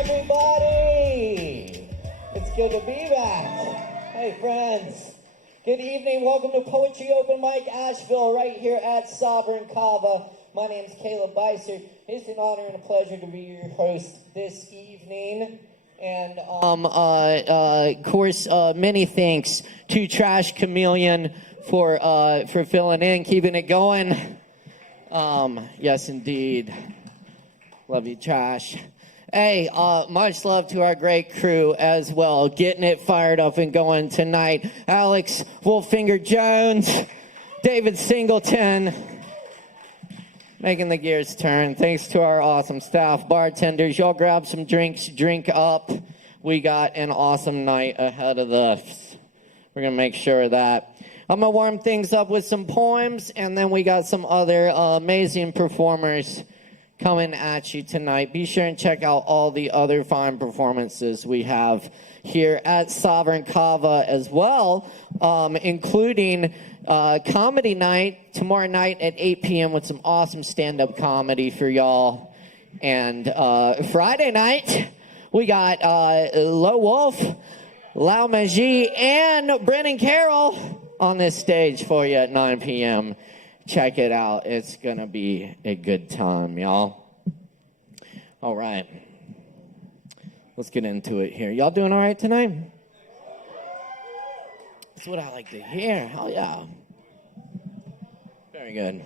everybody! It's good to be back. Hey, friends. Good evening. Welcome to Poetry Open Mic Asheville right here at Sovereign Kava. My name is Caleb Beissert. It's an honor and a pleasure to be your host this evening. And, of course, many thanks to Trash Chameleon for filling in, keeping it going. Yes, indeed. Love you, Trash. Hey, much love to our great crew as well, getting it fired up and going tonight. Alex Wolfinger Jones, David Singleton, making the gears turn. Thanks to our awesome staff, bartenders. Y'all grab some drinks, drink up. We got an awesome night ahead of us. We're going to make sure of that. I'm going to warm things up with some poems, and then we got some other amazing performers coming at you tonight. Be sure and check out all the other fine performances we have here at Sovereign Kava as well, including comedy night tomorrow night at 8 p.m. with some awesome stand-up comedy for y'all. And Friday night, we got Low Wolf, Lau Magie, and Brennan Carroll on this stage for you at 9 p.m. Check it out. It's going to be a good time, y'all. All right. Let's get into it here. Y'all doing all right tonight? That's what I like to hear. Hell yeah. Very good.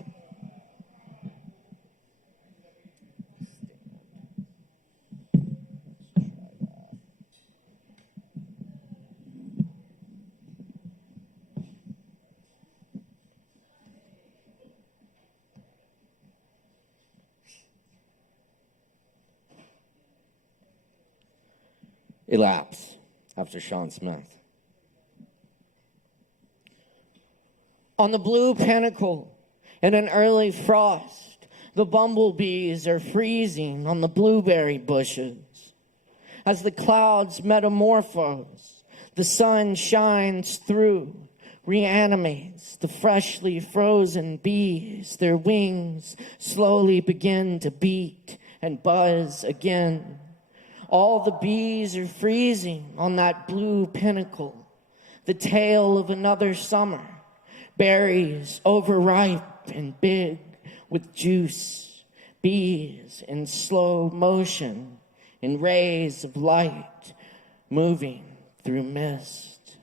Elapse after Sean Smith. On the blue pinnacle, in an early frost, the bumblebees are freezing on the blueberry bushes. As the clouds metamorphose, the sun shines through, reanimates the freshly frozen bees. Their wings slowly begin to beat and buzz again. All the bees are freezing on that blue pinnacle, the tale of another summer. Berries overripe and big with juice, bees in slow motion, in rays of light, moving through mist.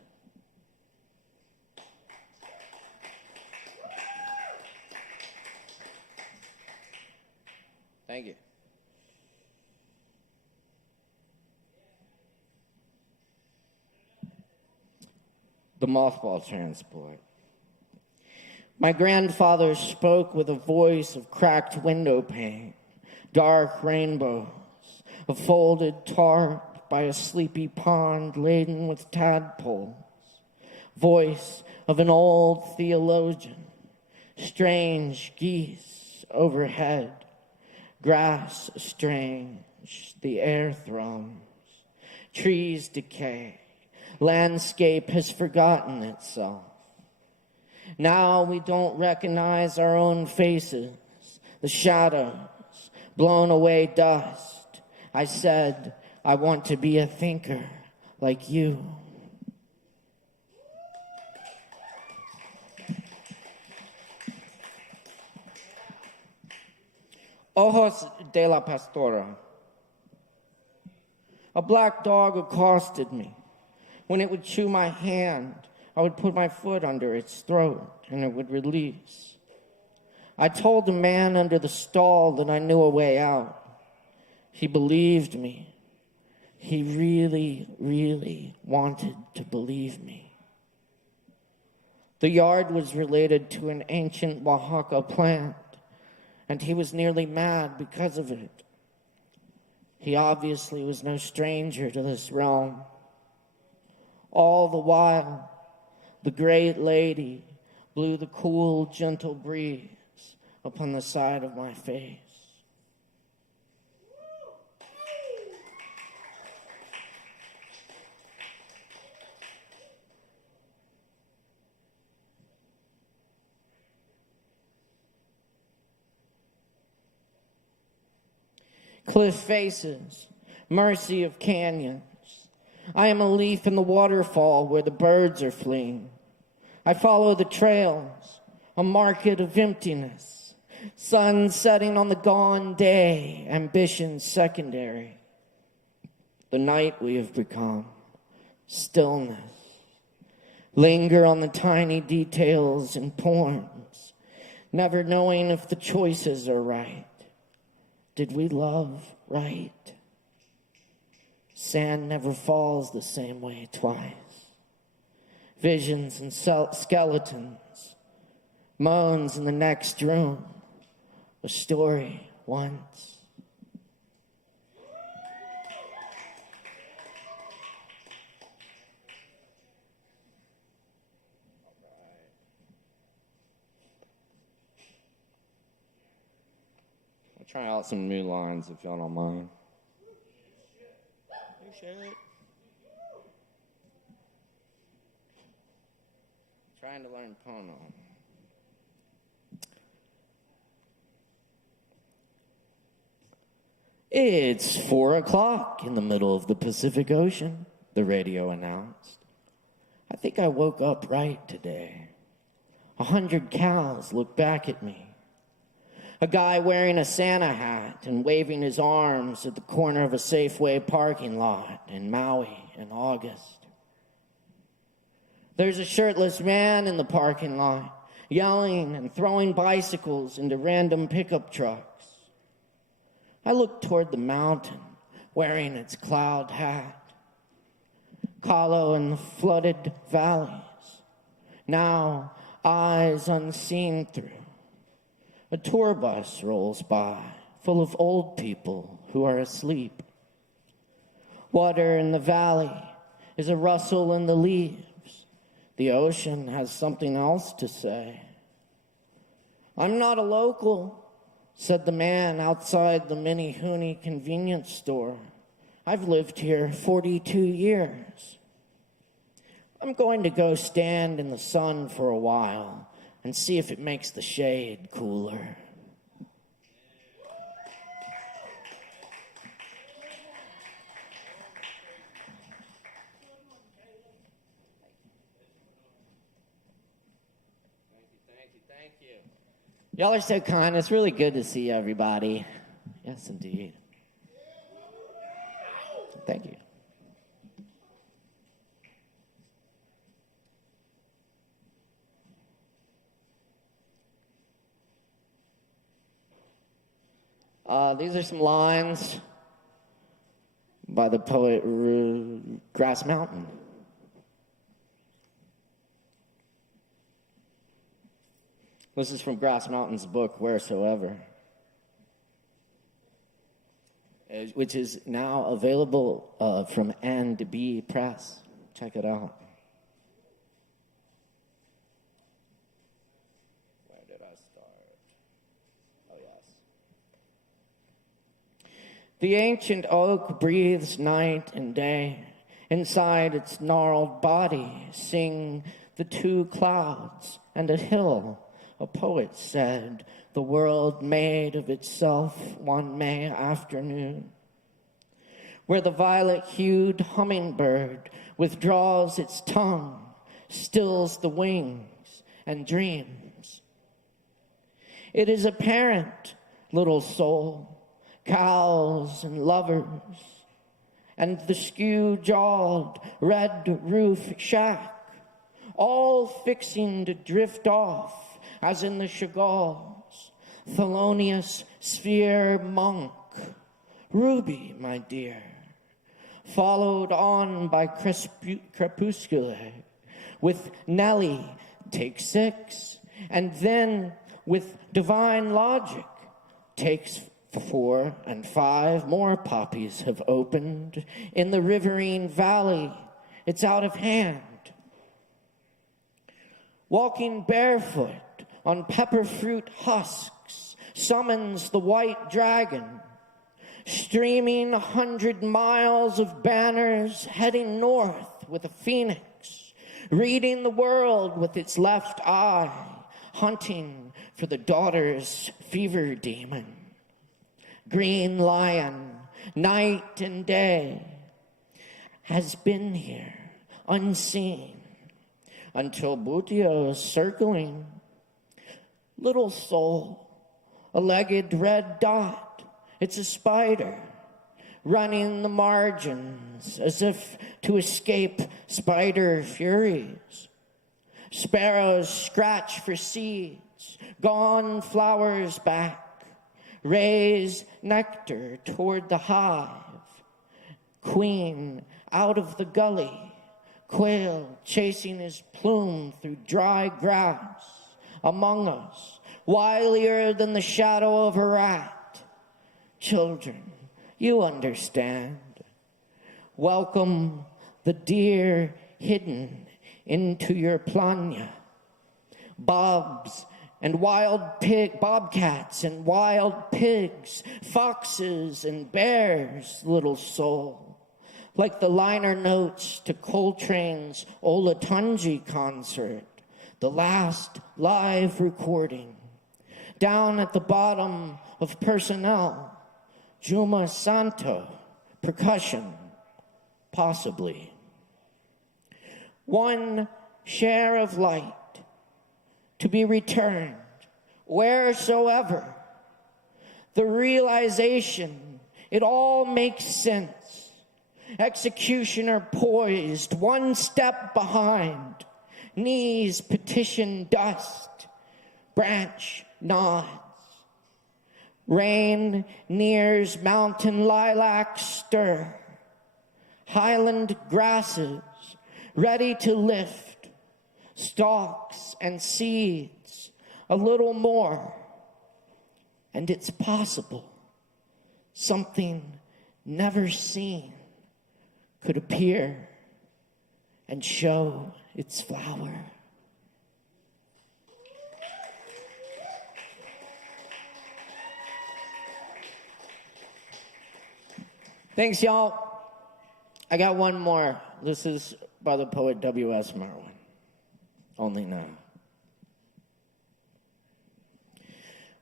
Thank you. The mothball transport. My grandfather spoke with a voice of cracked window pane, dark rainbows, a folded tarp by a sleepy pond laden with tadpoles, voice of an old theologian, strange geese overhead, grass strange, the air thrums, trees decay. Landscape has forgotten itself. Now we don't recognize our own faces, the shadows, blown away dust. I said, I want to be a thinker like you. Ojos de la Pastora. A black dog accosted me. When it would chew my hand, I would put my foot under its throat, and it would release. I told the man under the stall that I knew a way out. He believed me. He really, really wanted to believe me. The yard was related to an ancient Oaxaca plant, and he was nearly mad because of it. He obviously was no stranger to this realm. All the while, the great lady blew the cool, gentle breeze upon the side of my face. Cliff faces, mercy of canyons. I am a leaf in the waterfall where the birds are fleeing. I follow the trails, a market of emptiness. Sun setting on the gone day, ambition secondary. The night we have become, stillness. Linger on the tiny details and poems, never knowing if the choices are right. Did we love right? Sand never falls the same way twice. Visions and skeletons, moans in the next room, a story once. I'll try out some new lines if y'all don't mind. You should. Trying to learn Pono. It's 4 o'clock in the middle of the Pacific Ocean, the radio announced. I think I woke up right today. 100 cows look back at me. A guy wearing a Santa hat and waving his arms at the corner of a Safeway parking lot in Maui in August. There's a shirtless man in the parking lot, yelling and throwing bicycles into random pickup trucks. I look toward the mountain, wearing its cloud hat. Hollow in the flooded valleys, now eyes unseen through. A tour bus rolls by, full of old people who are asleep. Water in the valley is a rustle in the leaves. The ocean has something else to say. I'm not a local, said the man outside the Mini Hooney convenience store. I've lived here 42 years. I'm going to go stand in the sun for a while and see if it makes the shade cooler. Thank you. Y'all are so kind. It's really good to see everybody. Yes, indeed. Thank you. These are some lines by the poet Grass Mountain. This is from Grass Mountain's book, Wheresoever, which is now available from &B Press. Check it out. Where did I start? Oh, yes. The ancient oak breathes night and day. Inside its gnarled body sing the two clouds and a hill. A poet said, the world made of itself one May afternoon, where the violet-hued hummingbird withdraws its tongue, stills the wings, and dreams. It is apparent, little soul, cows and lovers, and the skew-jawed, red-roof shack, all fixing to drift off, as in the Chagall's Thelonious Sphere monk, Ruby, my dear, followed on by Crepuscule, with Nellie, take 6, and then with divine logic, takes 4 and 5 more poppies have opened in the riverine valley. It's out of hand. Walking barefoot on pepperfruit husks summons the white dragon, streaming 100 miles of banners heading north with a phoenix, reading the world with its left eye, hunting for the daughter's fever demon. Green lion, night and day, has been here unseen until Butio's circling. Little soul, a legged red dot, it's a spider running the margins as if to escape spider furies. Sparrows scratch for seeds, gone flowers back, raise nectar toward the hive. Queen out of the gully, quail chasing his plume through dry grass. Among us, wilier than the shadow of a rat. Children, you understand. Welcome the deer hidden into your planya. Bobcats and wild pigs, foxes and bears, little soul. Like the liner notes to Coltrane's Olatunji concert, the last live recording. Down at the bottom of personnel, Juma Santo, percussion, possibly. One share of light to be returned wheresoever. The realization, it all makes sense. Executioner poised, one step behind. Knees petition dust. Branch nods. Rain nears mountain lilacs stir. Highland grasses ready to lift. Stalks and seeds, a little more. And it's possible. Something never seen could appear and show its flower. Thanks, y'all. I got one more. This is by the poet W.S. Merwin. Only now.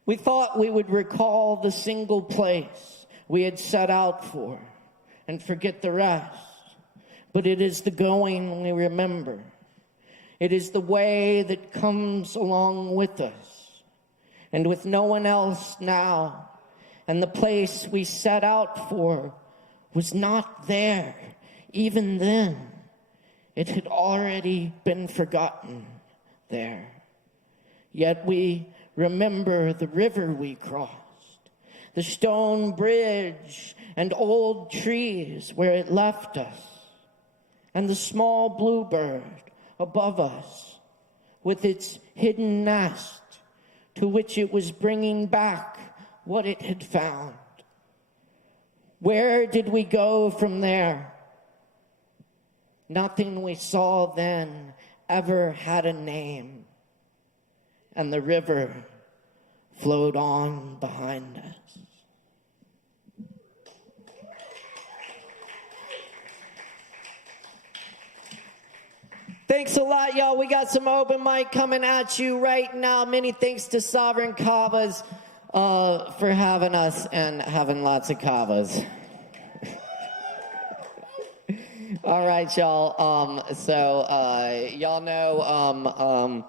We thought we would recall the single place we had set out for and forget the rest. But it is the going we remember. It is the way that comes along with us. And with no one else now, and the place we set out for was not there. Even then, it had already been forgotten there. Yet we remember the river we crossed, the stone bridge and old trees where it left us, and the small bluebird above us with its hidden nest to which it was bringing back what it had found. Where did we go from there? Nothing we saw then ever had a name, and the river flowed on behind us. Thanks a lot, y'all. We got some open mic coming at you right now. Many thanks to Sovereign Kavas for having us and having lots of Kavas. All right, y'all. Y'all know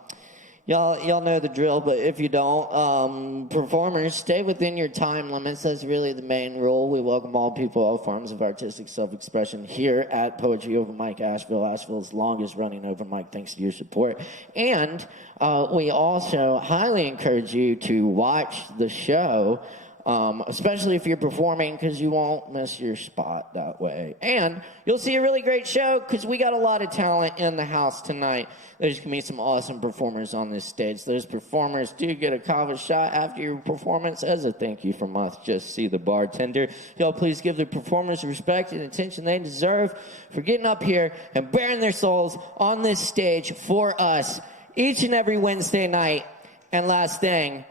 y'all know the drill, but if you don't, performers, stay within your time limits. That's really the main rule. We welcome all people, all forms of artistic self-expression here at Poetry Over Mic Asheville. Asheville's longest running open mic, thanks to your support. And we also highly encourage you to watch the show, especially if you're performing, because you won't miss your spot that way. And you'll see a really great show because we got a lot of talent in the house tonight. There's going to be some awesome performers on this stage. Those performers do get a Kava shot after your performance as a thank you from us. Just see the bartender. Y'all please give the performers respect and attention they deserve for getting up here and bearing their souls on this stage for us each and every Wednesday night. And last thing,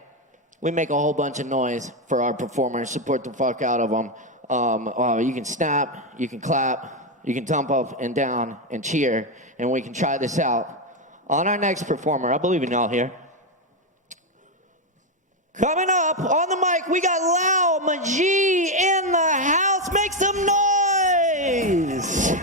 we make a whole bunch of noise for our performers. Support the fuck out of them. You can snap, you can clap, you can thump up and down and cheer, and we can try this out on our next performer. I believe in y'all here. Coming up on the mic, we got Lau Majee in the house. Let's make some noise!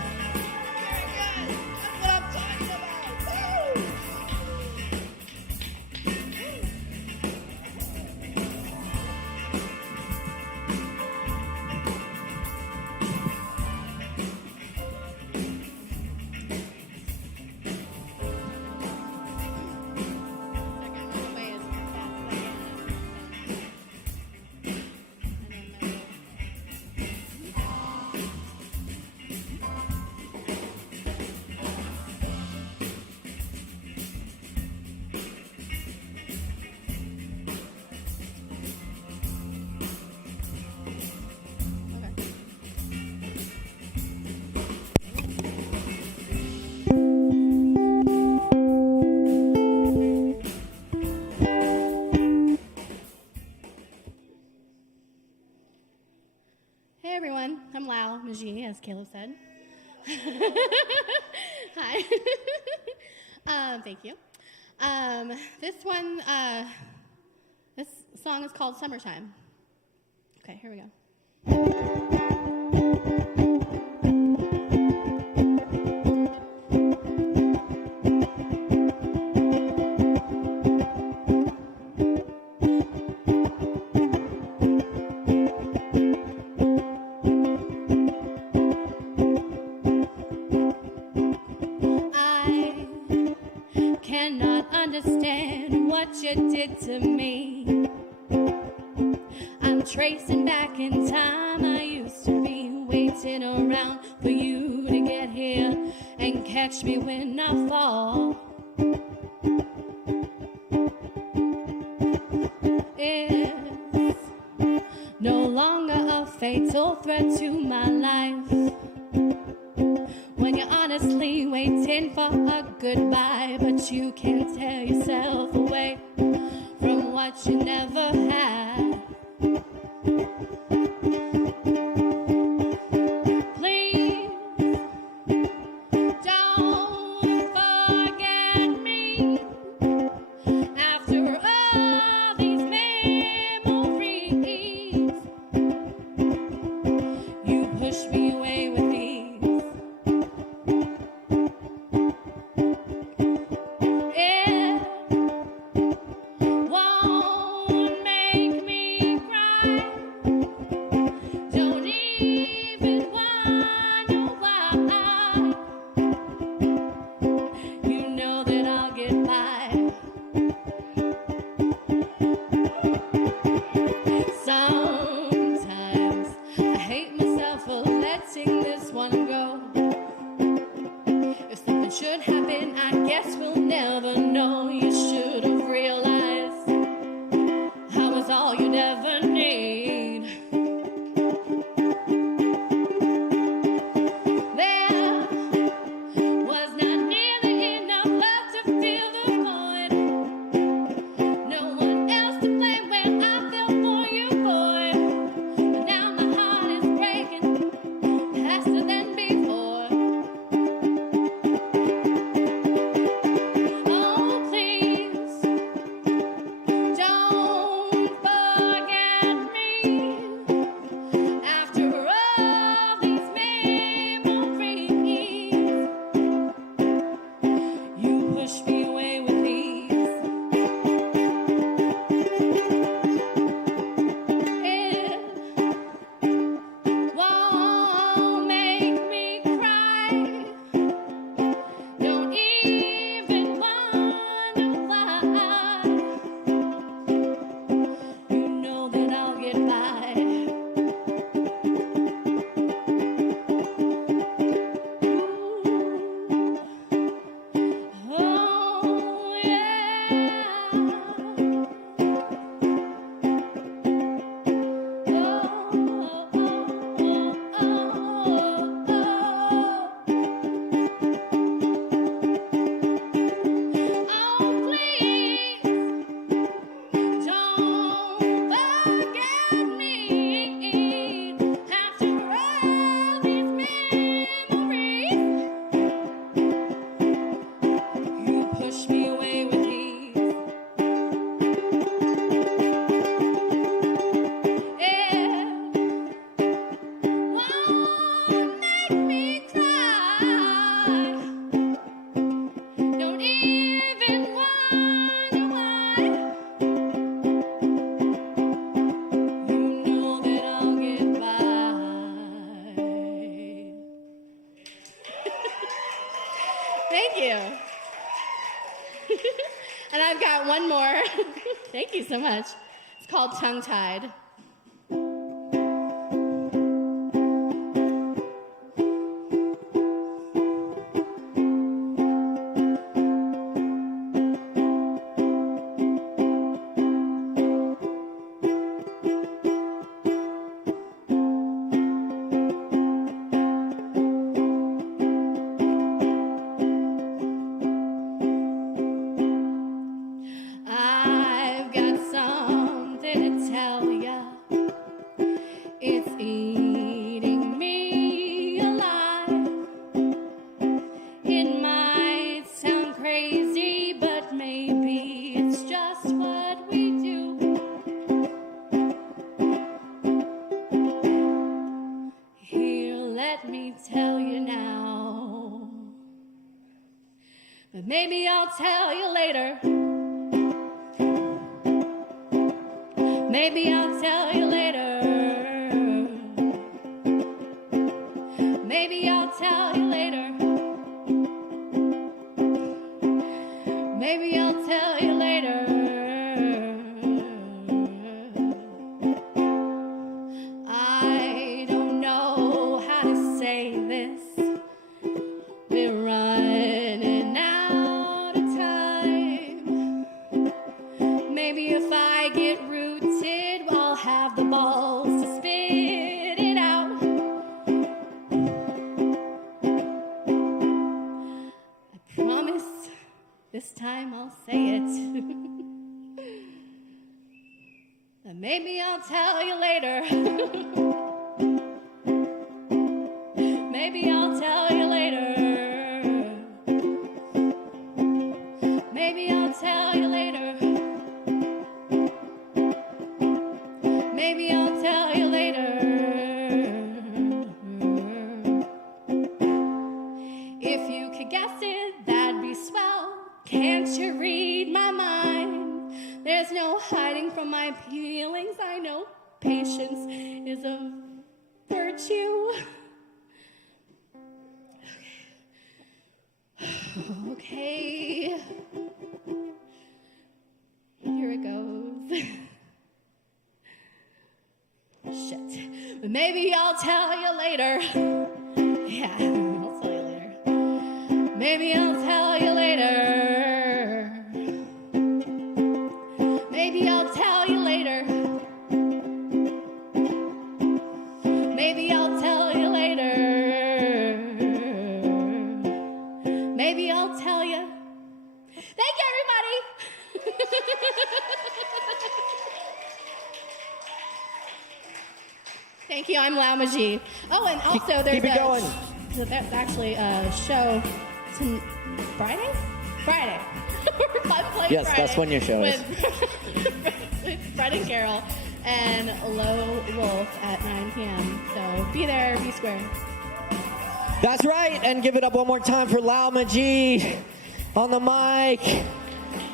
As Caleb said. Hi. Thank you. This song is called Summertime. Okay, here we go. You did to me. I'm tracing back in time. I used to be waiting around for you to get here and catch me when I fall. It's no longer a fatal threat to my life when you're honestly waiting for a goodbye, but you can't tear yourself away from what you never had. Please don't forget me after all these memories. You push me away with ease. Should happen, I guess we'll never know. You should have realized I was all you'd ever need. There was not nearly enough love to fill the And I've got one more. Thank you so much. It's called Tongue Tied. I've got something to tell ya. It's eating me alive. It might sound crazy, but maybe it's just what we do. Here, let me tell you now. But maybe I'll tell you later. Maybe I'll tell you later. Maybe I'll tell you later. Maybe I'll tell you later. I don't know how to say this. We're running out of time. Maybe if I get rooted, I'll have the balls to spit it out. I promise this time I'll say it. And maybe I'll tell you later. Maybe I'll tell you later. Maybe I'll tell you later. Maybe I'll tell you later. If you could guess it, that'd be swell. Can't you read my mind? There's no hiding from my feelings. I know patience is a virtue. Okay. Here it goes. Shit. But maybe I'll tell you later. Yeah, I'll tell you later. Maybe I'll tell you later. Maybe I'll tell you later. Maybe I'll tell you later. Maybe I'll tell you. Thank you, everybody. Thank you. I'm Laumagie. Oh, and also Keep it going. There's actually a show Friday. Friday. I'm playing Yes, Friday that's when your show is. with Fred and Carol and Low Wolf at 9 p.m. So be there, be square. That's right, and give it up one more time for Lau Maji on the mic.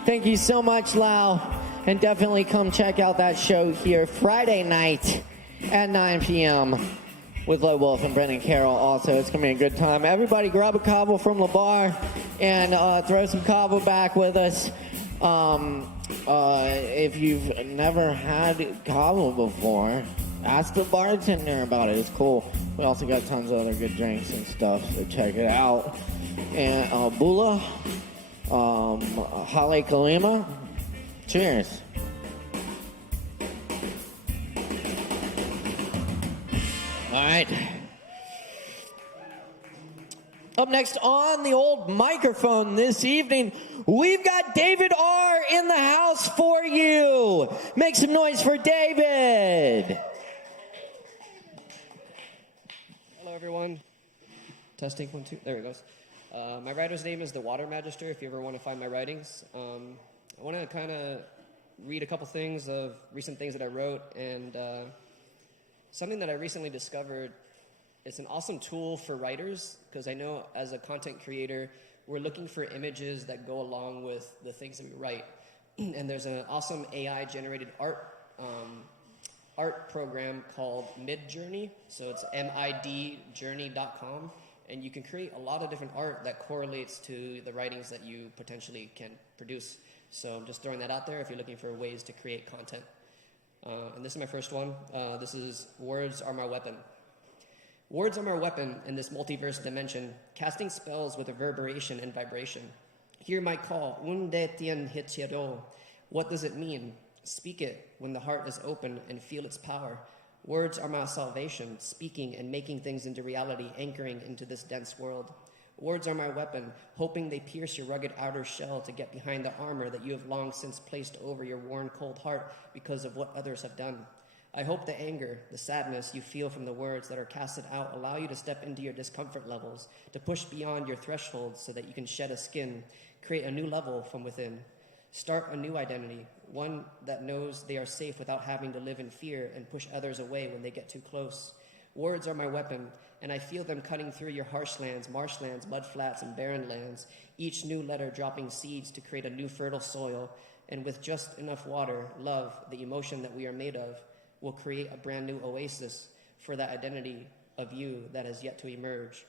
Thank you so much, Lau. And definitely come check out that show here Friday night at 9 p.m. with Low Wolf and Brendan Carroll also. It's going to be a good time. Everybody grab a Kava from the bar and throw some Kava back with us. If you've never had Kava before, ask the bartender about it. It's cool. We also got tons of other good drinks and stuff, so check it out. And Bula, Hale Kalima, cheers. All right. Up next on the old microphone this evening, we've got David R. in the house for you. Make some noise for David. Hello, everyone. Testing, 1, 2. There it goes. My writer's name is The Water Magister, if you ever want to find my writings. I want to kind of read a couple things of recent things that I wrote, and something that I recently discovered. It's an awesome tool for writers, because I know as a content creator, we're looking for images that go along with the things that we write. And there's an awesome AI-generated art program called Midjourney. So it's midjourney.com. And you can create a lot of different art that correlates to the writings that you potentially can produce. So I'm just throwing that out there if you're looking for ways to create content. And this is my first one. This is Words Are My Weapon. Words are my weapon in this multiverse dimension, casting spells with reverberation and vibration. Hear my call, unde tien hechiro. What does it mean? Speak it when the heart is open and feel its power. Words are my salvation, speaking and making things into reality, anchoring into this dense world. Words are my weapon, hoping they pierce your rugged outer shell to get behind the armor that you have long since placed over your worn, cold heart because of what others have done. I hope the anger, the sadness you feel from the words that are casted out allow you to step into your discomfort levels, to push beyond your thresholds so that you can shed a skin, create a new level from within. Start a new identity, one that knows they are safe without having to live in fear and push others away when they get too close. Words are my weapon, and I feel them cutting through your harshlands, marshlands, mudflats, and barren lands, each new letter dropping seeds to create a new fertile soil, and with just enough water, love, the emotion that we are made of, will create a brand new oasis for that identity of you that has yet to emerge.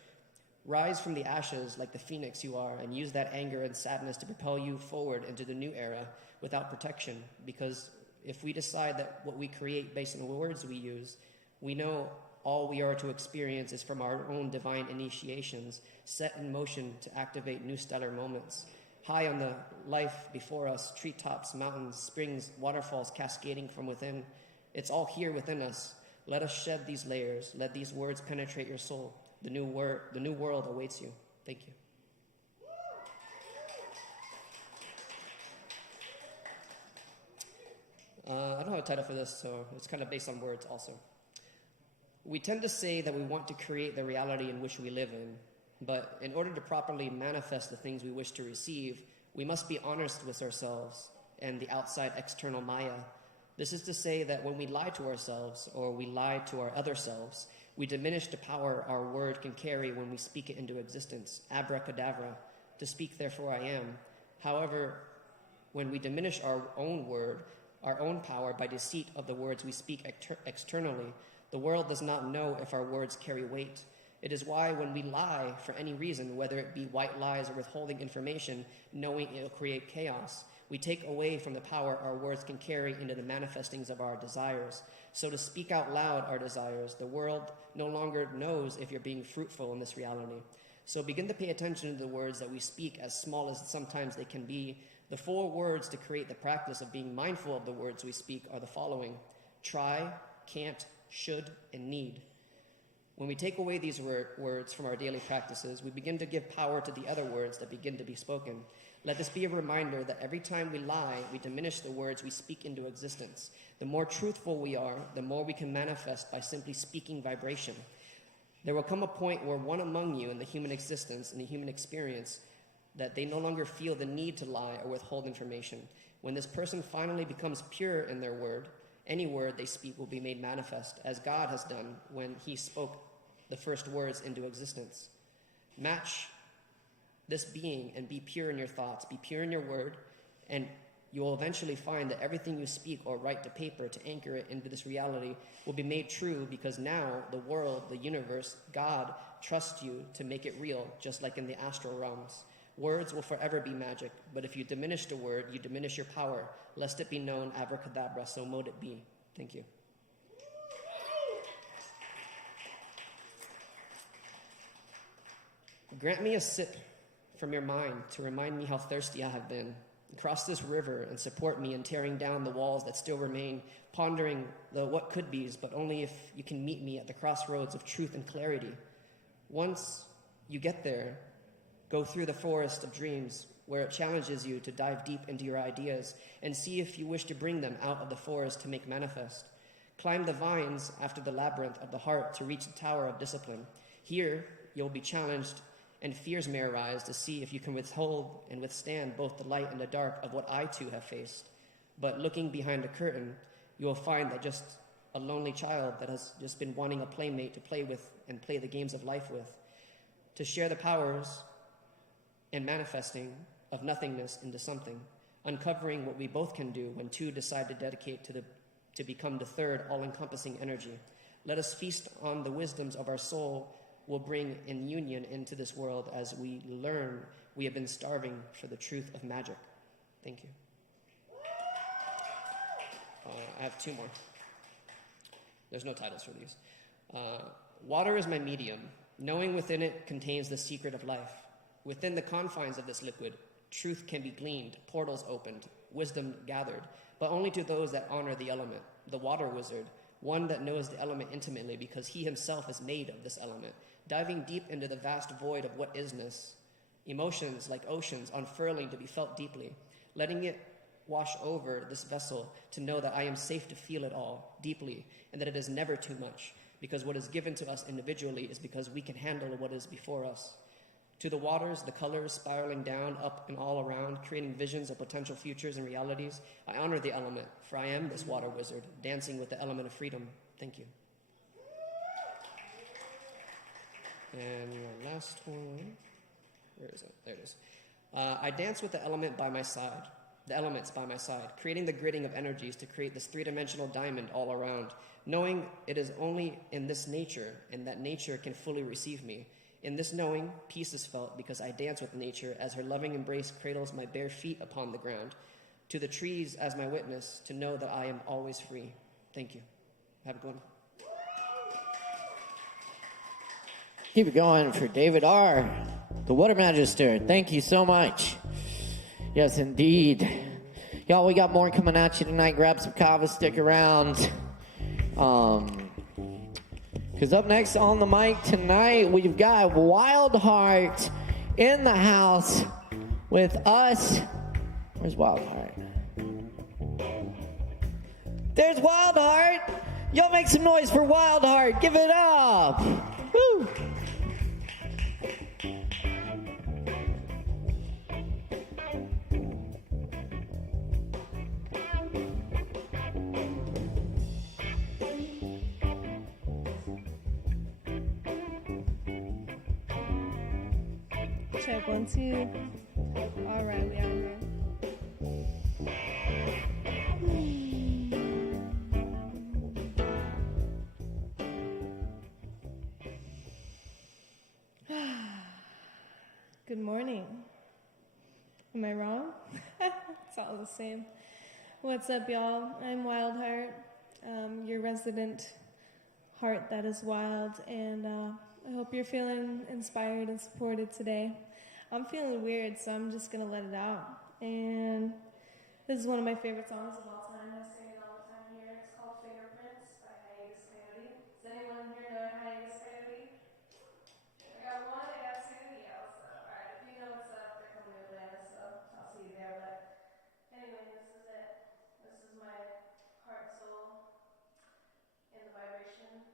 Rise from the ashes like the phoenix you are and use that anger and sadness to propel you forward into the new era without protection, because if we decide that what we create based on the words we use, we know all we are to experience is from our own divine initiations set in motion to activate new stellar moments. High on the life before us, treetops, mountains, springs, waterfalls cascading from within. It's all here within us. Let us shed these layers. Let these words penetrate your soul. The new world awaits you. Thank you. I don't have a title for this, so it's kind of based on words also. We tend to say that we want to create the reality in which we live in, but in order to properly manifest the things we wish to receive, we must be honest with ourselves and the outside external Maya. This is to say that when we lie to ourselves or we lie to our other selves, we diminish the power our word can carry when we speak it into existence. Abracadabra, to speak therefore I am. However, when we diminish our own word, our own power by deceit of the words we speak externally, the world does not know if our words carry weight. It is why when we lie for any reason, whether it be white lies or withholding information, knowing it will create chaos, we take away from the power our words can carry into the manifestings of our desires. So to speak out loud our desires, the world no longer knows if you're being fruitful in this reality. So begin to pay attention to the words that we speak, as small as sometimes they can be. The 4 words to create the practice of being mindful of the words we speak are the following: try, can't, should, and need. When we take away these words from our daily practices, we begin to give power to the other words that begin to be spoken. Let this be a reminder that every time we lie, we diminish the words we speak into existence. The more truthful we are, the more we can manifest by simply speaking vibration. There will come a point where one among you in the human existence, in the human experience, that they no longer feel the need to lie or withhold information. When this person finally becomes pure in their word, any word they speak will be made manifest, as God has done when he spoke the first words into existence. Match this being and be pure in your thoughts, be pure in your word, and you will eventually find that everything you speak or write to paper to anchor it into this reality will be made true, because now the world, the universe, God trusts you to make it real, just like in the astral realms. Words will forever be magic, but if you diminish the word, you diminish your power. Lest it be known, abracadabra, so mote it be. Thank you. Grant me a sip from your mind to remind me how thirsty I have been. Cross this river and support me in tearing down the walls that still remain, pondering the what could be's, but only if you can meet me at the crossroads of truth and clarity. Once you get there, go through the forest of dreams, where it challenges you to dive deep into your ideas and see if you wish to bring them out of the forest to make manifest. Climb the vines after the labyrinth of the heart to reach the tower of discipline. Here, you'll be challenged, and fears may arise to see if you can withhold and withstand both the light and the dark of what I too have faced. But looking behind the curtain, you will find that just a lonely child that has just been wanting a playmate to play with and play the games of life with, to share the powers and manifesting of nothingness into something, uncovering what we both can do when two decide to dedicate to become the third all-encompassing energy. Let us feast on the wisdoms of our soul will bring in union into this world as we learn we have been starving for the truth of magic. Thank you. I have 2 more. There's no titles for these. Water is my medium. Knowing within it contains the secret of life. Within the confines of this liquid, truth can be gleaned, portals opened, wisdom gathered, but only to those that honor the element, the water wizard, one that knows the element intimately because he himself is made of this element, diving deep into the vast void of what isness, emotions like oceans unfurling to be felt deeply, letting it wash over this vessel to know that I am safe to feel it all deeply and that it is never too much, because what is given to us individually is because we can handle what is before us. To the waters, the colors spiraling down, up and all around, creating visions of potential futures and realities, I honor the element, for I am this water wizard, dancing with the element of freedom. Thank you. And your last one, where is it? There it is. I dance with the element by my side, the elements by my side, creating the gridding of energies to create this 3-dimensional diamond all around, knowing it is only in this nature, and that nature can fully receive me. In this knowing, peace is felt because I dance with nature as her loving embrace cradles my bare feet upon the ground. To the trees as my witness, to know that I am always free. Thank you. Have a good one. Keep it going for David R., the Water Magister. Thank you so much. Yes, indeed. Y'all, we got more coming at you tonight. Grab some Kava, stick around. Because up next on the mic tonight, we've got Wild Heart in the house with us. Where's Wild Heart? There's Wild Heart. Y'all make some noise for Wild Heart. Give it up. Woo! Check 1, 2. All right, we out here. Good morning. Am I wrong? It's all the same. What's up, y'all? I'm Wild Heart, your resident heart that is wild, and I hope you're feeling inspired and supported today. I'm feeling weird, so I'm just going to let it out. And this is one of my favorite songs of all time. I sing it all the time here. It's called Fingerprints by Hiatus Coyote. Does anyone here know Hiatus Coyote? I got one, I got 2, yeah, what's up? Alright, if you know what's up, they're coming to Atlanta, so I'll see you there. But anyway, this is it. This is my heart, soul, and the vibration.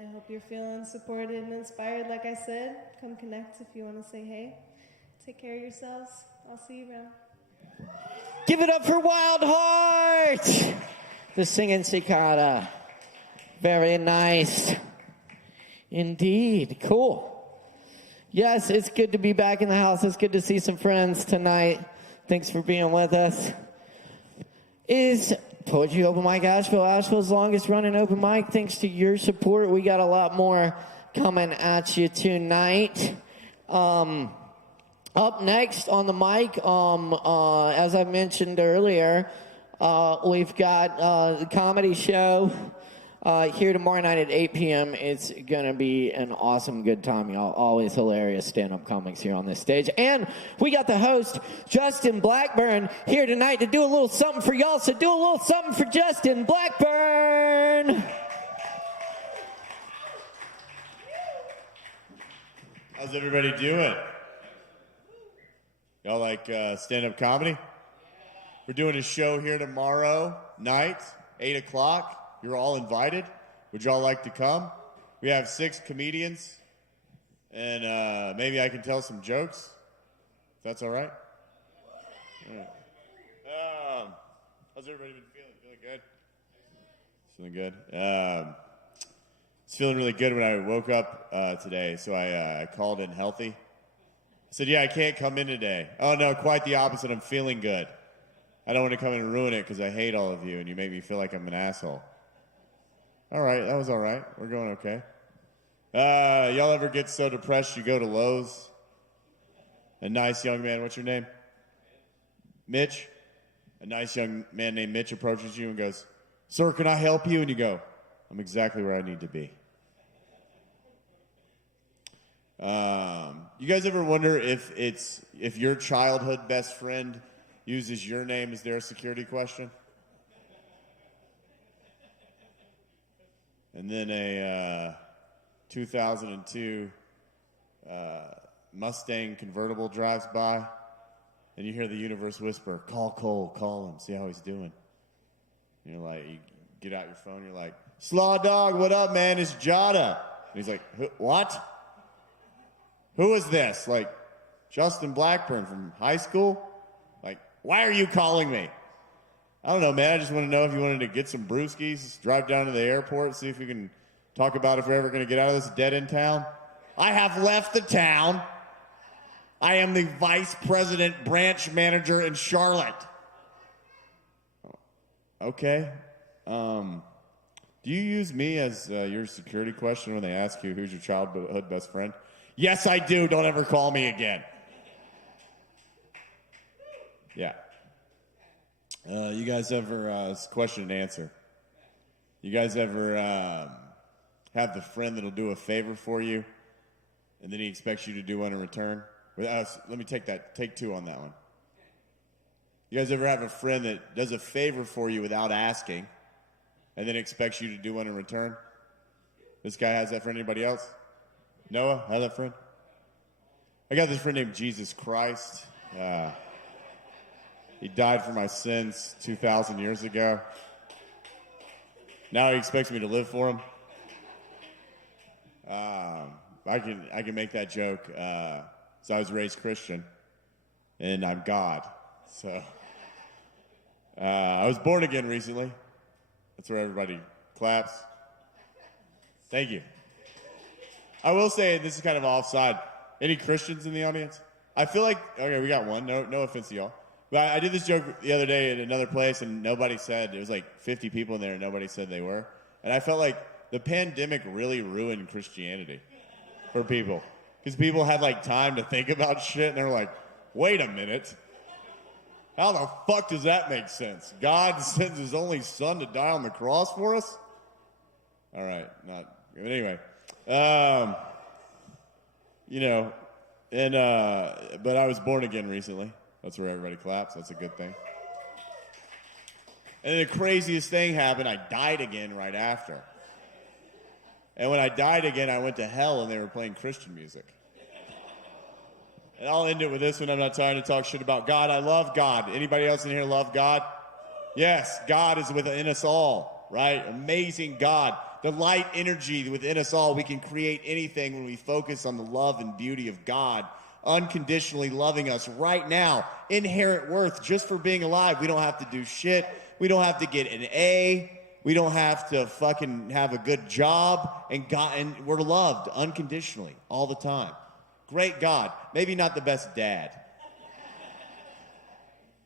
I hope you're feeling supported and inspired. Like I said, come connect if you want to say hey. Take care of yourselves. I'll see you around. Give it up for Wild Heart, the singing cicada. Very nice. Indeed. Cool. Yes, it's good to be back in the house. It's good to see some friends tonight. Thanks for being with us. Is Poetry Open Mic Asheville, Asheville's longest running open mic. Thanks to your support, we got a lot more coming at you tonight. Up next on the mic, as I mentioned earlier, we've got the comedy show here tomorrow night at 8 p.m. It's going to be an awesome good time, y'all. Always hilarious stand-up comics here on this stage. And we got the host, Justin Blackburn, here tonight to do a little something for y'all. So do a little something for Justin Blackburn. How's everybody doing? Y'all like stand-up comedy? We're doing a show here tomorrow night, 8 o'clock. You're all invited. Would y'all like to come? We have 6 comedians, and maybe I can tell some jokes, if that's all right. All right. How's everybody been feeling? Feeling good? Feeling good? It's feeling really good when I woke up today, so I called in healthy. I said, yeah, I can't come in today. Oh, no, quite the opposite. I'm feeling good. I don't want to come in and ruin it because I hate all of you, and you make me feel like I'm an asshole. All right, that was all right. We're going okay. Y'all ever get so depressed you go to Lowe's? A nice young man, what's your name? Mitch? A nice young man named Mitch approaches you and goes, sir, can I help you? And you go, I'm exactly where I need to be. You guys ever wonder if your childhood best friend uses your name as their security question? And then a 2002 Mustang convertible drives by, and you hear the universe whisper, call Cole, call him, see how he's doing. And you're like, you get out your phone, you're like, Slaw Dog, what up, man? It's Jada. And he's like, what? Who is this? Like, Justin Blackburn from high school? Like, why are you calling me? I don't know, man. I just want to know if you wanted to get some brewskis, drive down to the airport, see if we can talk about if we're ever going to get out of this dead-end town. I have left the town. I am the vice president branch manager in Charlotte. Okay. Do you use me as your security question when they ask you who's your childhood best friend? Yes, I do. Don't ever call me again. Yeah. You guys ever, it's question and answer. You guys ever have the friend that'll do a favor for you and then he expects you to do one in return? Let me take 2 on that one. You guys ever have a friend that does a favor for you without asking and then expects you to do one in return? This guy has that friend. Anybody else? Noah, have that friend? I got this friend named Jesus Christ. He died for my sins 2,000 years ago. Now he expects me to live for him. I can make that joke. So I was raised Christian, and I'm God. So I was born again recently. That's where everybody claps. Thank you. I will say, this is kind of offside. Any Christians in the audience? I feel like, okay, we got one. No offense to y'all. But I did this joke the other day at another place, and nobody said, it was like 50 people in there, and nobody said they were. And I felt like the pandemic really ruined Christianity for people. Because people had like time to think about shit, and they were like, wait a minute. How the fuck does that make sense? God sends his only son to die on the cross for us? All right, but anyway. But I was born again recently. That's where everybody claps. That's a good thing. And then the craziest thing happened. I died again right after. And when I died again, I went to hell and they were playing Christian music. And I'll end it with this one. I'm not trying to talk shit about God. I love God. Anybody else in here love God? Yes, God is within us all, right? Amazing God. the light energy within us all. We can create anything when we focus on the love and beauty of God unconditionally loving us right now. Inherent worth just for being alive. We don't have to do shit. We don't have to get an A. We don't have to fucking have a good job. And we're loved unconditionally all the time. Great God. Maybe not the best dad.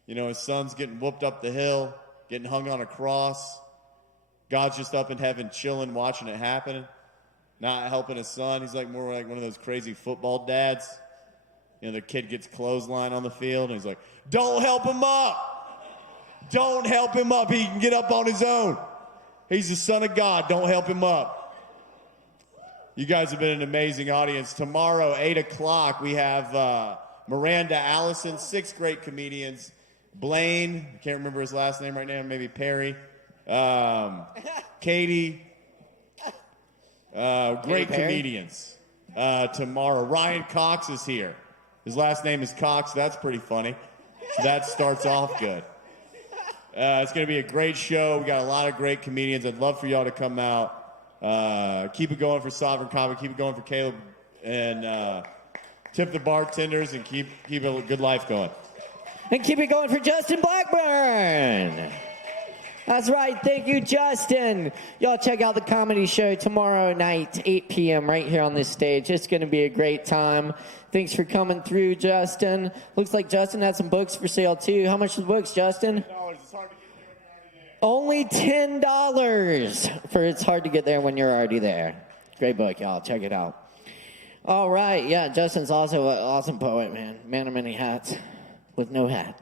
You know, his son's getting whooped up the hill, getting hung on a cross. God's just up in heaven chilling, watching it happen, not helping his son. He's like more like one of those crazy football dads. You know, the kid gets clothesline on the field, and he's like, don't help him up. Don't help him up. He can get up on his own. He's the son of God. Don't help him up. You guys have been an amazing audience. Tomorrow, 8 o'clock, we have Miranda Allison, 6 great comedians. Blaine, I can't remember his last name right now, maybe Perry. Katie, great comedians. Tomorrow, Ryan Cox is here. His last name is Cox. That's pretty funny. So that starts off good. It's going to be a great show. We got a lot of great comedians. I'd love for y'all to come out. Keep it going for Sovereign Kava. Keep it going for Caleb. And tip the bartenders and keep a good life going. And keep it going for Justin Blackburn. That's right. Thank you, Justin. Y'all check out the comedy show tomorrow night, 8 p.m. right here on this stage. It's going to be a great time. Thanks for coming through, Justin. Looks like Justin has some books for sale, too. How much are the books, Justin? $10. It's hard to get there when you're already there. Only $10 for It's Hard to Get There When You're Already There. Great book, y'all. Check it out. All right. Yeah, Justin's also an awesome poet, man. Man of many hats with no hat.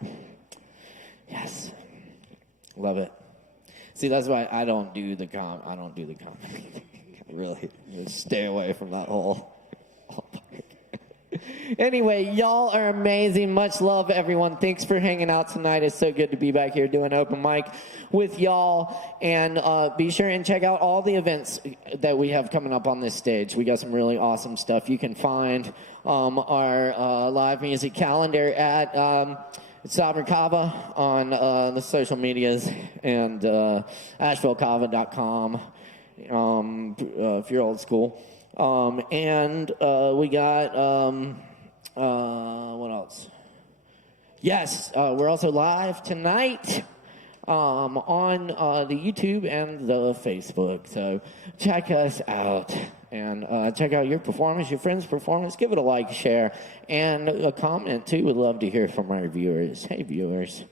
Yes. Love it. See, that's why I don't do the comedy. Really, just stay away from that whole Anyway, y'all are amazing. Much love, everyone. Thanks for hanging out tonight. It's so good to be back here doing open mic with y'all. And be sure and check out all the events that we have coming up on this stage. We got some really awesome stuff. You can find our live music calendar at Sovereign Kava on the social medias and ASHEVILLEKava.com if you're old school. And we got, what else? Yes, we're also live tonight on the YouTube and the Facebook. So check us out and check out your performance, your friend's performance. Give it a like, share, and a comment, too. We'd love to hear from our viewers. Hey, viewers.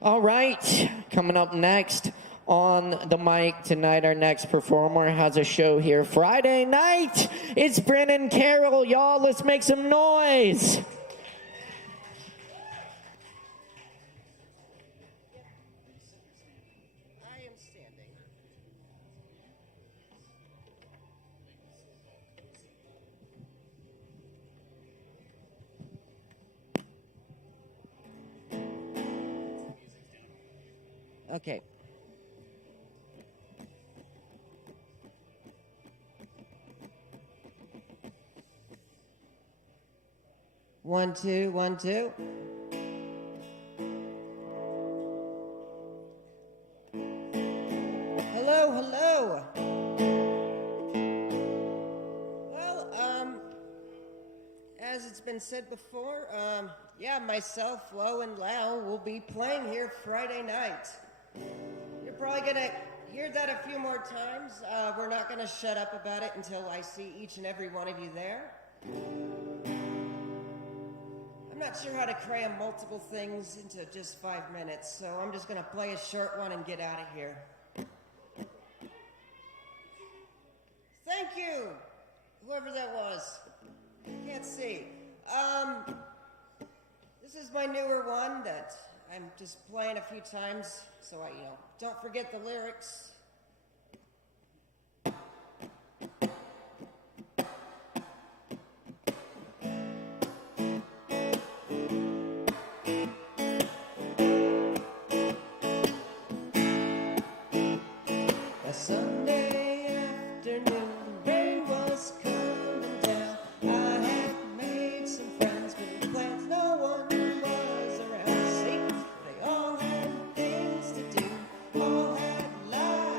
All right, coming up next on the mic tonight, our next performer has a show here Friday night. It's Brennan Carroll, y'all. Let's make some noise. I am standing. Okay. 1, 2, 1, 2. Hello, hello. Well, as it's been said before, yeah, myself, Lo, and Lau will be playing here Friday night. You're probably gonna hear that a few more times. We're not gonna shut up about it until I see each and every one of you there. I'm not sure how to cram multiple things into just 5 minutes, so I'm just going to play a short one and get out of here. Thank you, whoever that was. Can't see. This is my newer one that I'm just playing a few times, so I, don't forget the lyrics. Sunday afternoon, the rain was coming down. I had made some friends, but plans no one was around. See, they all had things to do, all had lives.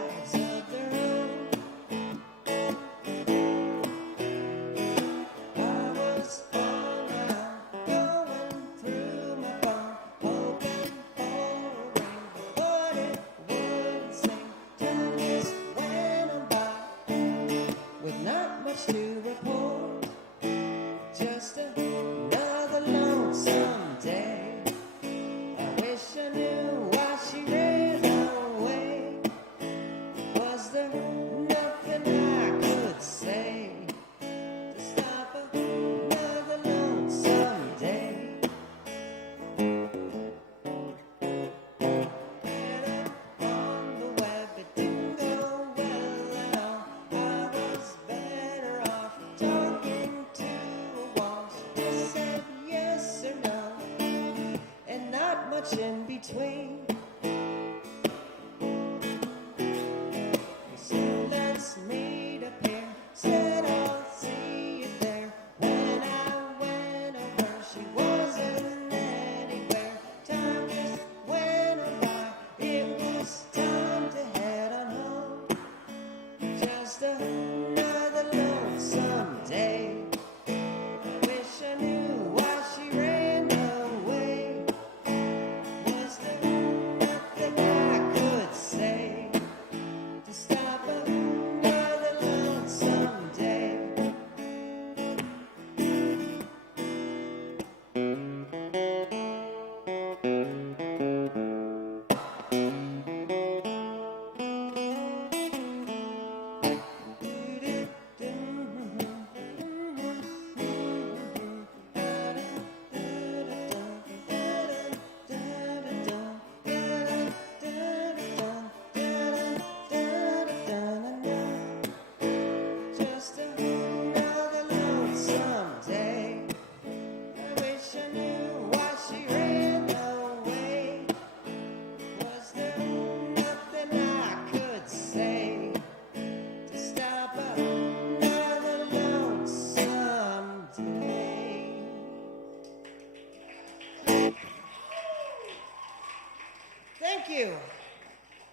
thank you.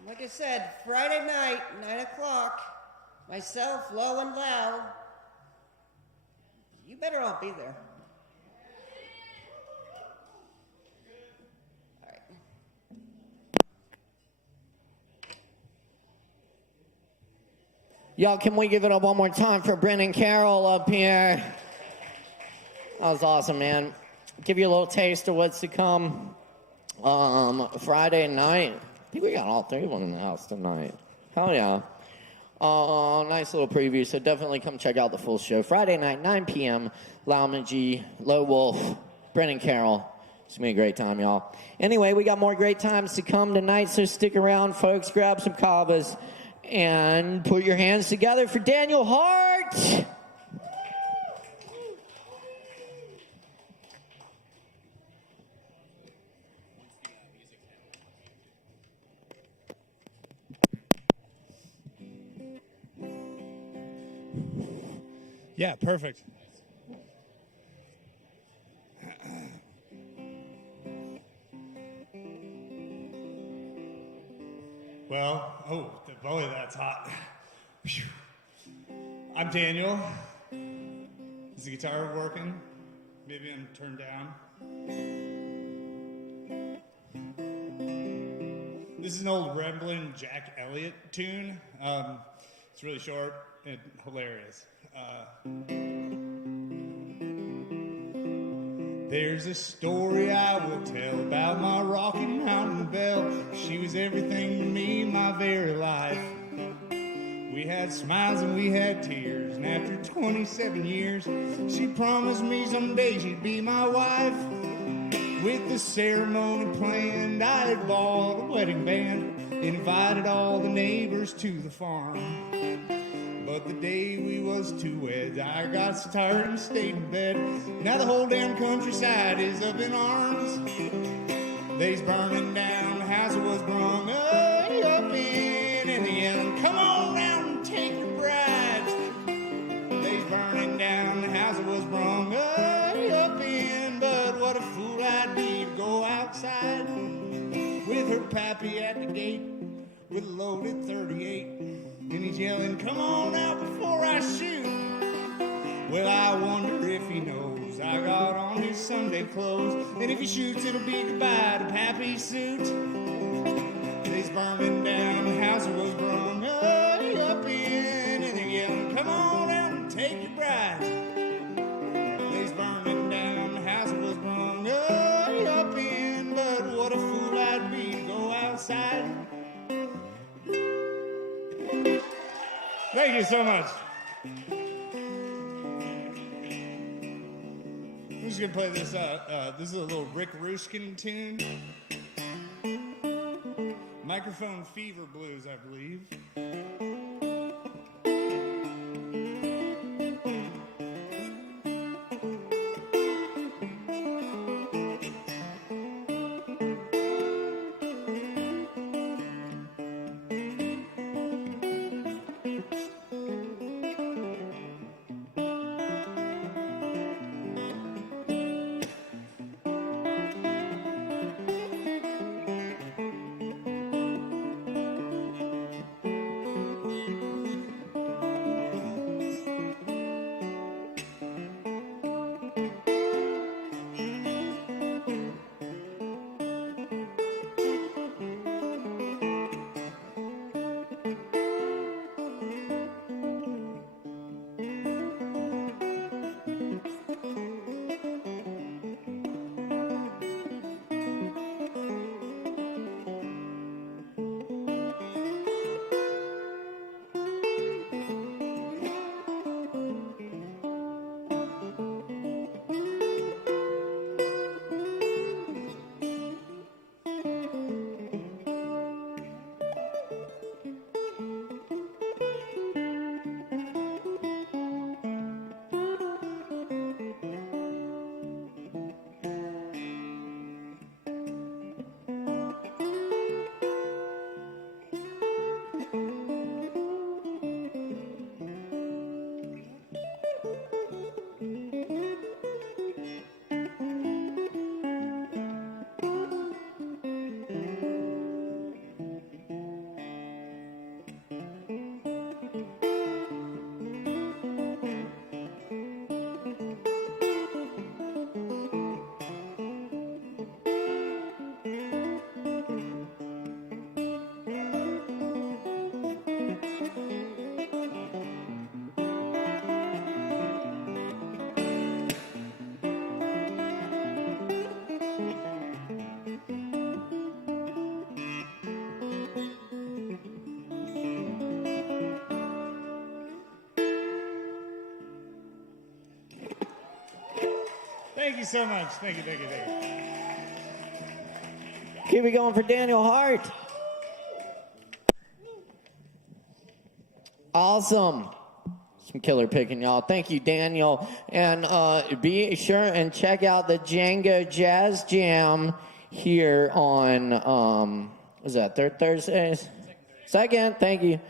Like I said, Friday night, 9 o'clock, myself, Lo, and Lau. You better all be there. All right. Y'all, can we give it up one more time for Brennan Carroll up here? That was awesome, man. Give you a little taste of what's to come Friday night. I think we got all three of them in the house tonight. Hell yeah. Nice little preview, so definitely come check out the full show. Friday night, 9 p.m., Laumagy, Low Wolf, Brennan Carroll. It's going to be a great time, y'all. Anyway, we got more great times to come tonight, so stick around, folks. Grab some Kavas and put your hands together for Daniel Hart. Yeah, perfect. Well, boy, that's hot. Whew. I'm Daniel. Is the guitar working? Maybe I'm turned down. This is an old Rambling Jack Elliott tune. It's really short and hilarious. There's a story I will tell about my Rocky Mountain Belle. She was everything to me, my very life. We had smiles and we had tears, and after 27 years, she promised me someday she'd be my wife. With the ceremony planned, I had bought a wedding band, invited all the neighbors to the farm. But the day we was to wed, I got so tired and stayed in bed. Now the whole damn countryside is up in arms. They's burning down the house that was brung up in, and they yelling, "Come on round and take your bride." They's burning down the house that was brung up in, but what a fool I'd be to go outside with her pappy at the gate with a loaded 38. And he's yelling, "Come on out before I shoot." Well, I wonder if he knows I got on his Sunday clothes, and if he shoots, it'll be goodbye to Pappy's suit. They's burning down the house that was brung up in, and they're yelling, "Come on out and take your bride." They's burning down the house that was brung up in, but what a fool I'd be to go outside. Thank you so much. I'm just gonna play this. This is a little Rick Ruskin tune. Microphone Fever Blues, I believe. Thank you so much. Thank you. Keep it going for Daniel Hart. Awesome. Some killer picking, y'all. Thank you, Daniel. And be sure and check out the Django Jazz Jam here on, was that third Thursdays? Second, thank you.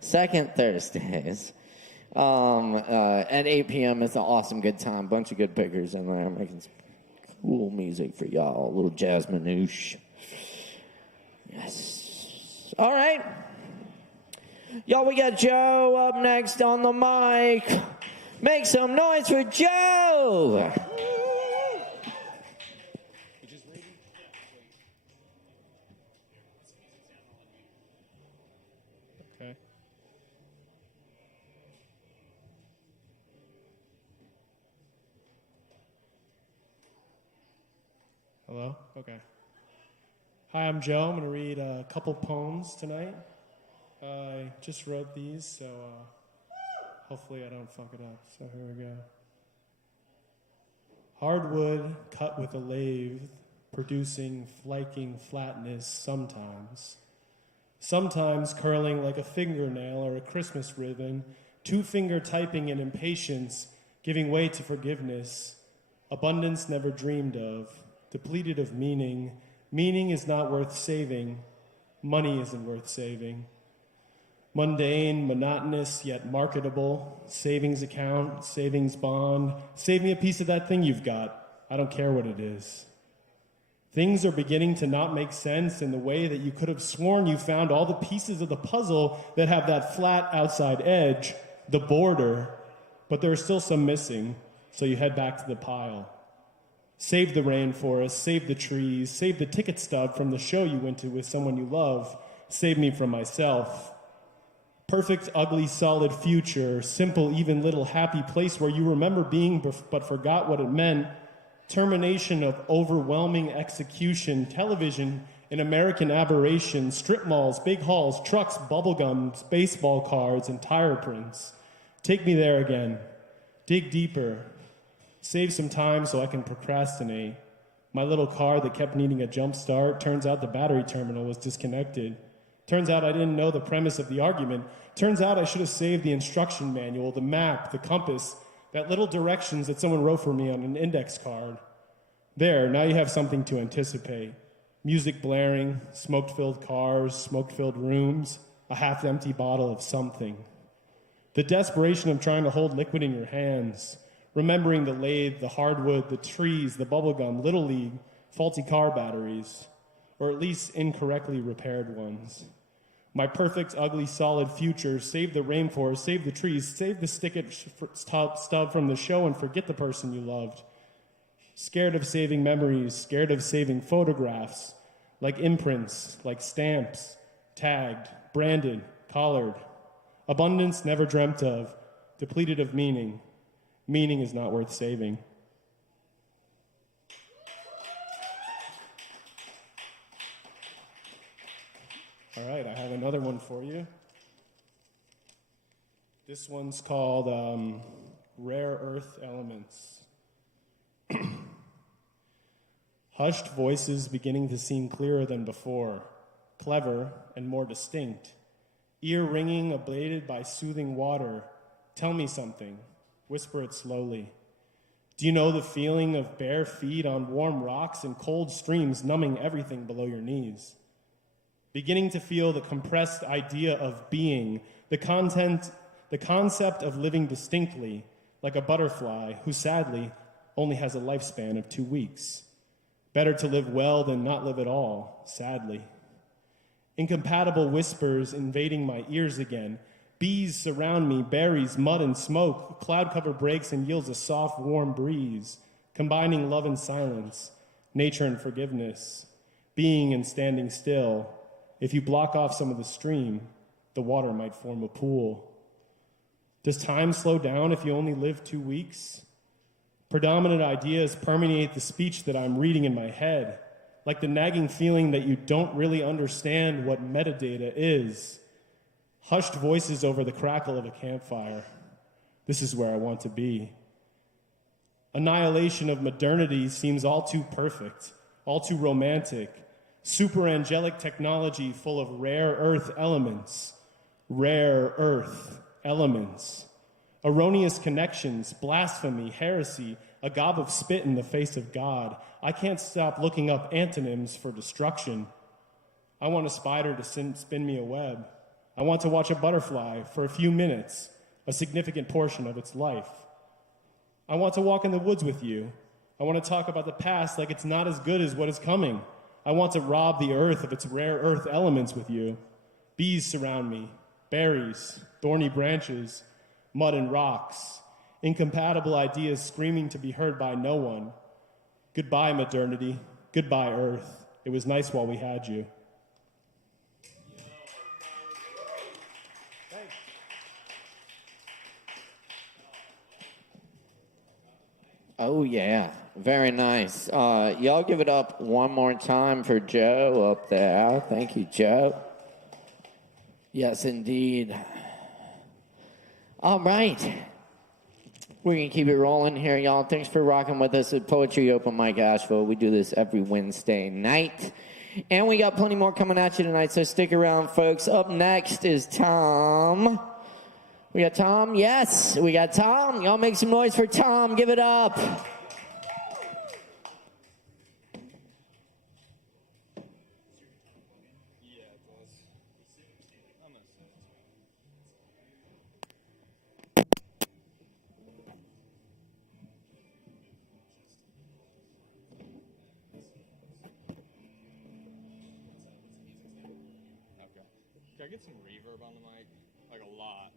Second Thursdays. At 8 p.m. It's an awesome good time. Bunch of good pickers in there making some cool music for y'all. A little jazz manouche. Yes. All right. Y'all, we got Joe up next on the mic. Make some noise for Joe. Okay. Hello? Okay. Hi, I'm Joe. I'm going to read a couple poems tonight. I just wrote these, so hopefully I don't fuck it up. So here we go. Hardwood cut with a lathe, producing flaking flatness sometimes. Sometimes curling like a fingernail or a Christmas ribbon, two-finger typing in impatience, giving way to forgiveness. Abundance never dreamed of, depleted of meaning. Meaning is not worth saving. Money isn't worth saving. Mundane, monotonous, yet marketable. Savings account, savings bond. Save me a piece of that thing you've got. I don't care what it is. Things are beginning to not make sense in the way that you could have sworn you found all the pieces of the puzzle that have that flat outside edge, the border, but there are still some missing, so you head back to the pile. Save the rainforest, save the trees, save the ticket stub from the show you went to with someone you love. Save me from myself. Perfect, ugly, solid future, simple, even little happy place where you remember being but forgot what it meant. Termination of overwhelming execution, television, an American aberration, strip malls, big halls, trucks, bubblegums, baseball cards, and tire prints. Take me there again. Dig deeper. Save some time so I can procrastinate. My little car that kept needing a jump start, turns out the battery terminal was disconnected. Turns out I didn't know the premise of the argument. Turns out I should have saved the instruction manual, the map, the compass, that little directions that someone wrote for me on an index card. There, now you have something to anticipate. Music blaring, smoke-filled cars, smoke-filled rooms, a half-empty bottle of something. The desperation of trying to hold liquid in your hands, remembering the lathe, the hardwood, the trees, the bubblegum, Little League, faulty car batteries, or at least incorrectly repaired ones. My perfect, ugly, solid future, save the rainforest, save the trees, save the stick-it stub from the show and forget the person you loved. Scared of saving memories, scared of saving photographs, like imprints, like stamps, tagged, branded, collared. Abundance never dreamt of, depleted of meaning. Meaning is not worth saving. All right, I have another one for you. This one's called Rare Earth Elements. Hushed voices beginning to seem clearer than before, clever and more distinct. Ear ringing, ablated by soothing water. Tell me something. Whisper it slowly. Do you know the feeling of bare feet on warm rocks and cold streams numbing everything below your knees? Beginning to feel the compressed idea of being, the concept of living distinctly, like a butterfly who sadly only has a lifespan of 2 weeks. Better to live well than not live at all, sadly. Incompatible whispers invading my ears again. Bees surround me, berries, mud and smoke. Cloud cover breaks and yields a soft, warm breeze, combining love and silence, nature and forgiveness, being and standing still. If you block off some of the stream, the water might form a pool. Does time slow down if you only live 2 weeks? Predominant ideas permeate the speech that I'm reading in my head, like the nagging feeling that you don't really understand what metadata is. Hushed voices over the crackle of a campfire. This is where I want to be. Annihilation of modernity seems all too perfect, all too romantic. Super angelic technology full of rare earth elements. Rare earth elements. Erroneous connections, blasphemy, heresy, a gob of spit in the face of God. I can't stop looking up antonyms for destruction. I want a spider to spin me a web. I want to watch a butterfly for a few minutes, a significant portion of its life. I want to walk in the woods with you. I want to talk about the past like it's not as good as what is coming. I want to rob the earth of its rare earth elements with you. Bees surround me, berries, thorny branches, mud and rocks, incompatible ideas screaming to be heard by no one. Goodbye, modernity. Goodbye, earth. It was nice while we had you. Oh, yeah. Very nice. Y'all give it up one more time for Joe up there. Thank you, Joe. Yes, indeed. All right. We're going to keep it rolling here, y'all. Thanks for rocking with us at Poetry Open Mic Asheville. We do this every Wednesday night. And we got plenty more coming at you tonight, so stick around, folks. Up next is Tom. We got Tom? Yes, we got Tom. Y'all make some noise for Tom. Give it up. Can I get some reverb on the mic? Like a lot.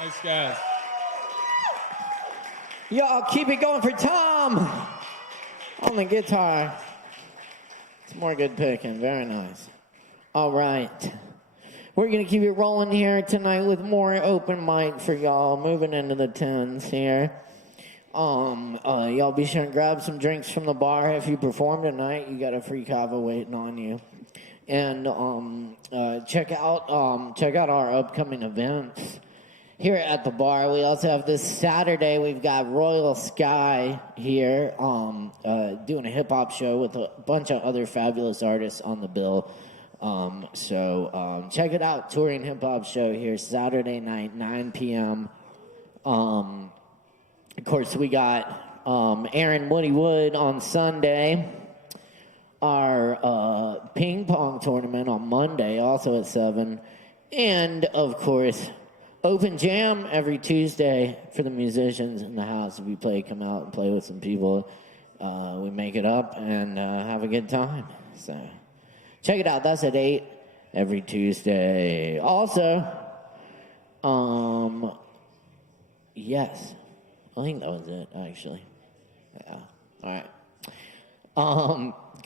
Thanks, guys. Y'all keep it going for Tom on the guitar. It's more good picking. Very nice. All right. We're going to keep it rolling here tonight with more open mic for y'all. Moving into the 10s here. Y'all be sure and grab some drinks from the bar. If you perform tonight, you got a free Kava waiting on you. And check out our upcoming events here at the bar. We also have this Saturday, we've got Royal Sky here doing a hip-hop show with a bunch of other fabulous artists on the bill. So check it out, touring hip-hop show here Saturday night, 9 p.m. Of course, we got Aaron Woody Wood on Sunday. Our ping pong tournament on Monday, also at 7. And, of course, open jam every Tuesday for the musicians in the house. If you play, come out and play with some people. We make it up and have a good time. So check it out. That's at 8 every Tuesday. Also, yes. I think that was it, actually. Yeah. All right.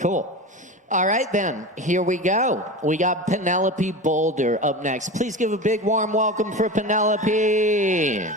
Cool. All right, then. Here we go. We got Penelope Boulder up next. Please give a big, warm welcome for Penelope.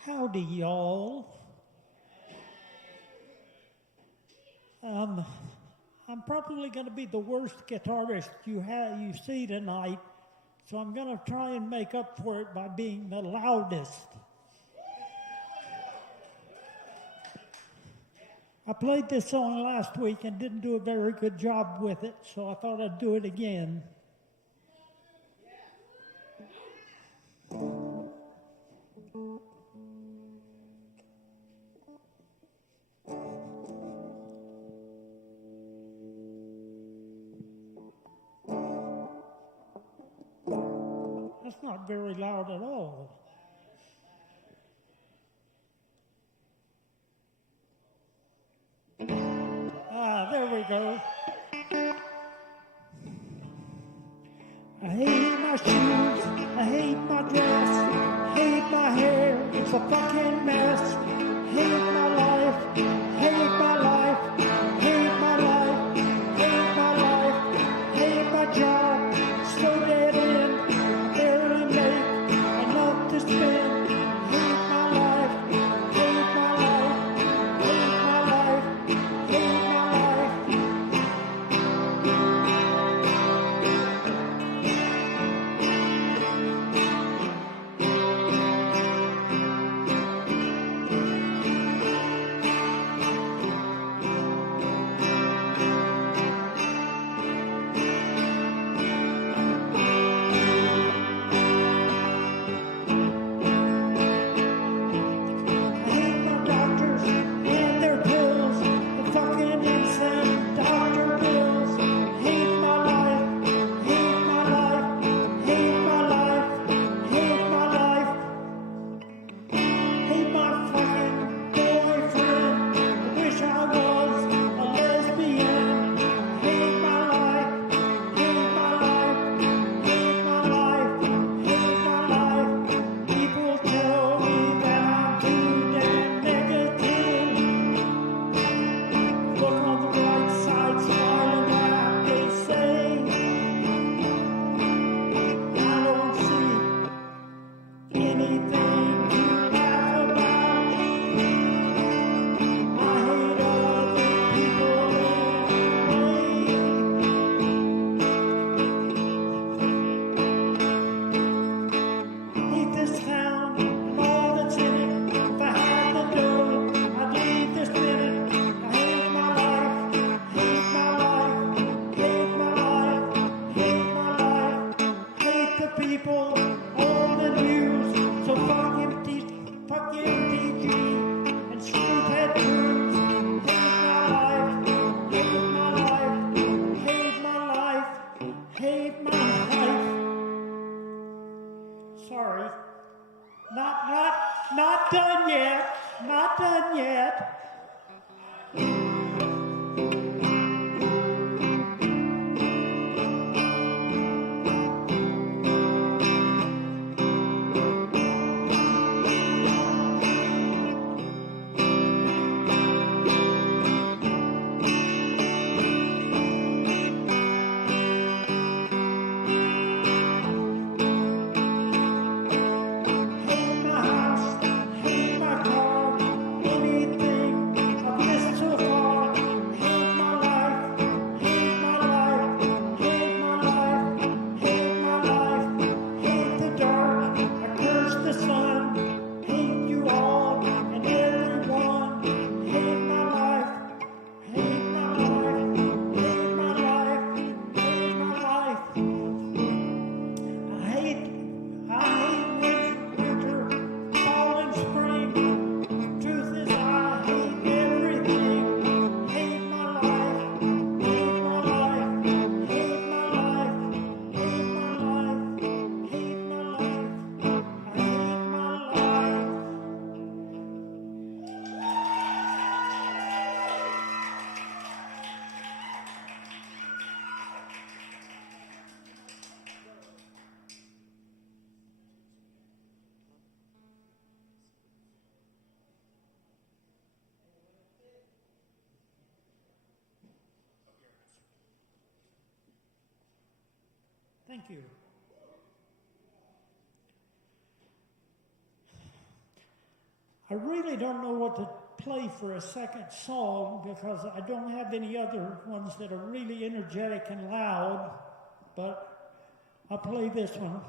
Howdy, y'all. I'm probably going to be the worst guitarist you see tonight, so I'm going to try and make up for it by being the loudest. I played this song last week and didn't do a very good job with it, so I thought I'd do it again. That's not very loud at all. There we go. I hate my shoes, I hate my dress, hate my hair, it's a fucking mess. Hate my life, hate my life, hate my life, hate my life, hate my job, so dead end, barely make enough to spend. Hate my life, hate my life, hate my life, hate my life. Thank you. I really don't know what to play for a second song because I don't have any other ones that are really energetic and loud, but I'll play this one.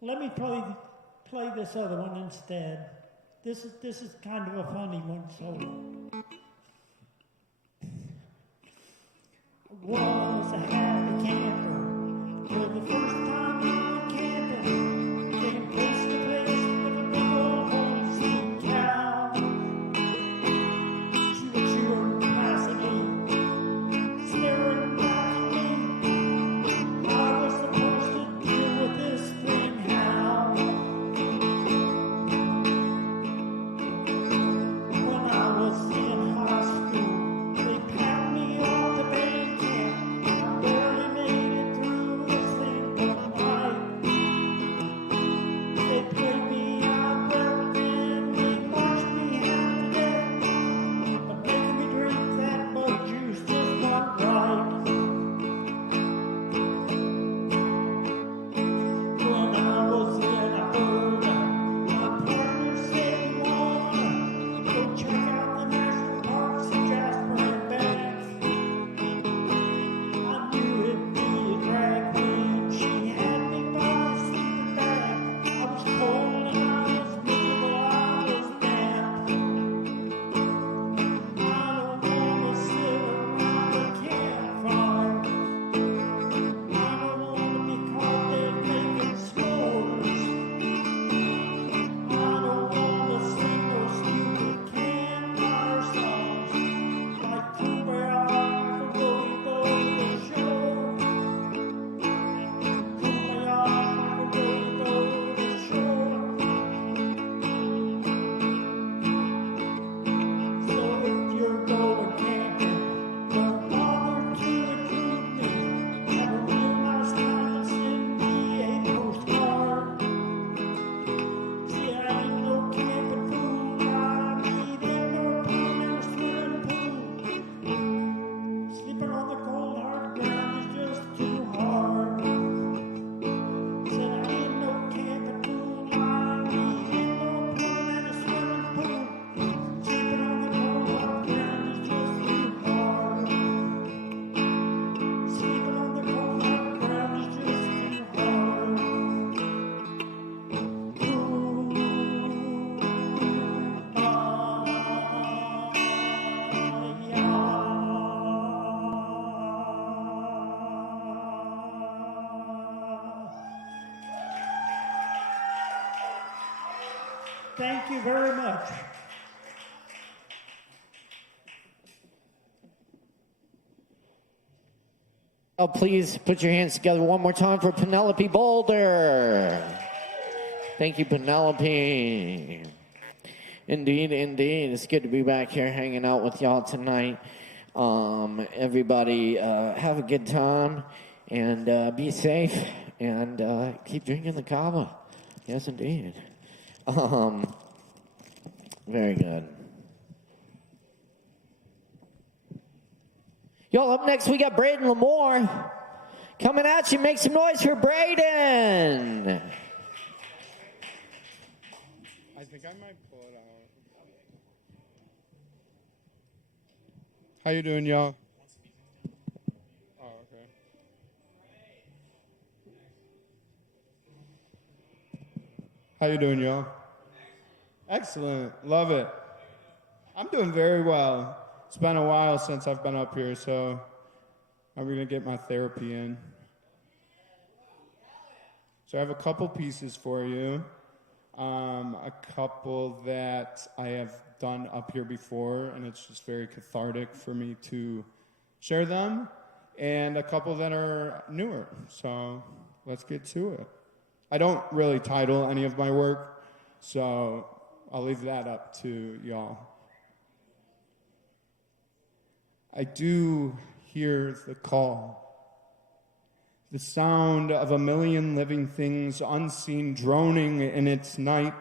Let me play this other one instead. This is kind of a funny one, so. Was a happy camper till the first time we went camping, came face to face with a big old Holstein cow. She was chewing placidly, staring back at me. I was supposed to deal with this thing how? When I was in high school, they packed me off the band camp. I barely made it through the Singleton night. They played me out well, then they marched me half to death. But making me drink that bug juice just not right. When I was in Alberta, my partner said he wanna go check out the national parks in Jasper and Banff. I knew it'd be a drag when she had me by the sleeping bag. I was cold and I was miserable, I was damp. I don't wanna sit around a campfire. I don't wanna be caught there making s'mores. I don't wanna sing those stupid campfire songs like Kumbaya, Macaroni, go to the shore. Kumbaya, Macaroni, go to the shore. So if you're going camping, don't bother to include me. Have a real nice time and send me a postcard. See, I ain't no camping fool. I need indoor pool and a swimming pool. Sleeping on the cold hard ground is just too hard. Said I ain't no camping fool. I need indoor pool and a swimming pool. Sleeping on the cold hard ground is just too hard. Sleeping on the cold hard ground is just too hard. Thank you very much. Oh, please put your hands together one more time for Penelope Boulder. Thank you, Penelope. Indeed, indeed. It's good to be back here hanging out with y'all tonight. Everybody, have a good time and be safe and keep drinking the Kava. Yes, indeed. Very good. Y'all, up next we got Braden Lamore coming at you. Make some noise for Braden. I think I might pull it out. How you doing, y'all? Oh, okay. How you doing, y'all? Excellent. Love it. I'm doing very well. It's been a while since I've been up here, so I'm going to get my therapy in. So I have a couple pieces for you. A couple that I have done up here before, and it's just very cathartic for me to share them, and a couple that are newer. So let's get to it. I don't really title any of my work, so I'll leave that up to y'all. I do hear the call. The sound of a million living things unseen droning in its night,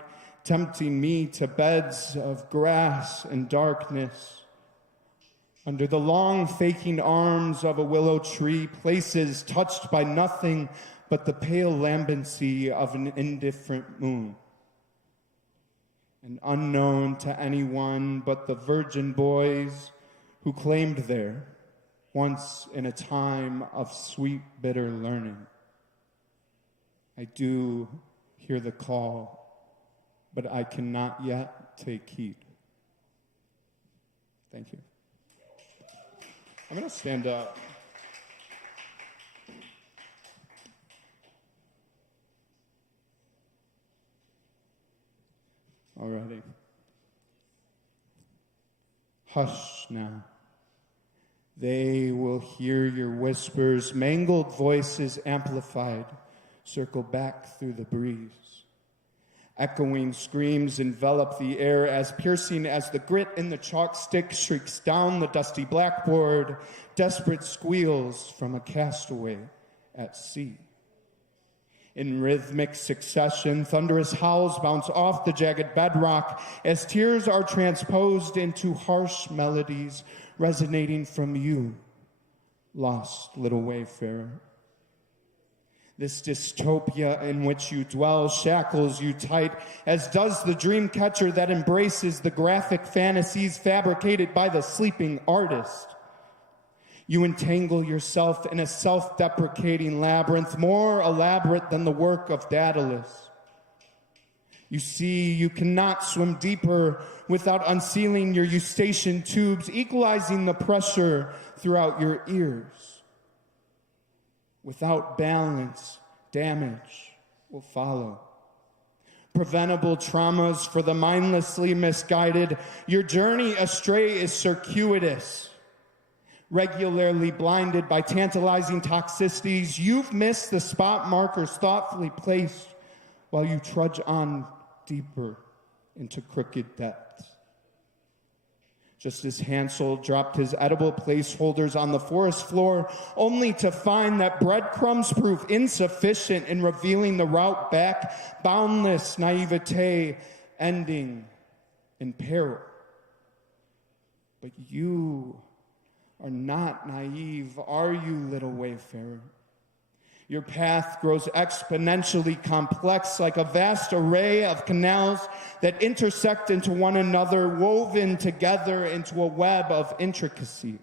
tempting me to beds of grass and darkness. Under the long faking arms of a willow tree, places touched by nothing but the pale lambency of an indifferent moon. And unknown to anyone but the virgin boys who claimed there, once in a time of sweet, bitter learning. I do hear the call, but I cannot yet take heed. Thank you. I'm going to stand up. Alrighty. Hush now. They will hear your whispers, mangled voices amplified, circle back through the breeze. Echoing screams envelop the air as piercing as the grit in the chalk stick shrieks down the dusty blackboard, desperate squeals from a castaway at sea. In rhythmic succession, thunderous howls bounce off the jagged bedrock as tears are transposed into harsh melodies resonating from you, lost little wayfarer. This dystopia in which you dwell shackles you tight, as does the dream catcher that embraces the graphic fantasies fabricated by the sleeping artist. You entangle yourself in a self-deprecating labyrinth more elaborate than the work of Daedalus. You see, you cannot swim deeper without unsealing your eustachian tubes, equalizing the pressure throughout your ears. Without balance, damage will follow. Preventable traumas for the mindlessly misguided. Your journey astray is circuitous. Regularly blinded by tantalizing toxicities, you've missed the spot markers thoughtfully placed while you trudge on deeper into crooked depths. Just as Hansel dropped his edible placeholders on the forest floor, only to find that breadcrumbs prove insufficient in revealing the route back, boundless naivete ending in peril. But you are not naive, are you, little wayfarer? Your path grows exponentially complex like a vast array of canals that intersect into one another, woven together into a web of intricacies.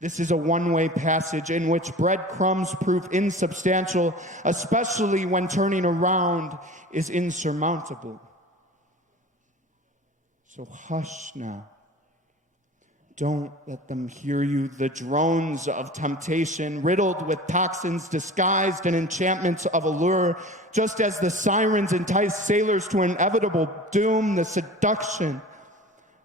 This is a one-way passage in which breadcrumbs prove insubstantial, especially when turning around is insurmountable. So hush now. Don't let them hear you, the drones of temptation, riddled with toxins disguised in enchantments of allure, just as the sirens entice sailors to inevitable doom, the seduction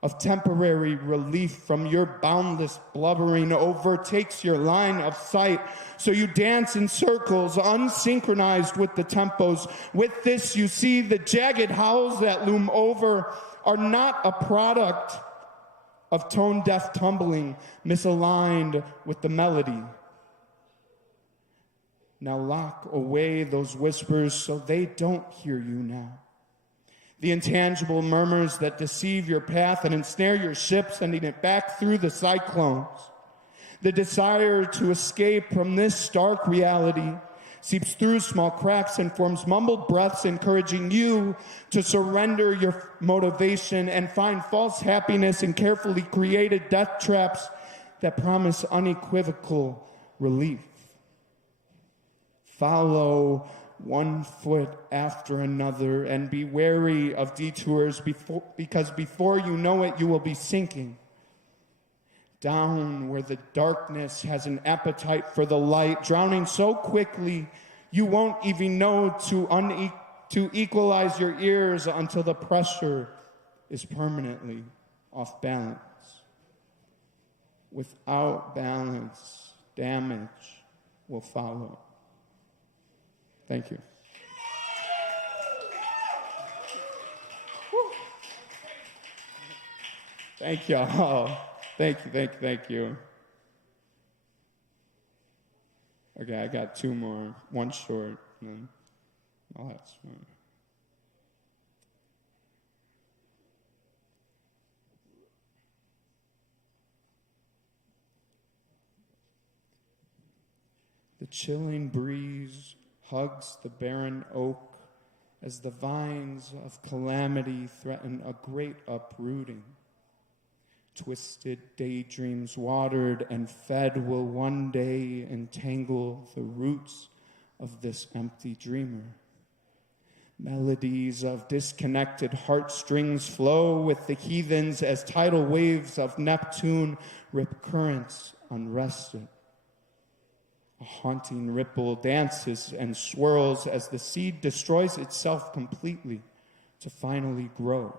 of temporary relief from your boundless blubbering overtakes your line of sight, so you dance in circles, unsynchronized with the tempos. With this, you see the jagged howls that loom over are not a product of tone-deaf tumbling, misaligned with the melody. Now lock away those whispers so they don't hear you now. The intangible murmurs that deceive your path and ensnare your ship, sending it back through the cyclones. The desire to escape from this stark reality seeps through small cracks and forms mumbled breaths, encouraging you to surrender your motivation and find false happiness in carefully created death traps that promise unequivocal relief. Follow one foot after another and be wary of detours because before you know it, you will be sinking down where the darkness has an appetite for the light, drowning so quickly you won't even know to equalize your ears until the pressure is permanently off balance. Without balance, damage will follow. Thank you. Thank y'all. Thank you. Okay, I got two more. One short, and then the last one. The chilling breeze hugs the barren oak as the vines of calamity threaten a great uprooting. Twisted daydreams watered and fed will one day entangle the roots of this empty dreamer. Melodies of disconnected heartstrings flow with the heathens as tidal waves of Neptune rip currents unrested. A haunting ripple dances and swirls as the seed destroys itself completely to finally grow.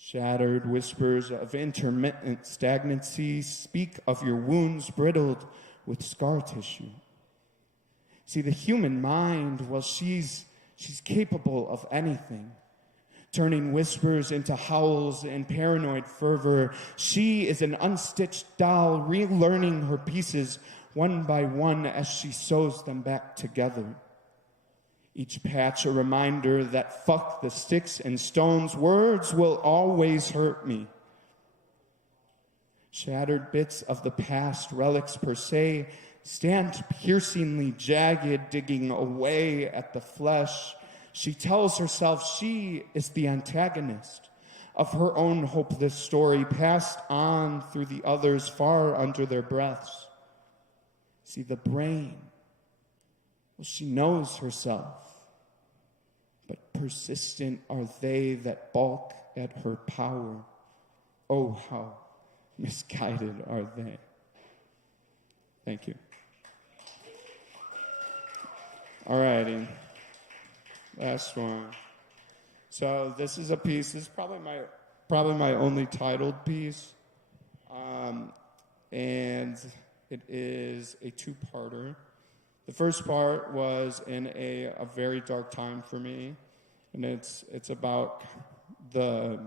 Shattered whispers of intermittent stagnancy speak of your wounds brittled with scar tissue. See, the human mind, well, she's capable of anything. Turning whispers into howls in paranoid fervor. She is an unstitched doll, relearning her pieces one by one as she sews them back together. Each patch a reminder that fuck the sticks and stones, words will always hurt me. Shattered bits of the past, relics per se, stand piercingly jagged, digging away at the flesh. She tells herself she is the antagonist of her own hopeless story, passed on through the others far under their breaths. See, the brain, well, she knows herself, but persistent are they that balk at her power. Oh, how misguided are they. Thank you. All righty. Last one. So this is a piece. This is probably my only titled piece, and it is a two-parter. The first part was in a very dark time for me, and it's about the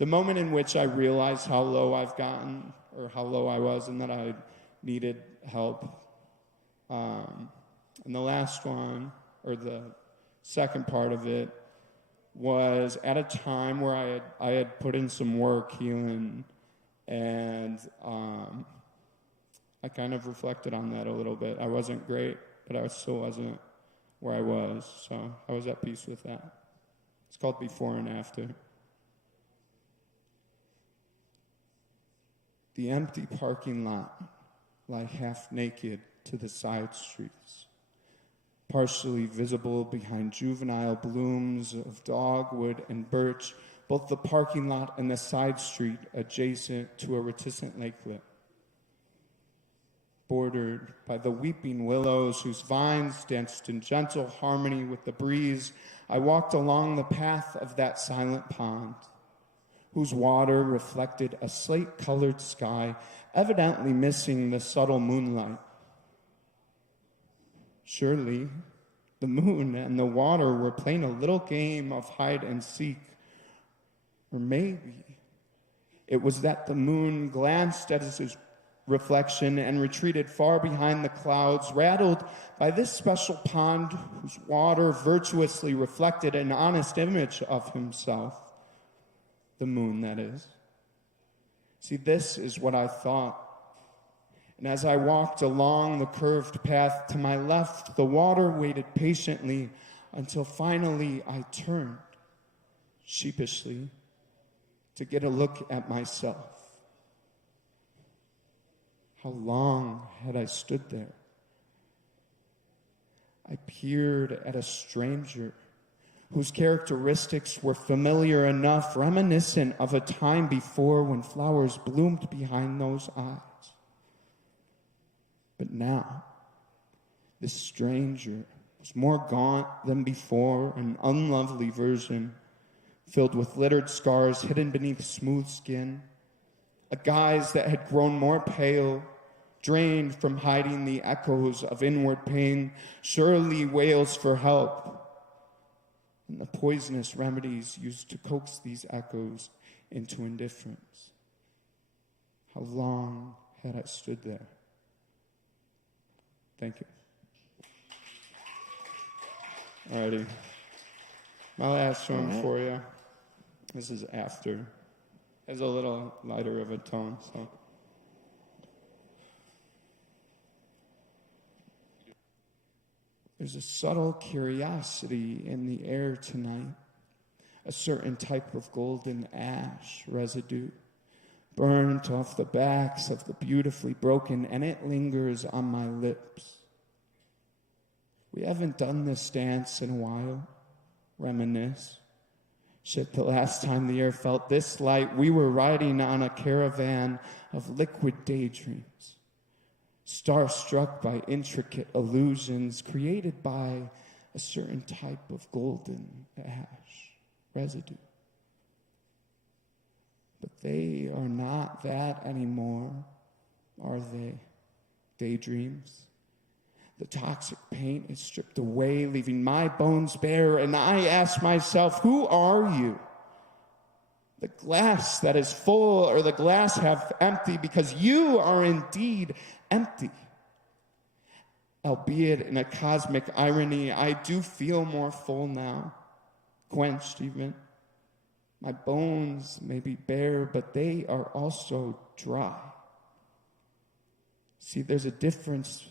moment in which I realized how low I've gotten, or how low I was, and that I needed help. And the last one, or the second part of it, was at a time where I had put in some work healing, and I kind of reflected on that a little bit. I wasn't great, but I still wasn't where I was, so I was at peace with that. It's called Before and After. The empty parking lot lie half naked to the side streets, partially visible behind juvenile blooms of dogwood and birch, both the parking lot and the side street adjacent to a reticent lakelet. Bordered by the weeping willows whose vines danced in gentle harmony with the breeze, I walked along the path of that silent pond, whose water reflected a slate-colored sky, evidently missing the subtle moonlight. Surely, the moon and the water were playing a little game of hide and seek. Or maybe it was that the moon glanced at his reflection and retreated far behind the clouds, rattled by this special pond whose water virtuously reflected an honest image of himself. The moon, that is. See, this is what I thought. And as I walked along the curved path to my left, the water waited patiently until finally I turned, sheepishly, to get a look at myself. How long had I stood there? I peered at a stranger whose characteristics were familiar enough, reminiscent of a time before when flowers bloomed behind those eyes. But now, this stranger was more gaunt than before, an unlovely version, filled with littered scars hidden beneath smooth skin, a guise that had grown more pale, drained from hiding the echoes of inward pain, surely wails for help, and the poisonous remedies used to coax these echoes into indifference. How long had I stood there? Thank you. Alrighty. My last one for you. This is After. It's a little lighter of a tone, so. There's a subtle curiosity in the air tonight, a certain type of golden ash residue, burnt off the backs of the beautifully broken, and it lingers on my lips. We haven't done this dance in a while. Reminisce. Shit, the last time the air felt this light, we were riding on a caravan of liquid daydreams, starstruck by intricate illusions created by a certain type of golden ash residue. But they are not that anymore, are they? Daydreams. The toxic paint is stripped away, leaving my bones bare, and I ask myself, who are you? The glass that is full or the glass half empty, because you are indeed empty. Albeit in a cosmic irony, I do feel more full now, quenched even. My bones may be bare, but they are also dry. See, there's a difference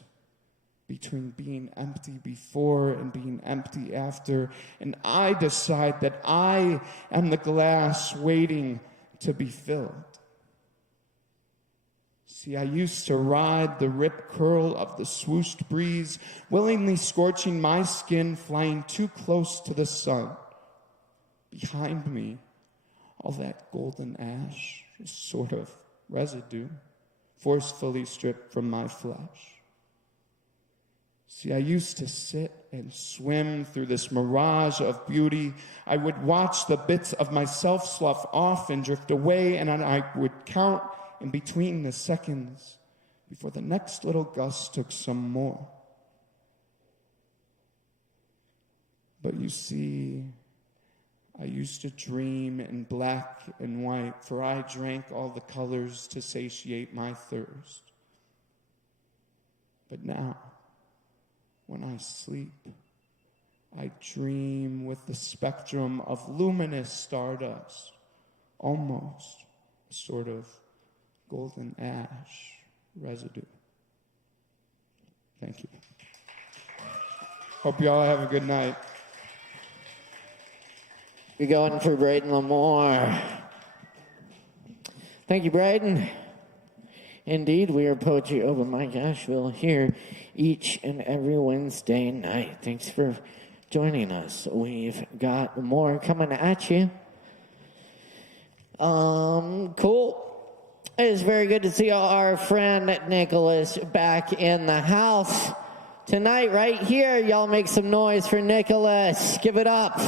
between being empty before and being empty after, and I decide that I am the glass waiting to be filled. See, I used to ride the rip curl of the swooshed breeze, willingly scorching my skin, flying too close to the sun. Behind me, all that golden ash is sort of residue, forcefully stripped from my flesh. See, I used to sit and swim through this mirage of beauty. I would watch the bits of myself slough off and drift away, and I would count in between the seconds before the next little gust took some more. But you see, I used to dream in black and white, for I drank all the colors to satiate my thirst. But now, when I sleep, I dream with the spectrum of luminous stardust, almost a sort of golden ash residue. Thank you. Hope you all have a good night. We're going for Braden Lamore. Thank you, Braden. Indeed, we are Poetry Open Mic Asheville here each and every Wednesday night. Thanks for joining us. We've got more coming at you. Cool. It is very good to see our friend Nicholas back in the house tonight right here. Y'all make some noise for Nicholas. Give it up.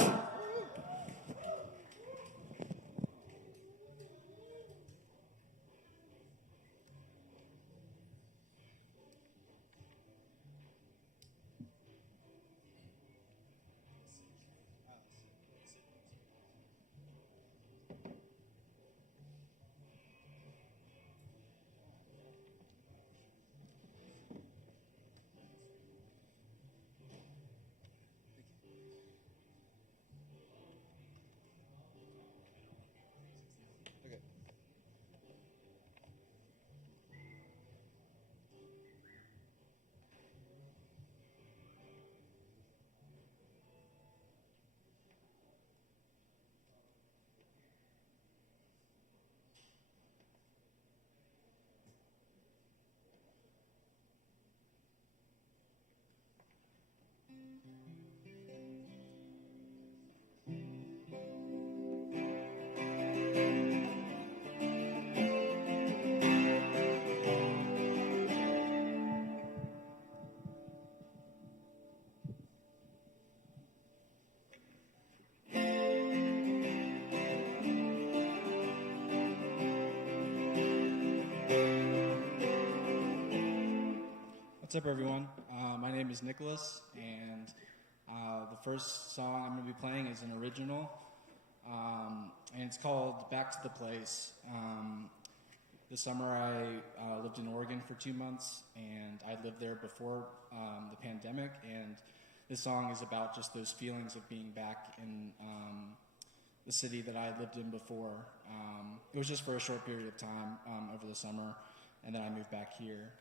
up, everyone? My name is Nicholas, and the first song I'm going to be playing is an original, and it's called Back to the Place. This summer I lived in Oregon for 2 months, and I lived there before the pandemic, and this song is about just those feelings of being back in the city that I lived in before. It was just for a short period of time over the summer, and then I moved back here.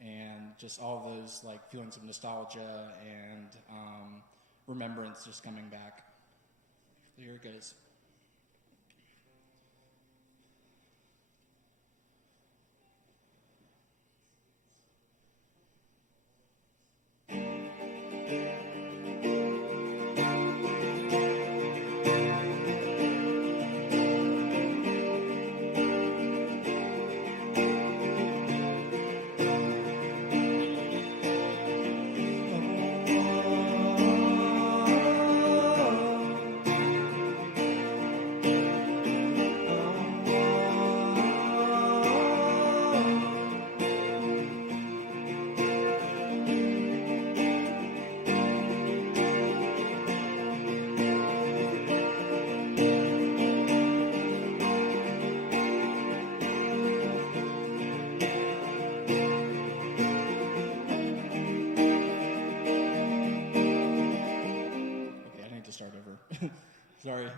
And just all of those like feelings of nostalgia and remembrance just coming back. So here it goes. Sorry.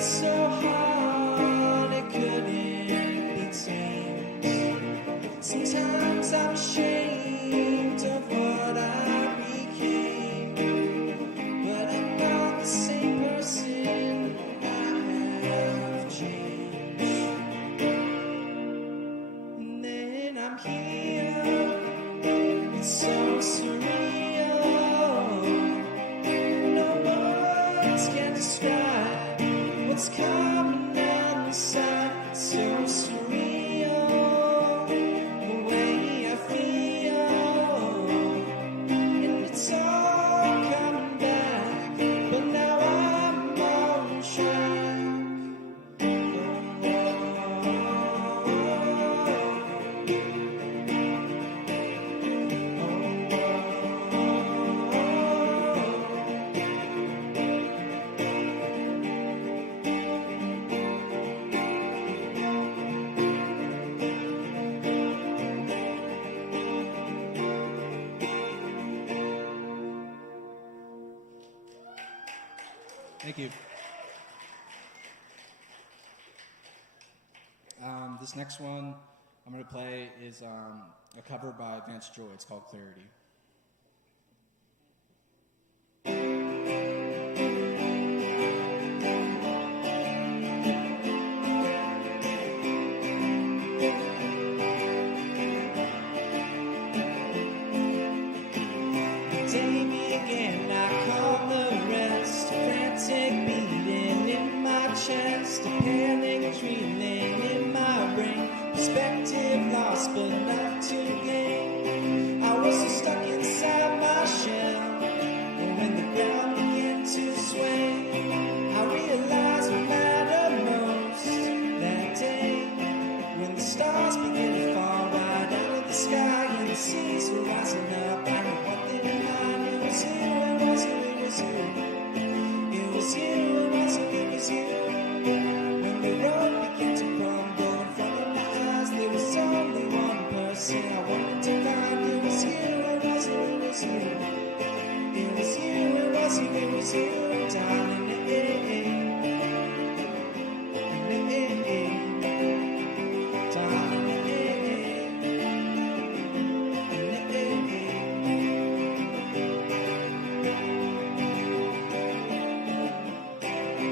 So hard coming and the sight so surreal. The way I feel, and it's all coming back, but now I'm on track. Thank you. This next one I'm going to play is a cover by Vance Joy. It's called Clarity. Day began, I call the rest. Frantic beating in my chest, a panic dreaming in my brain. Perspective lost, but not to gain. I was so stuck inside my shell, and when the ground began to sway, I realized what mattered most that day. When the stars began to fall right out of the sky and the seas were rising up, I knew one thing in mind: it was you, it was you, it was you. It was you, it was you, it was you. When the road began to crumble in front of my eyes, there was only one person I wanted to find. It was you, it was you, it was you. It was you, it was you, it was you, darling.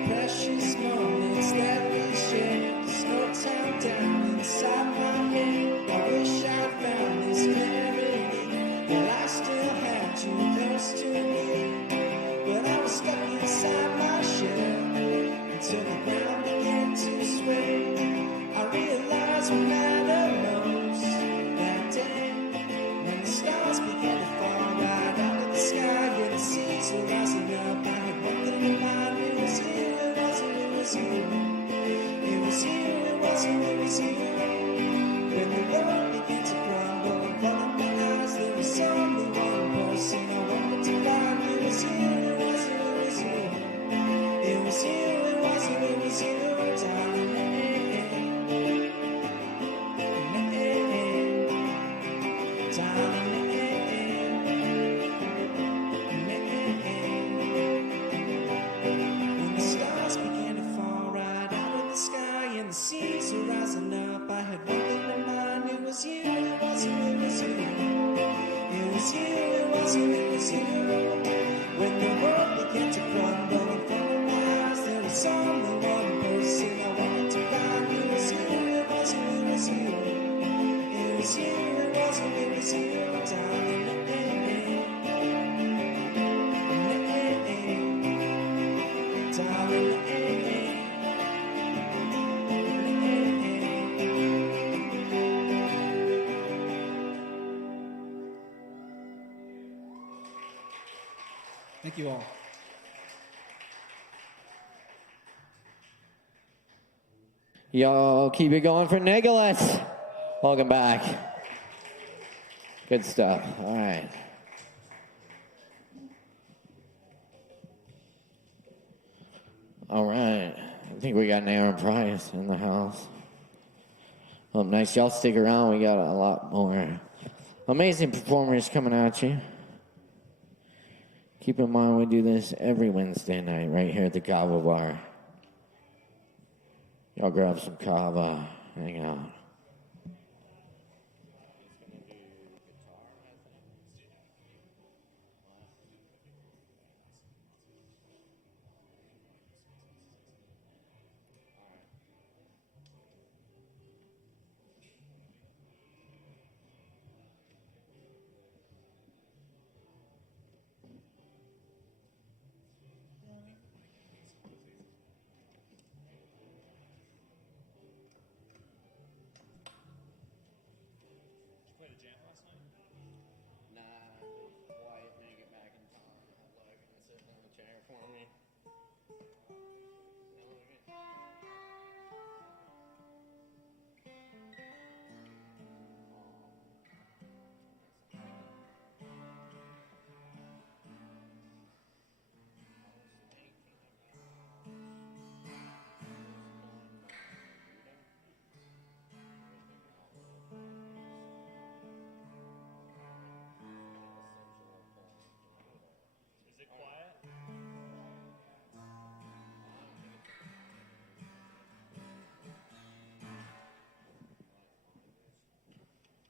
Precious moments that we shared, there's no time down inside my head. I wish I found this clarity, but I still had you close to me. But I was stuck inside my shell until the ground began to sway. I realized what mattered most that day, when the stars began to fall right out of the sky and the seas were rising up. I had one thing in mind: it was you, it was you, it was you. It was you, it was you, it was you. When the world began to crumble in front of my eyes, there was only one person I wanted to find. It was you, it was you, it was you. It was you, it was you, it was you, darling. When the stars began to fall right out of the sky and the seas were rising up, I had one thing in mind: it was you, it was you, it was you. It was you, it was you, it was you. When the world began to crumble in front of my eyes, there was only one person I wanted to find. It was you, it was you, it was you. It was you, it was you, it was you, darling. Thank you all. Yo, keep it going for Nicholas. Welcome back. Good stuff. All right. All right. I think we got an Aaron Price in the house. Oh, nice. Y'all stick around. We got a lot more amazing performers coming at you. Keep in mind, we do this every Wednesday night right here at the Kava bar. Y'all grab some Kava, hang out. for me. Is it quiet?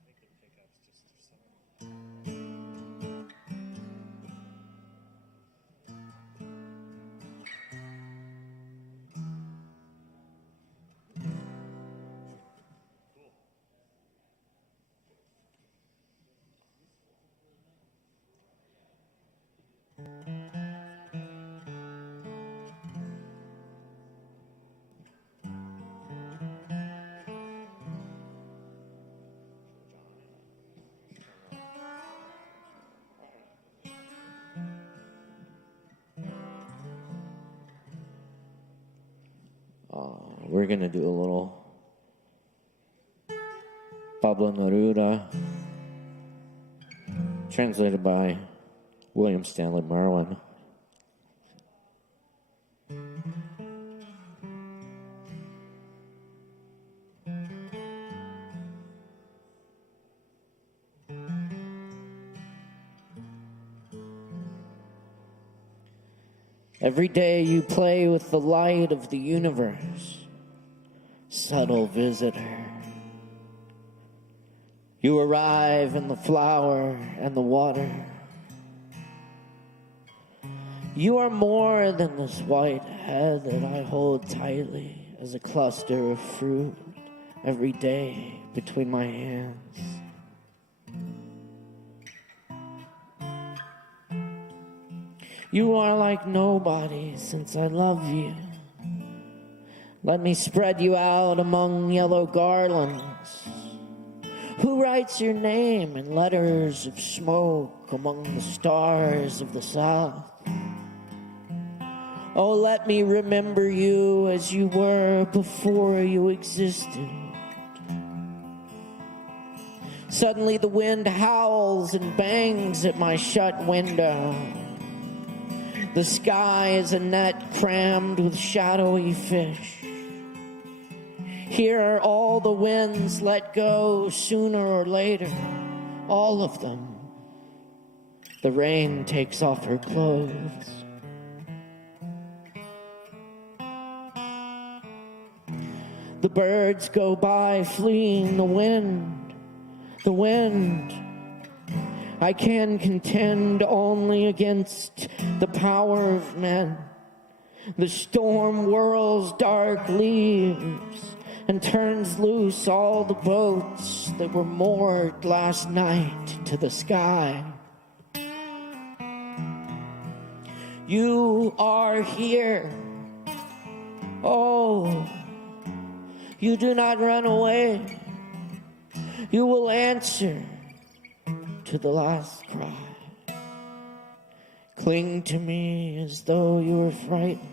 I think the pickup's just something. We're going to do a little Pablo Neruda, translated by William Stanley Merwin. Every day you play with the light of the universe, subtle visitor. You arrive in the flower and the water. You are more than this white head that I hold tightly as a cluster of fruit every day between my hands. You are like nobody since I love you. Let me spread you out among yellow garlands. Who writes your name in letters of smoke among the stars of the south? Oh, let me remember you as you were before you existed. Suddenly the wind howls and bangs at my shut window. The sky is a net crammed with shadowy fish. Here are all the winds let go sooner or later, all of them. The rain takes off her clothes. The birds go by fleeing the wind, the wind. I can contend only against the power of men. The storm whirls dark leaves and turns loose all the boats that were moored last night to the sky. You are here. Oh, you do not run away. You will answer to the last cry. Cling to me as though you were frightened.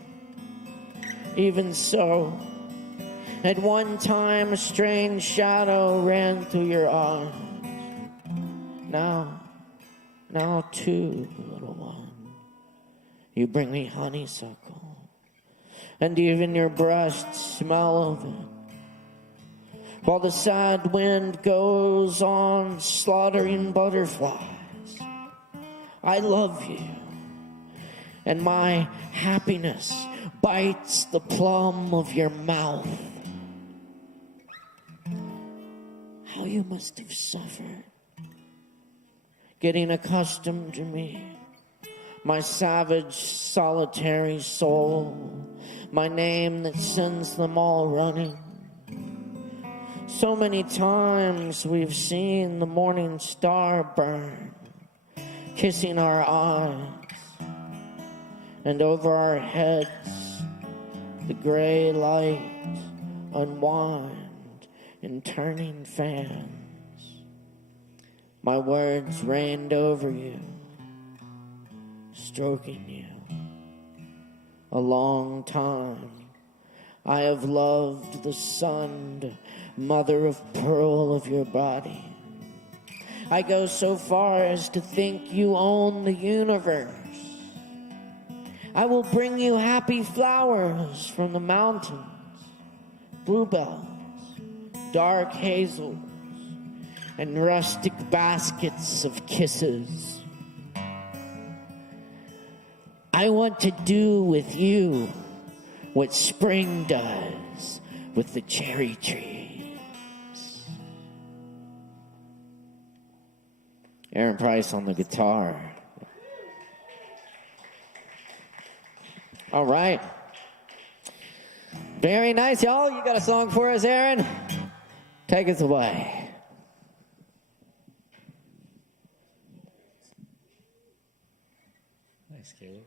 Even so, at one time a strange shadow ran through your eyes. Now too, little one, you bring me honeysuckle, and even your breasts smell of it. While the sad wind goes on slaughtering butterflies, I love you, and my happiness bites the plum of your mouth. How you must have suffered, getting accustomed to me, my savage, solitary soul, my name that sends them all running. So many times we've seen the morning star burn, kissing our eyes, and over our heads the gray light unwind in turning fans. My words rained over you, stroking you, a long time. I have loved the sun, mother of pearl of your body. I go so far as to think you own the universe. I will bring you happy flowers from the mountains, bluebells, dark hazels, and rustic baskets of kisses. I want to do with you what spring does with the cherry trees. Aaron Price on the guitar. All right. Very nice, y'all. You got a song for us, Aaron? Take us away. Nice, Caleb.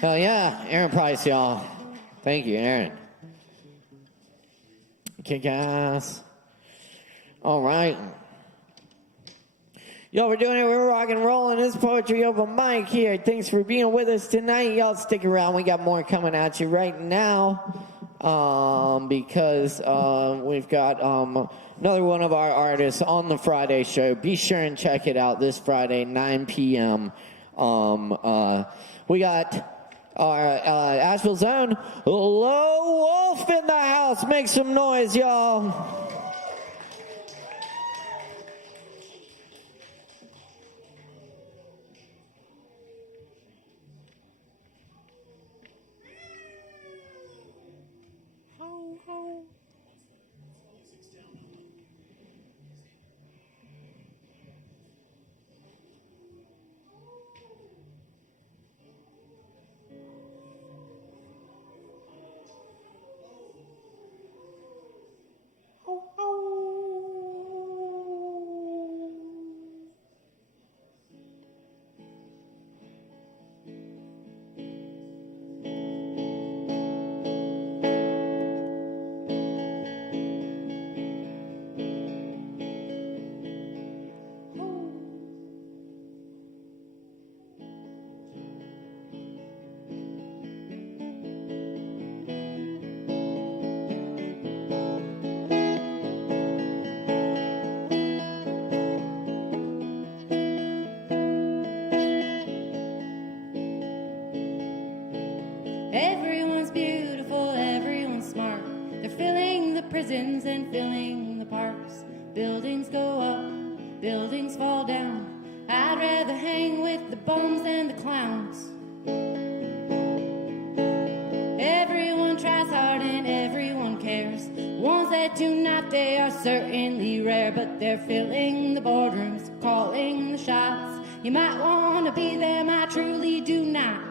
Hell yeah, Aaron Price, y'all. Thank you, Aaron. Kick ass. All right. Y'all, we're doing it. We're rock and rolling. This Poetry Open Mic here. Thanks for being with us tonight. Y'all stick around. We got more coming at you right now because we've got another one of our artists on the Friday show. Be sure and check it out this Friday, 9 p.m. We got our Asheville's own Low Wolf in the house. Make some noise, y'all. Everyone's beautiful, everyone's smart. They're filling the prisons and filling the parks. Buildings go up, buildings fall down. I'd rather hang with the bums than the clowns. Everyone tries hard and everyone cares. Ones that do not, they are certainly rare. But they're filling the boardrooms, calling the shots. You might want to be them, I truly do not.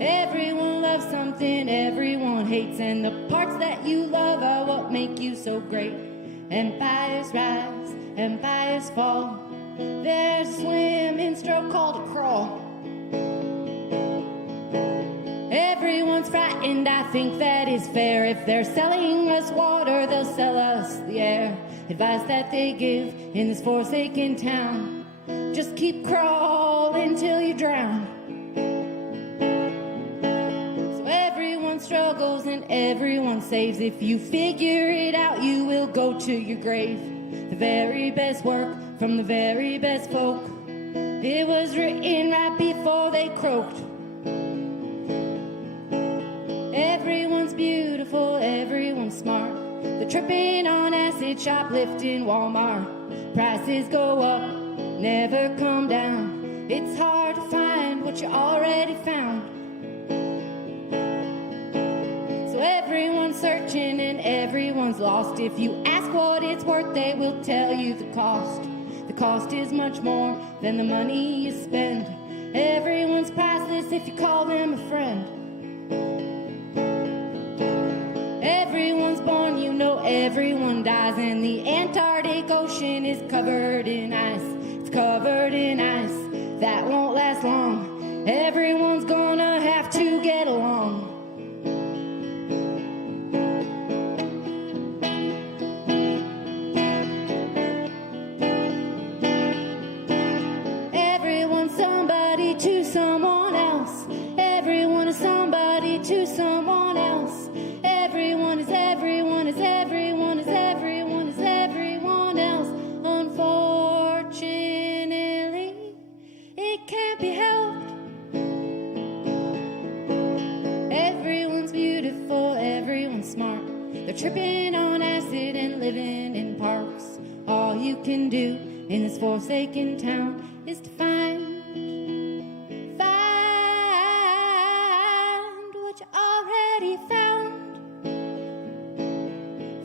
Everyone loves something, everyone hates, and the parts that you love are what make you so great. Empires rise, empires fall. There's a swimming stroke called a crawl. Everyone's frightened, I think that is fair. If they're selling us water, they'll sell us the air. Advice that they give in this forsaken town: just keep crawling till you drown. Struggles and everyone saves. If you figure it out, you will go to your grave. The very best work from the very best folk, it was written right before they croaked. Everyone's beautiful, everyone's smart. They're tripping on acid, shoplifting Walmart. Prices go up, never come down. It's hard to find what you already found. Everyone's searching and everyone's lost. If you ask what it's worth, they will tell you the cost. The cost is much more than the money you spend. Everyone's priceless if you call them a friend. Everyone's born, you know everyone dies. And the Antarctic Ocean is covered in ice. It's covered in ice that won't last long. Everyone's gonna have to get along. To someone else. Everyone is somebody to someone else. Everyone is everyone is everyone is everyone is everyone else. Unfortunately, it can't be helped. Everyone's beautiful, everyone's smart. They're tripping on acid and living in parks. All you can do in this forsaken town is to find what you already found.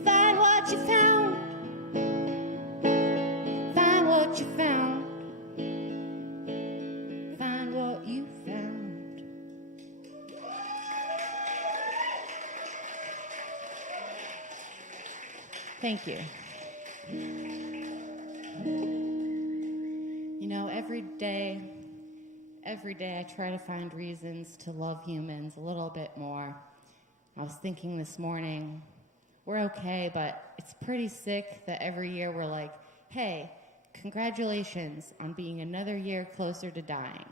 Find what you found. Find what you found. Find what you found. Thank you. You know, every day every day I try to find reasons to love humans a little bit more. I was thinking this morning, we're okay, but it's pretty sick that every year we're like, hey, congratulations on being another year closer to dying.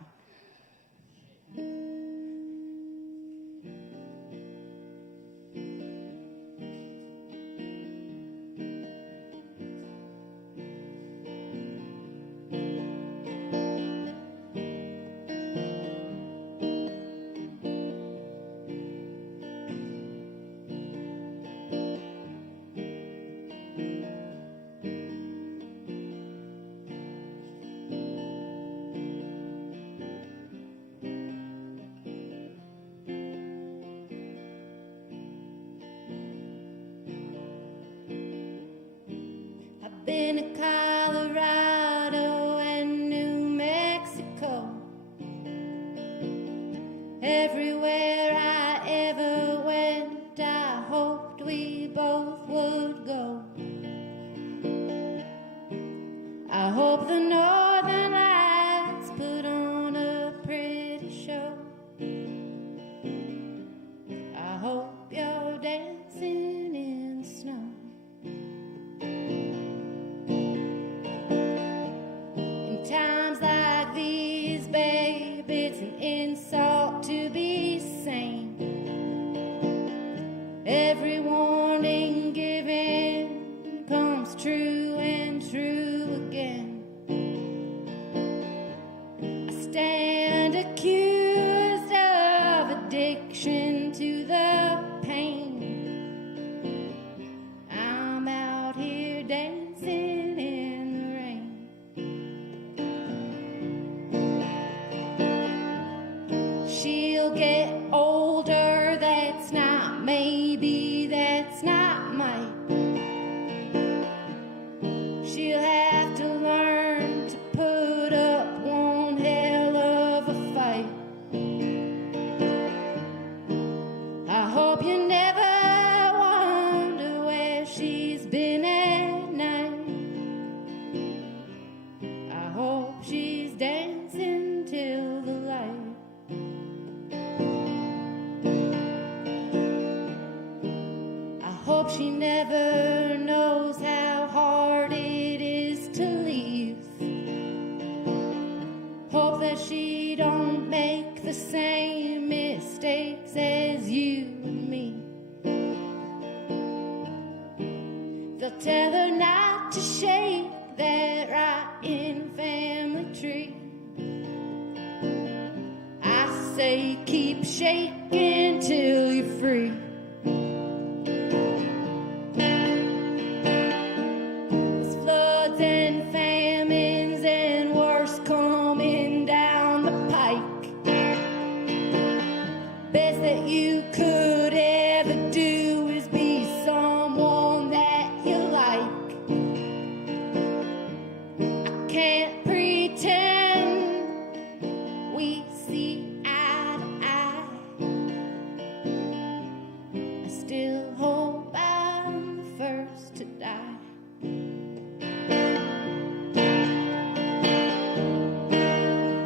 Been to Colorado and New Mexico. Everywhere I ever went, I hoped we both would go. I hope the Northern Lights put on a pretty show. I hope you're dancing in the snow. Times like these, babe, it's an insult to be sane. Every warning given comes true and true again. I stand accused of addiction to the pain. I'm out here dancing in the rain. She'll get older, that's not maybe, that's not might. She'll have to learn to put up one hell of a fight. I hope you never wonder where she's been at night. I hope she's dancing till the light. I hope she never knows how hard it is to leave. Hope that she don't make the same mistakes as you and me. They'll tell her not to shake that rotten family tree. I say keep shaking till you're free. There's floods and famines and worse coming down the pike. Best that you could ever do is be someone that you like. I can't pretend we see eye to eye. I still hope I'm the first to die.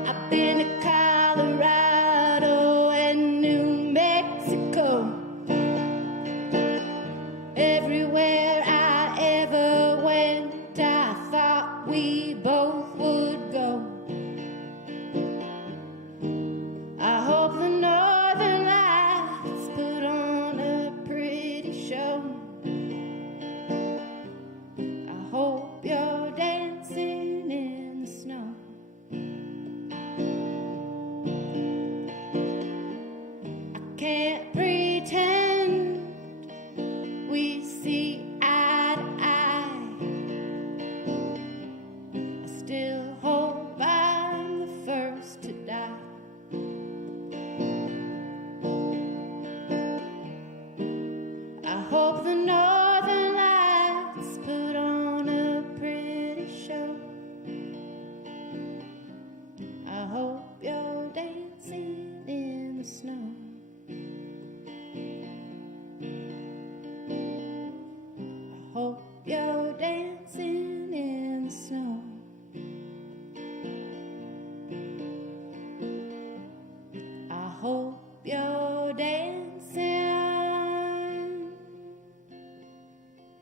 I've been to Colorado and New Mexico. Everywhere I ever went, I thought we both would go. I hope the Northern Lights put on a pretty show. I hope you're dancing in the snow. I can't pretend we see eye to eye. I still hope I'm the first to die. I hope the Northern Lights put on a pretty show. I hope you're dancing in the snow. I hope you're dancing in the snow. hope you're dancing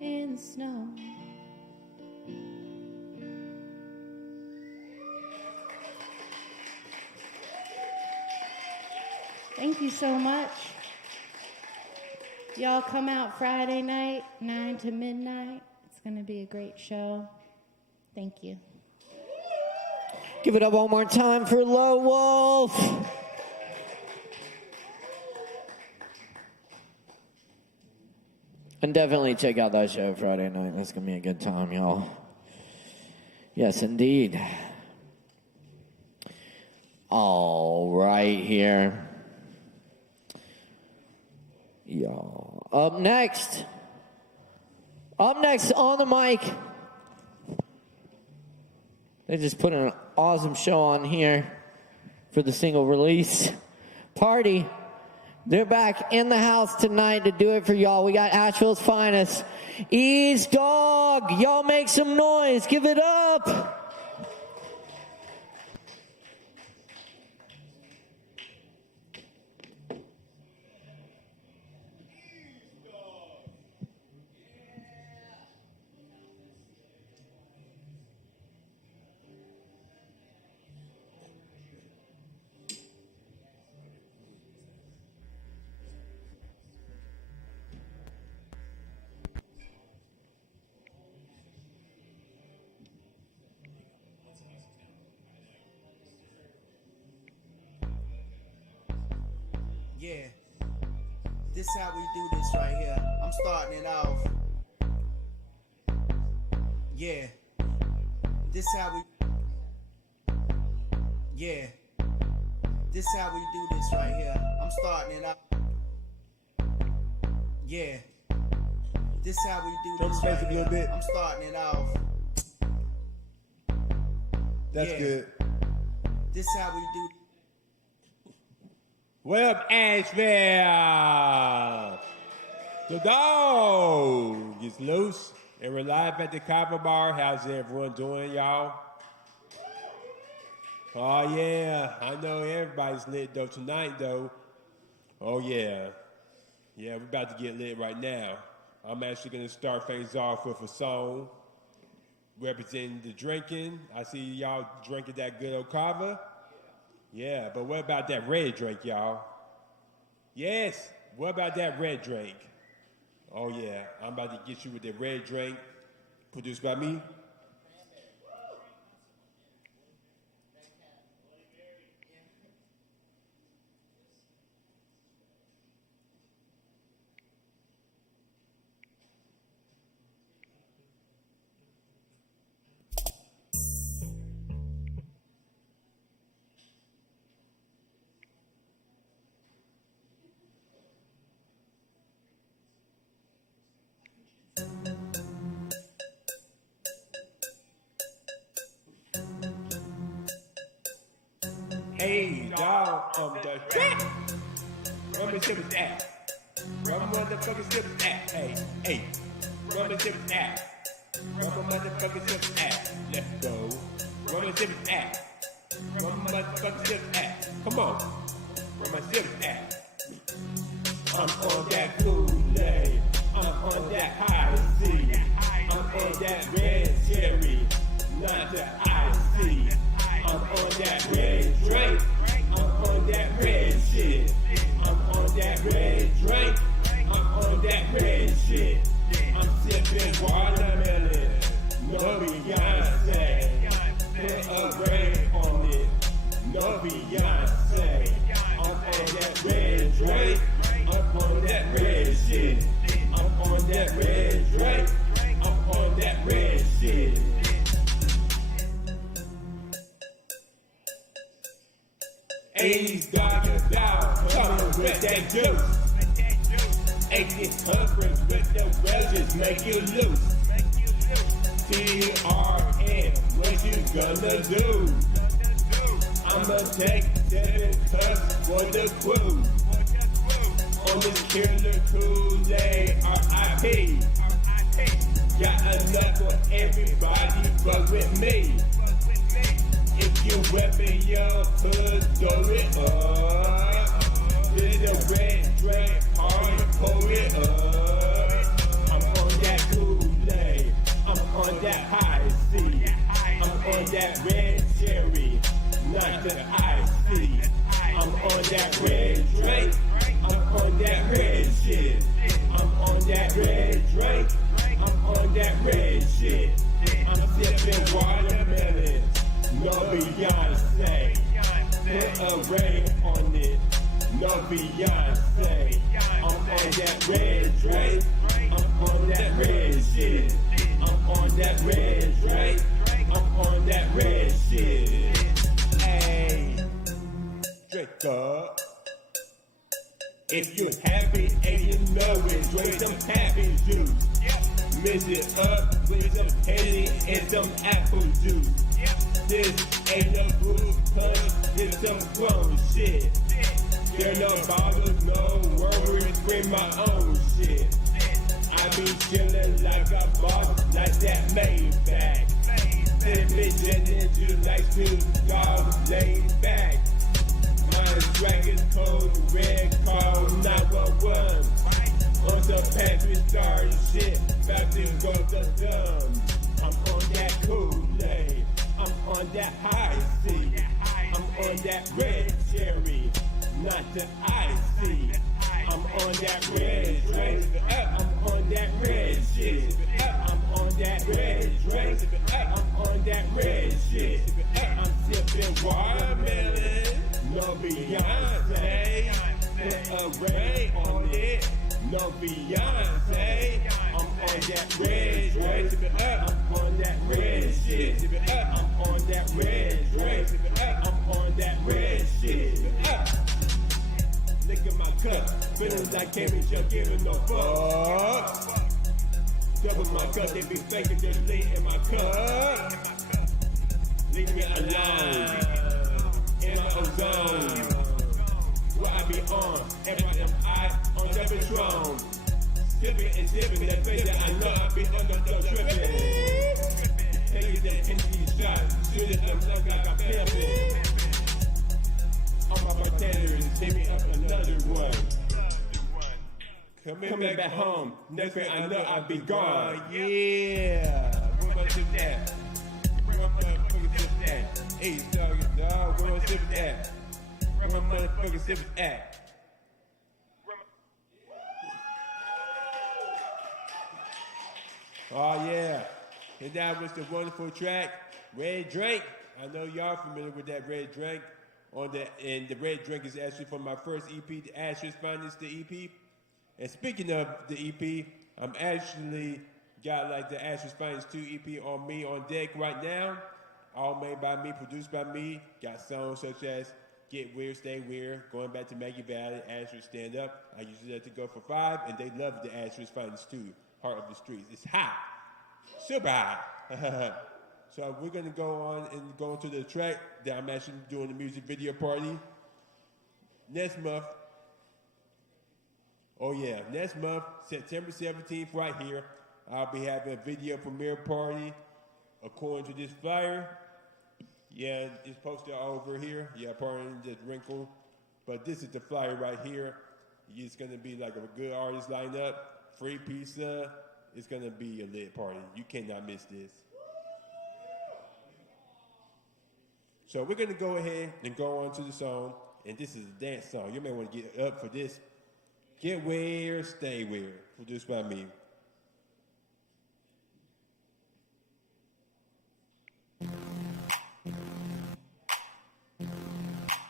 in the snow. Thank you so much. Y'all come out Friday night, 9 to midnight. It's going to be a great show. Thank you. Give it up one more time for Low Wolf. And definitely check out that show Friday night. That's going to be a good time, y'all. Yes, indeed. All right, here. Y'all. Up next on the mic. They just put an awesome show on here for the single release party. They're back in the house tonight to do it for y'all. We got Asheville's finest, East Dog. Y'all make some noise. Give it up. Yeah, this how we do this right here. I'm starting it off. Yeah, this how we. Yeah, this how we do this right here. I'm starting it off. Yeah, this how we do this right here. I'm starting it off. That's good. This how we do. What up, Asheville? The dog is loose, and we're live at the Kava bar. How's everyone doing, y'all? Oh, yeah. I know everybody's lit, though, tonight, though. Oh, yeah. Yeah, we're about to get lit right now. I'm actually going to start things off with a song representing the drinking. I see y'all drinking that good old Kava. Yeah, but what about that red drink, y'all? Yes, what about that red drink? Oh, yeah, I'm about to get you with the red drink produced by me. Hey, dog, the shit. Run me to his ass. Run motherfucking to his ass. Hey, hey. Run me to his ass. Run motherfucking to his ass. Let's go. Run me to his ass. Run motherfucking to his ass. Come on. Run my to his ass. I'm on that Kool-Aid. I'm on that high C. I'm on that red cherry. Not the icy. I'm on that red drink. I'm on that red shit. I'm on that red drink. I'm on that red shit. I'm sipping watermelon. No Beyonce. Put a ring on it. No Beyonce. I'm on that red drink. I'm on that red shit. I'm on that red drink. I'm on that red shit. A's got your dog coming with that juice. Ain't this conference with the wedges make you loose. TRN, what you gonna do? I'ma take 7 cups for the crew. On this killer Kool-Aid, R.I.P. Got enough for everybody, but with me. If you weapon your hood, throw it up. that red drink. I'm on that red shit. I'm on that red drink. I'm on that red shit. I'm sipping watermelon. No Beyonce. Put a ray on it. No Beyonce. I'm on that red drink. I'm on that red shit. I'm on that red drink. I'm on that red shit. Hey, drink up. If you're happy and you know it, drink some happy juice. Mix it up with some Henny and some apple juice. This ain't no fruit punch, this some grown shit. There no bottles, no worries with my own shit. I be chillin' like a boss, like that Maybach. This bitch and you like to go laid back. My dragon's cold, red call 911. On some Patrick Star shit, about to go to dumb. I'm on that Kool-Aid, I'm on that high C. I'm on that red cherry, not the icy. I'm on that red drink, I'm on that red shit. I'm on that red drink, I'm on that red shit. I'm sipping watermelon, no Beyonce. Put a ray on it, no Beyonce. I'm on that red drink, I'm on that red shit. I'm on that red drink, I'm on that red shit. Look at my cup, feeling like can't be giving no fuck. Double my cup, they be faking just lean in my cup. Leave me alone, in my own zone. Where I be on, FYMI on the Patron. Sipping and dipping, that face that I know I be under the tripping. Taking that empty shot, shooting them like I'm pimping. All my bartenders, take me up another one. Coming back home, next thing I know I'll be gone. Yeah, where am I sip that? Where am I motherfucking sip that? Hey, dog, where am I sip that? Where am I motherfucking sip at? Oh yeah, and that was the wonderful track, Red Drink. I know y'all familiar with that Red Drink. And the red drink is actually from my first EP, the Ashes Finest, the EP. And speaking of the EP, I'm actually got like the Ashes Finest 2 EP on me on deck right now. All made by me, produced by me. Got songs such as Get Weird, Stay Weird, Going Back to Maggie Valley, Ashes Stand Up. I usually let it go for 5, and they love the Ashes Finest 2, Heart of the Streets. It's hot, super hot. So we're going to go on and go into the track that I'm actually doing the music video party. Next month, next month, September 17th, right here, I'll be having a video premiere party according to this flyer. Yeah, it's posted over here. Yeah, pardon this wrinkle. But this is the flyer right here. It's going to be like a good artist lineup, free pizza. It's going to be a lit party. You cannot miss this. So we're going to go ahead and go on to the song, and this is a dance song. You may want to get up for this. Get Weird, Stay Weird, produced by me.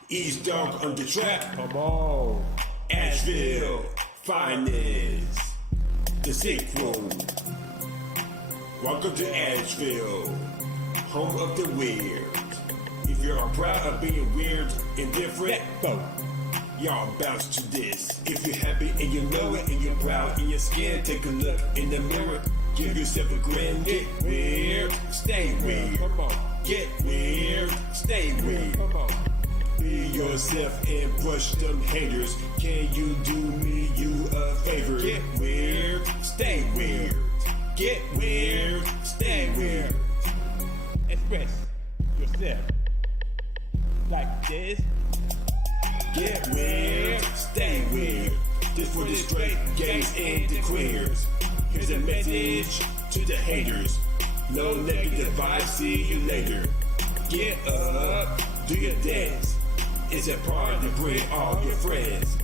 East Dog on the track. Come on. Asheville, finest. The sequel. Welcome to Asheville, home of the weird. If you're proud of being weird and different, y'all bounce to this. If you're happy and you know it and you're proud in your skin, take a look in the mirror. Give yourself a grin. Get weird, stay weird. Come on. Get weird, stay weird. Come on. Be yourself and push them haters. Can you do me a favor? Get weird, stay weird. Get weird, stay weird. Express yourself like this. Get weird, stay weird. This for the straight gays and the queers. Here's a message to the haters. No negative vibes, see you later. Get up, do your dance. It's a party, bring all your friends.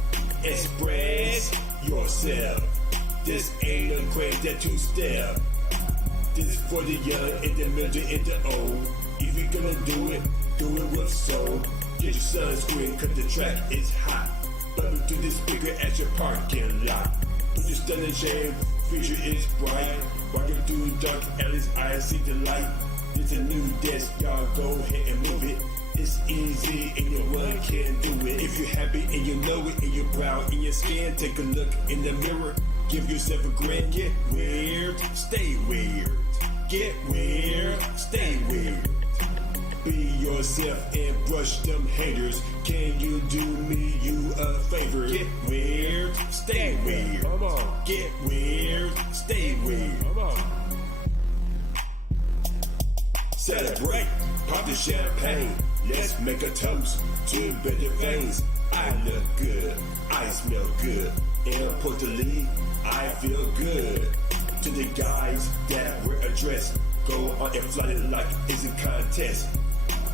Express yourself. This ain't a great that two-step. This is for the young, and the middle, and the old. If you're gonna do it with soul. Get your sunscreen, cause the track is hot. Bubble through the speaker at your parking lot. With your stunning shade, future is bright. Walking through dark alleys, I see the light. It's a new desk, y'all go ahead and move it. It's easy and your one can do it. If you're happy and you know it, and you're proud in your skin, take a look in the mirror. Give yourself a grin. Get weird, stay weird. Get weird, stay weird. Be yourself and brush them haters. Can you do me a favor? Get weird, stay weird. Come on. Get weird, stay weird. Come on. Celebrate, pop the champagne. Let's make a toast to better things. I look good, I smell good. Importantly, I feel good. To the guys that wear a dress, go on and fly it like it's a contest.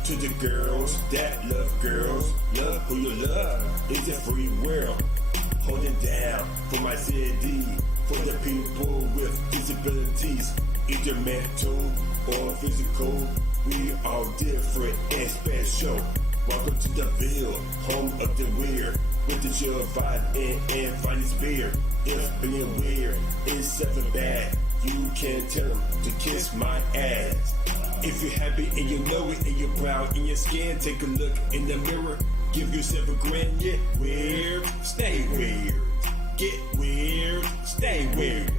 To the girls that love girls, love who you love. It's a free world. Hold it down for my city, for the people with disabilities, either mental or physical. We all different and special. Welcome to the Ville, home of the weird, with the chill vibe and finest beer. If being weird is something bad, you can tell them to kiss my ass. If you're happy and you know it and you're proud in your skin, take a look in the mirror. Give yourself a grin. Get weird, stay weird. Get weird, stay weird.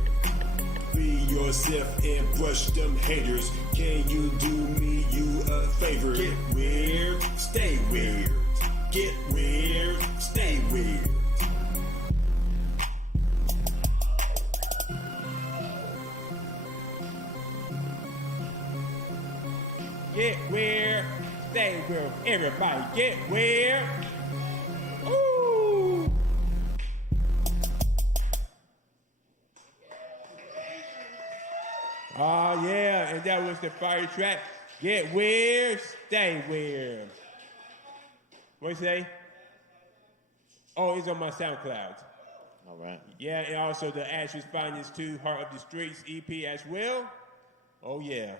Be yourself and brush them haters. Can you do me a favor? Get weird, stay weird. Get weird, stay weird. Get weird, stay weird. Everybody get weird. Ooh. Oh yeah, and that was the fire track. Get weird, stay weird. What you say? Oh, it's on my SoundCloud. All right. Yeah, and also the Ashes Finest 2 Heart of the Streets EP as well. Oh yeah.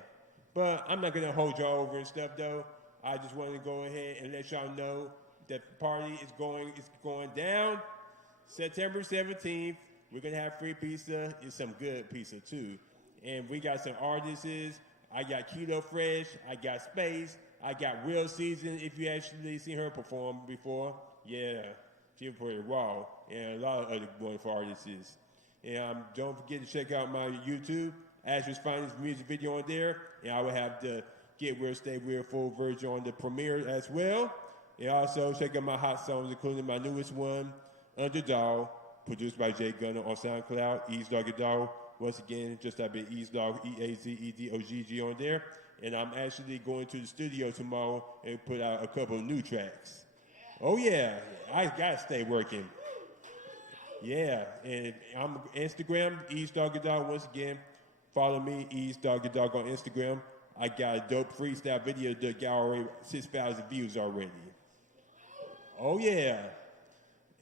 But I'm not going to hold y'all over and stuff, though. I just want to go ahead and let y'all know that the party is going down September 17th. We're going to have free pizza. It's some good pizza, too. And we got some artists. I got Keto Fresh. I got Space. I got Real Season, if you actually seen her perform before. Yeah, she was pretty raw. And a lot of other wonderful artists. And don't forget to check out my YouTube. Ashes Finest music video on there, and I will have the Get Weird, Stay Weird full version on the premiere as well. And also check out my hot songs, including my newest one, Underdog, produced by Jay Gunner on SoundCloud, Ease Doggy Dog. Once again, just type in Ease Dog, EAZEDOGG on there. And I'm actually going to the studio tomorrow and put out a couple of new tracks. Oh yeah, I gotta stay working. Yeah, and I'm Instagram, Ease Doggy Dog once again. Follow me, Ease Doggy Dog on Instagram. I got a dope freestyle video that got already 6,000 views already. Oh yeah.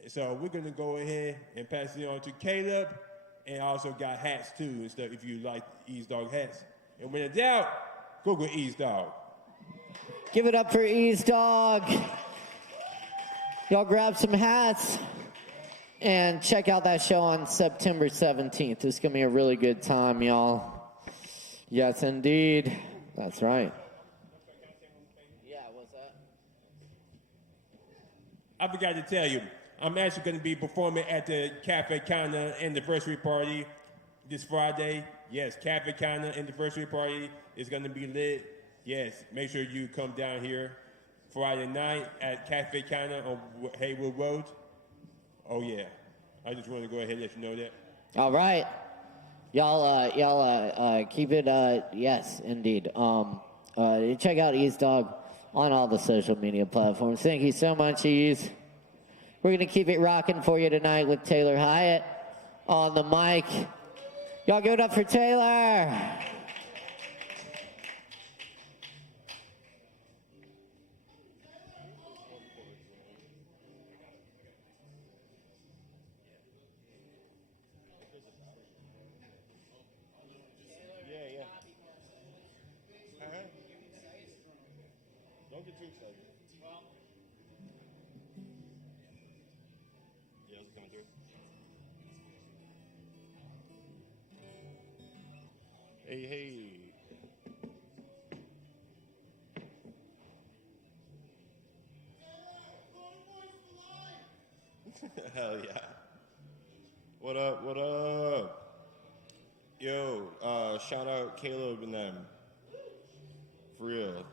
So we're gonna go ahead and pass it on to Caleb, and also got hats too and stuff if you like Ease Dog hats. And when in doubt, Google Ease Dog. Give it up for Ease Dog. Y'all grab some hats. And check out that show on September 17th. It's going to be a really good time, y'all. Yes, indeed. That's right. Yeah, what's that? I forgot to tell you, I'm actually going to be performing at the Cafe Kana anniversary party this Friday. Yes, Cafe Kana anniversary party is going to be lit. Yes, make sure you come down here Friday night at Cafe Kana on Haywood Road. Oh, yeah. I just want to go ahead and let you know that. All right. Y'all keep it, yes, indeed. Check out Ease Dog on all the social media platforms. Thank you so much, Ease. We're going to keep it rocking for you tonight with Taylor Hyatt on the mic. Y'all give it up for Taylor. Don't get too excited. Well, yeah, it's coming through. Hey, hey. Hell yeah. What up, what up? Yo, shout out Caleb and them. For real.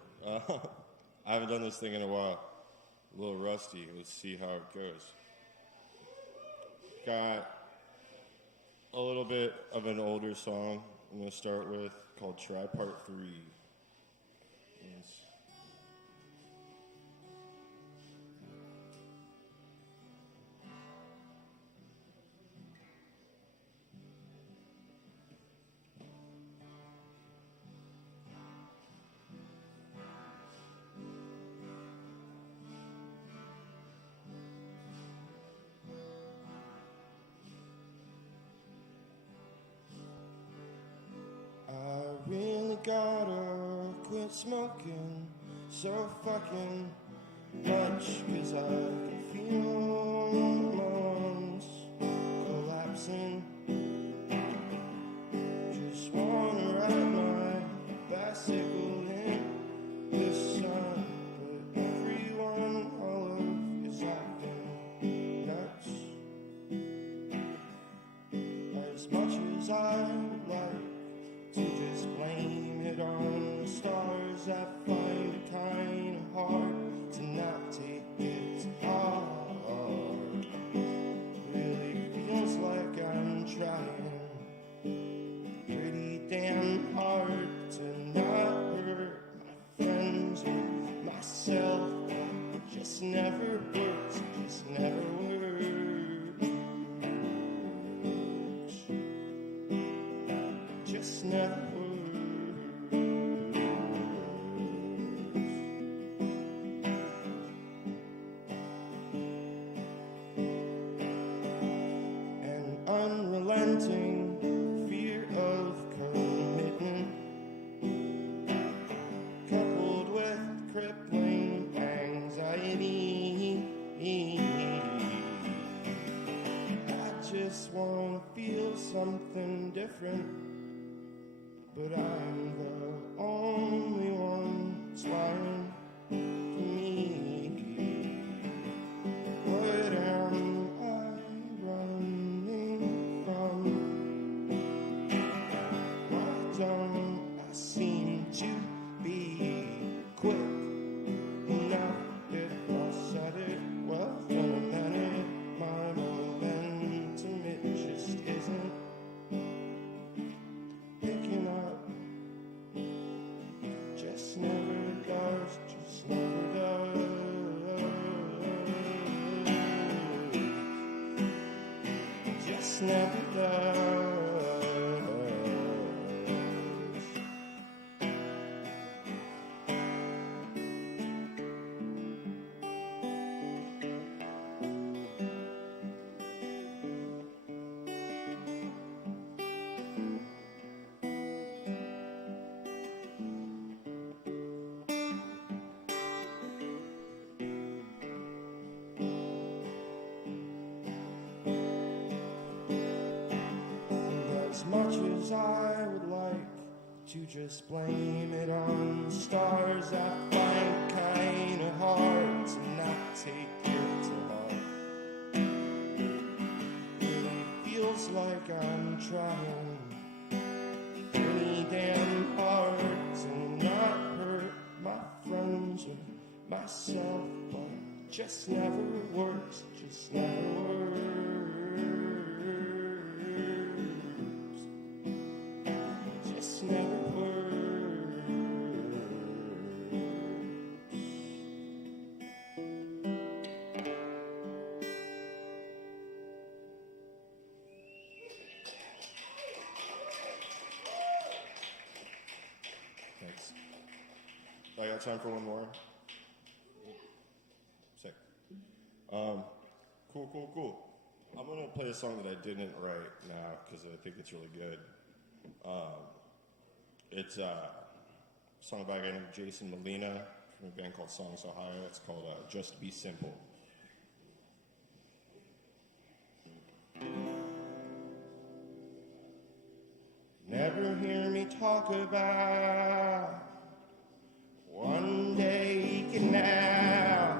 I haven't done this thing in a while. A little rusty. Let's see how it goes. Got a little bit of an older song I'm going to start with called Try Part 3. Yes. I really gotta quit smoking so fucking much, 'cause I can feel my lungs collapsing. Just wanna ride my bicycle in the sun, but everyone I love is acting nuts. As much as I would like to just blame it on the stars, I find it kinda hard to not take it hard. Really feels like I'm trying pretty damn hard to not hurt my friends or myself, but it just never works, it just never works. Just never works. An unrelenting fear of commitment, coupled with crippling anxiety. I just want to feel something different, but I'm the only one that's lying to me. What am I running from? Why don't I seem to be quick enough? If I said it well, then I meant it. My momentum, it just isn't picking up. Just never does, just never does. Just never does. As much as I would like to just blame it on the stars, I find it kinda hard to not take it to heart. Really feels like I'm trying pretty damn hard to not hurt my friends or myself, but it just never works, just never works. Just never works. Thanks. I got time for one more. Sick. Cool. I'm gonna play a song that I didn't write now because I think it's really good. It's a song by a guy named Jason Molina from a band called Songs Ohio. It's called Just Be Simple. Never hear me talk about one day getting out.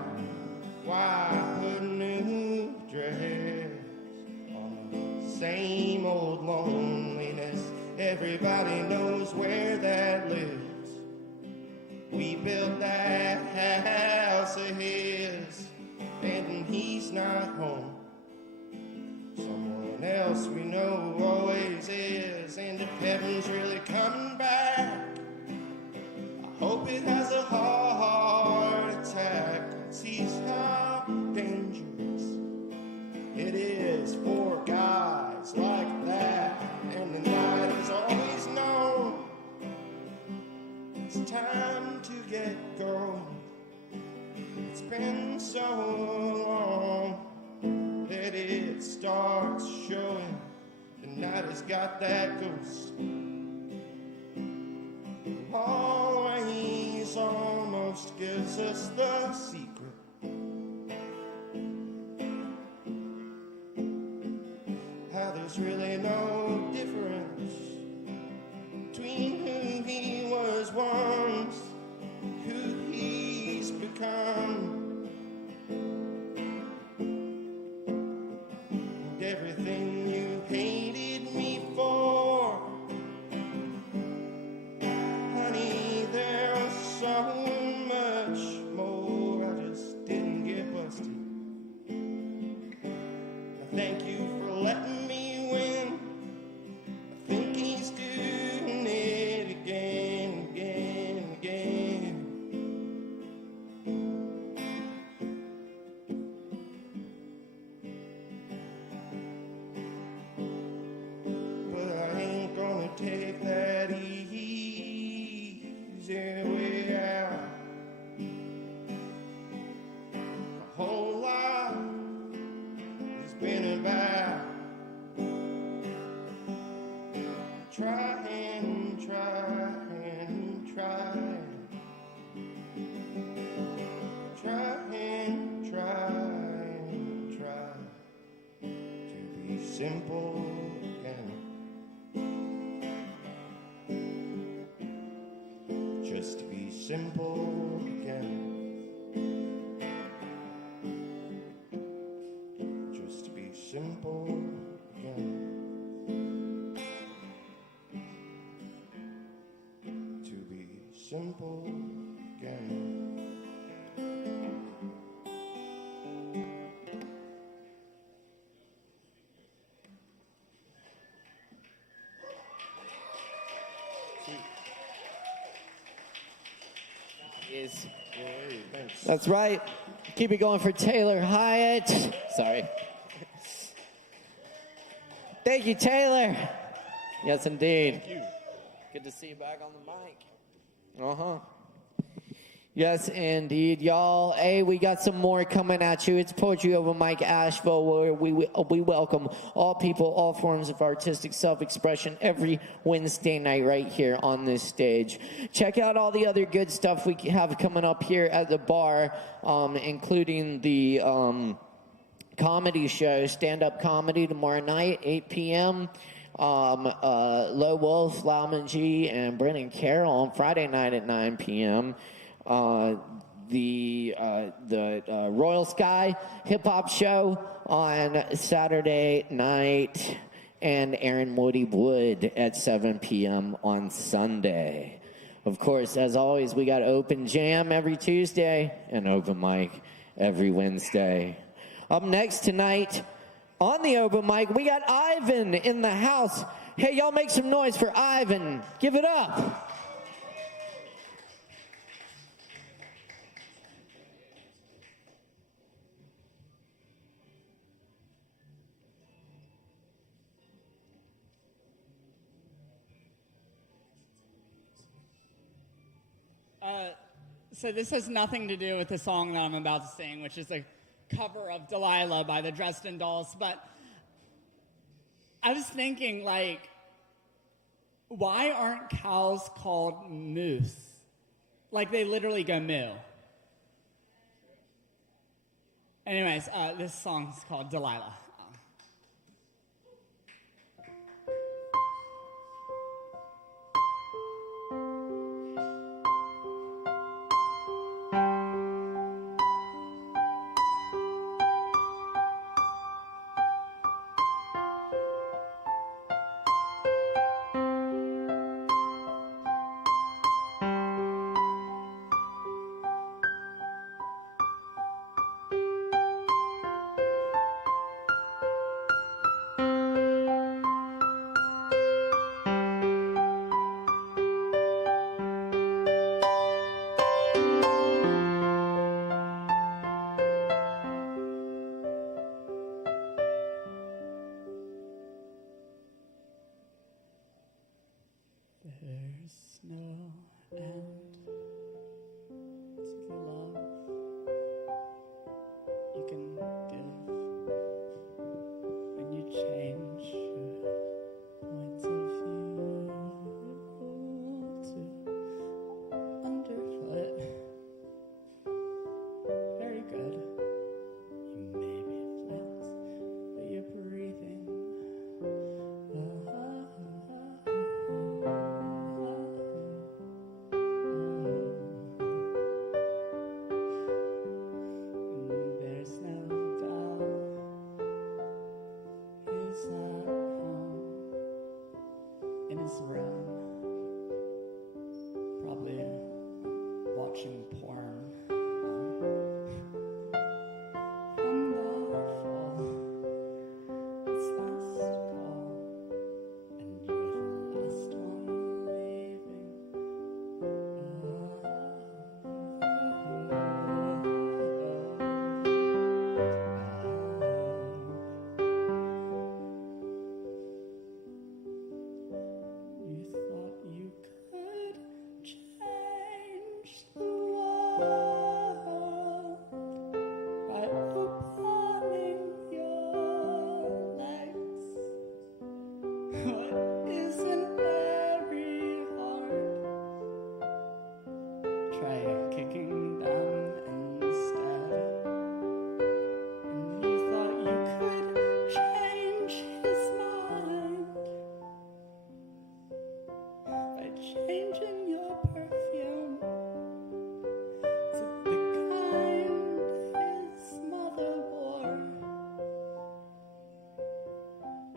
Why put a new dress on the same old loneliness? Everybody knows where that lives. We built that house of his, and he's not home. Someone else we know always is, and if heaven's really coming back, I hope it has a heart attack. Sees how dangerous it is for guys like that, and the night has always known it's time to get going. It's been so long that it starts showing. The night has got that ghost who always almost gives us the secret. How there's really no difference between who he was once, who he's become. And everything you hated me for, honey, there's so much more. I just didn't get busted. I thank you for letting me win. I think he's doing it again, again, again. But I ain't gonna take that easy way out. A whole lot has been about trying to be simple again. Just to be simple again. Just to be simple again. To be simple again. Is. Hey, thanks. That's right. Keep it going for Taylor Hyatt. Sorry. Thank you, Taylor. Yes, indeed. Thank you. Good to see you back on the mic. Uh-huh. Yes, indeed, y'all. Hey, we got some more coming at you. It's Poetry Over Mike Asheville, where we welcome all people, all forms of artistic self-expression every Wednesday night right here on this stage. Check out all the other good stuff we have coming up here at the bar, including the comedy show, stand-up comedy tomorrow night, 8 p.m., Low Wolf, Lauman G, and Brennan Carroll on Friday night at 9 p.m., the Royal Sky Hip Hop Show on Saturday night, and Aaron Moody Wood at 7 p.m. on Sunday. Of course, as always, we got Open Jam every Tuesday and Open Mic every Wednesday. Up next tonight on the Open Mic, we got Ivan in the house. Hey, y'all make some noise for Ivan. Give it up. So this has nothing to do with the song that I'm about to sing, which is a cover of Delilah by the Dresden Dolls. But I was thinking, like, why aren't cows called moose? Like, they literally go moo. Anyways, this song's called Delilah. There's no end to the love you can give when you change your points of view to underfoot. Very good. You may be flat, but you're breathing. There's no doubt he's at home in his room, probably watching porn. From the fall, it's last call, and you're the last one leaving. You thought you could change the world by opening your legs. What isn't very hard? Try kicking them instead. And you thought you could change his mind by changing your perfume to the kind his mother wore.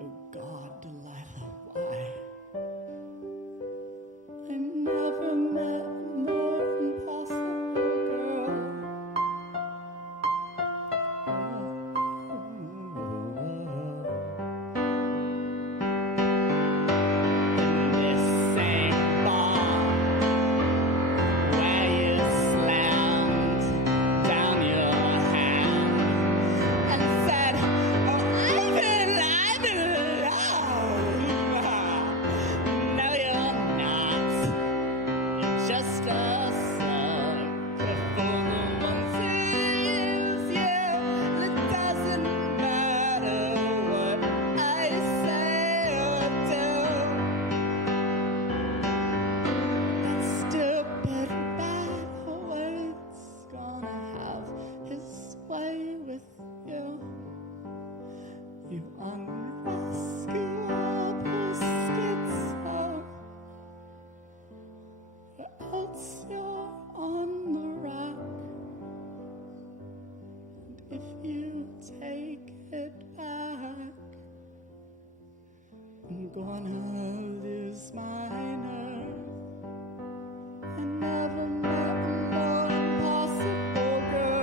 Oh God, Delilah, why? I never met a more impossible girl. In this same bar where you slammed down your hand and said, "Oh, I've been love." No, you're not. You're just a sucker for one sees you. It doesn't matter what I say or do. That stupid bad always gonna have his way with you. You unrescuable schizo, or else you're on the rack. And if you take it back, I'm gonna lose my nerve. I never met a more impossible girl.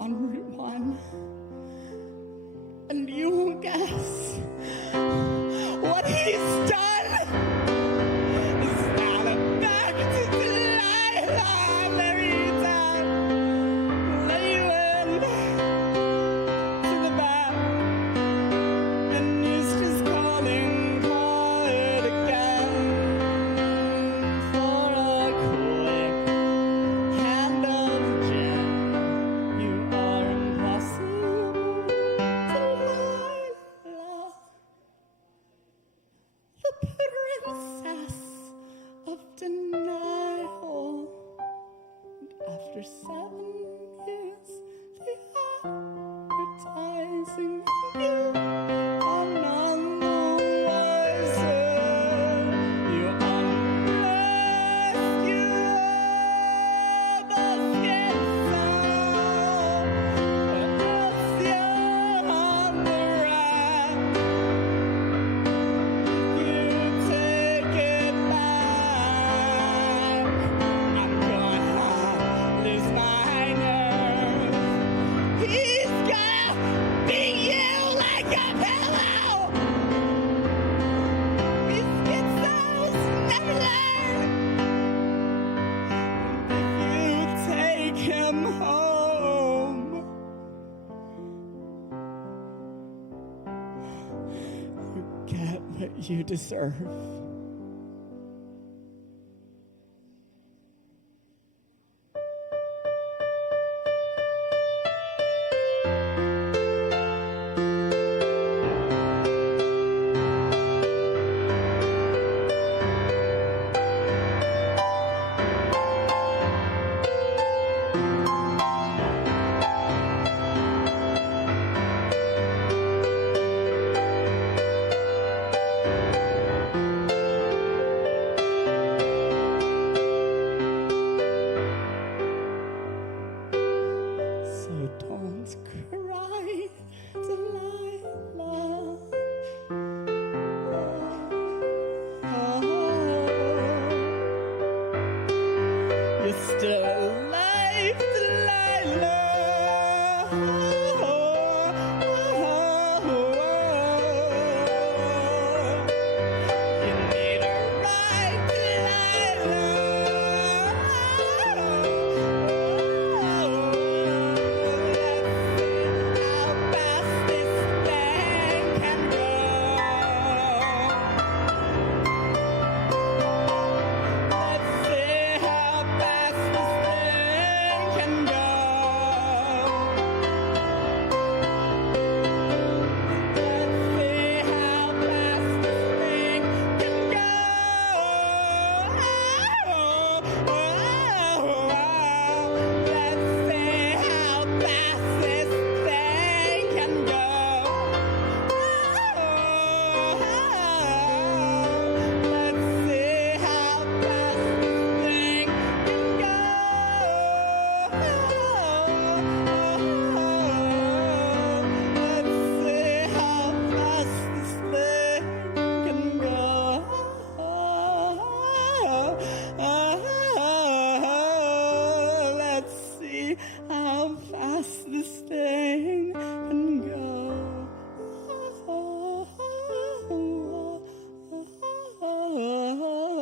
on Route 1. after 7 years, the advertising you are none the wiser. You unless you ever get some, or else you're on the rack. You take it back. I'm gonna lose my nerve. He's gonna beat you like a pillow. These schizos never learn. If you take him home, you get what you deserve. So don't cry, Delilah. You're still alive, Delilah. You need a ride, Let's see how fast this thing can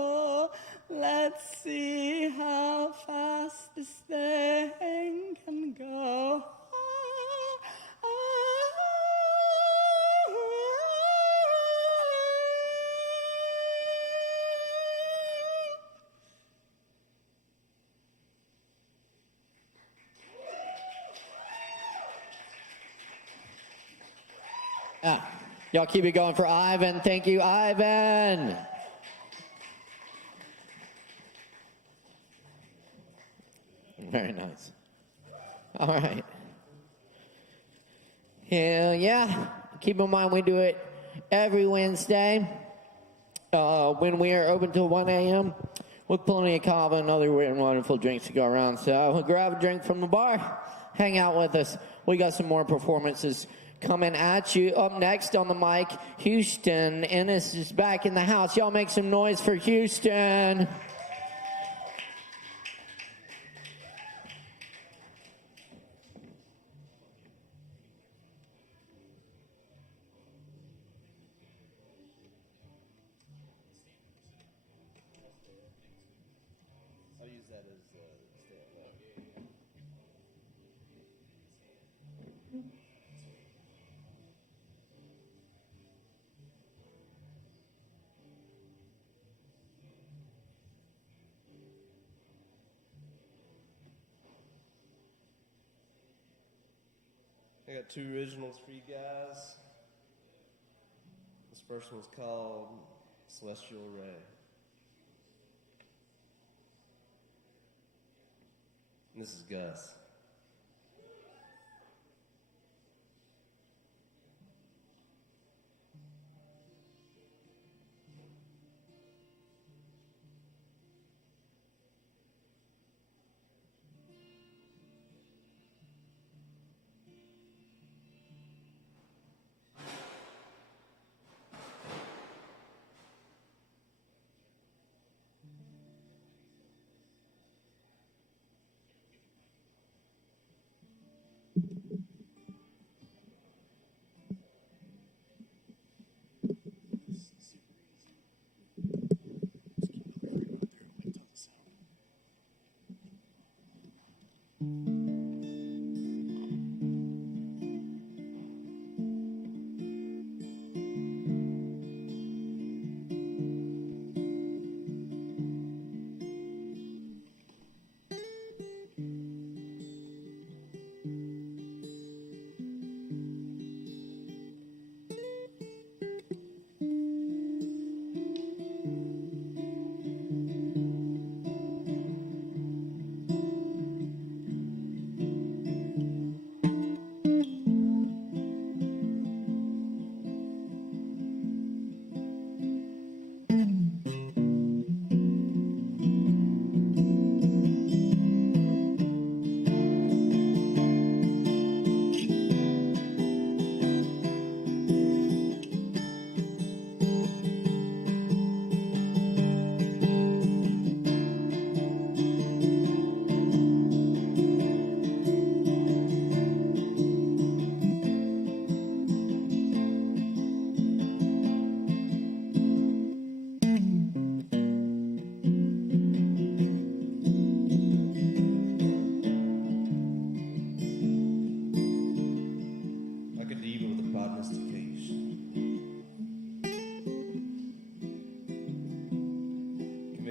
go. Let's see how fast this thing can go. Yeah. Y'all keep it going for Ivan. Thank you, Ivan. Very nice. All right. Hell yeah. Keep in mind we do it every Wednesday when we are open till 1 a.m. with plenty of Kava and other weird and wonderful drinks to go around. So grab a drink from the bar, hang out with us. We got some more performances coming at you. Up next on the mic, Houston. Ennis is back in the house. Y'all make some noise for Houston. I'll use that as stay at low. I got two originals for you guys. This first one's called Celestial Ray. And this is Gus.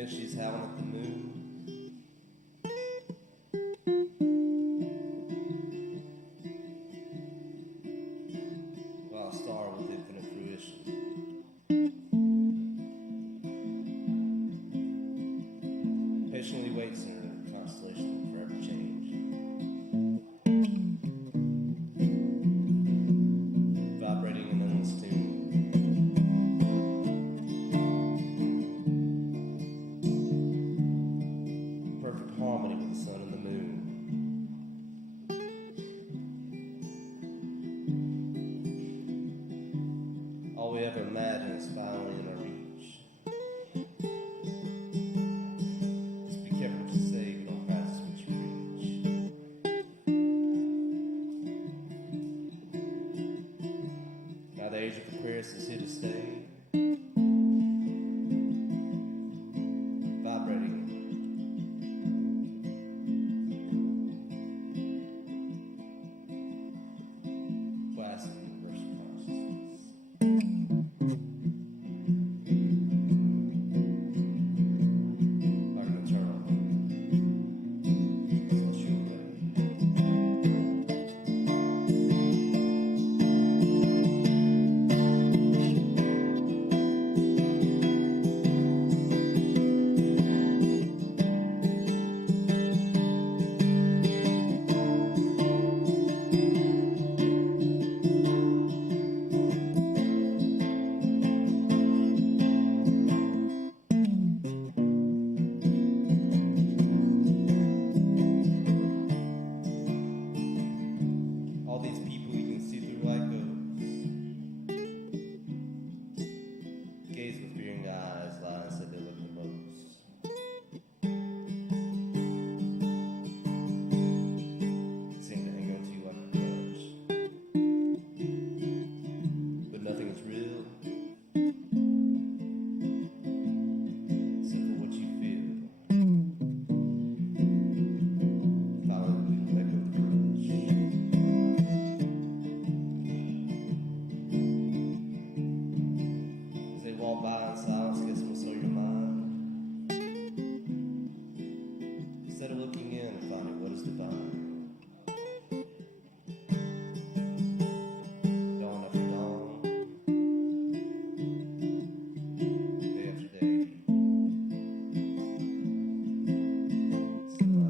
She's howling at the moon. While a star with infinite fruition patiently waits in her constellation of forever change, vibrating an endless tune. Harmony with the sun and the moon. All we ever imagine is finally in our reach. Just be careful what you say, but don't practice what you preach. Now the age of comparison is here to stay. Vibrating.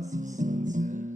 Sunset.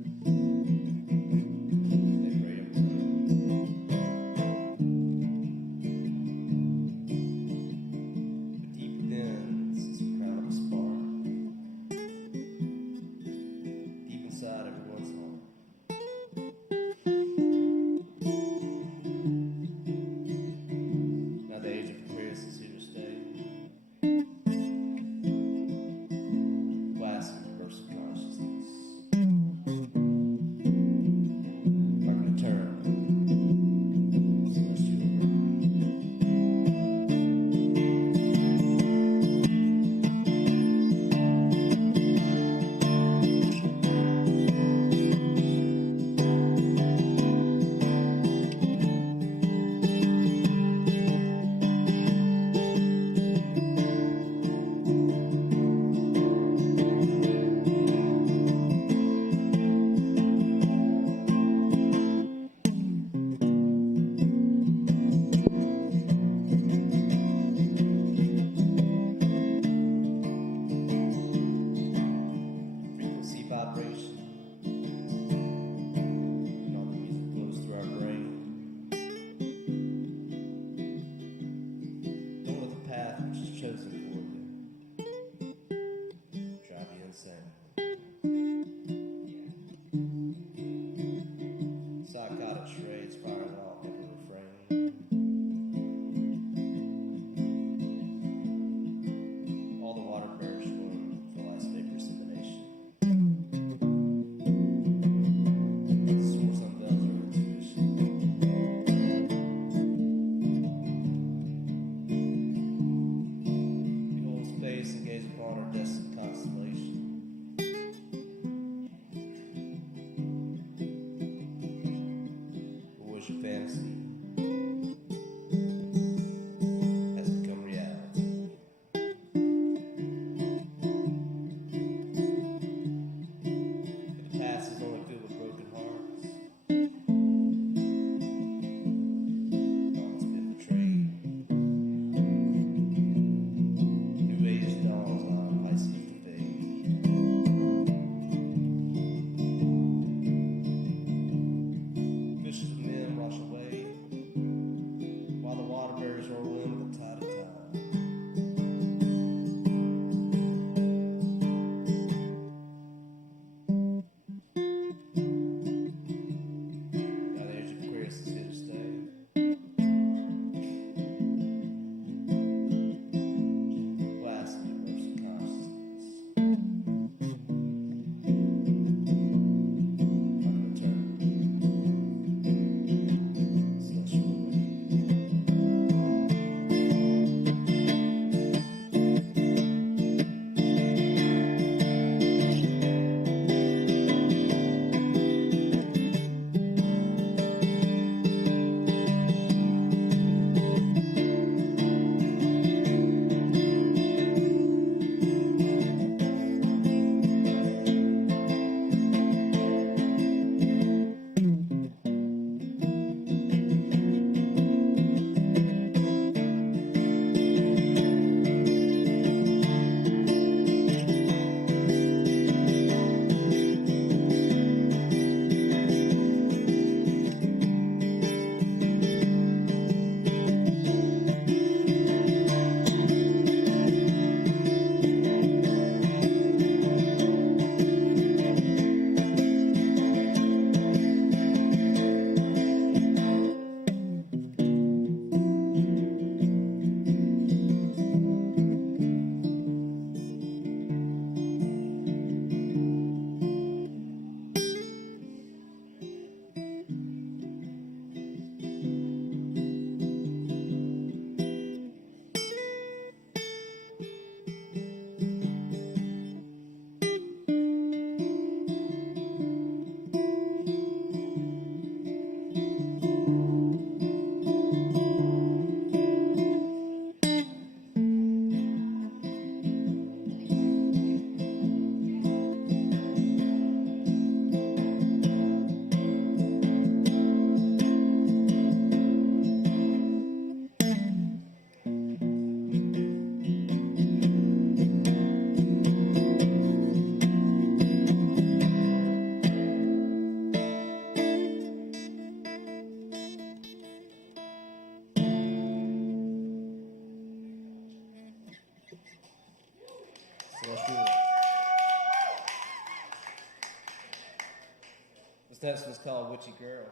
next one's called Witchy Girl.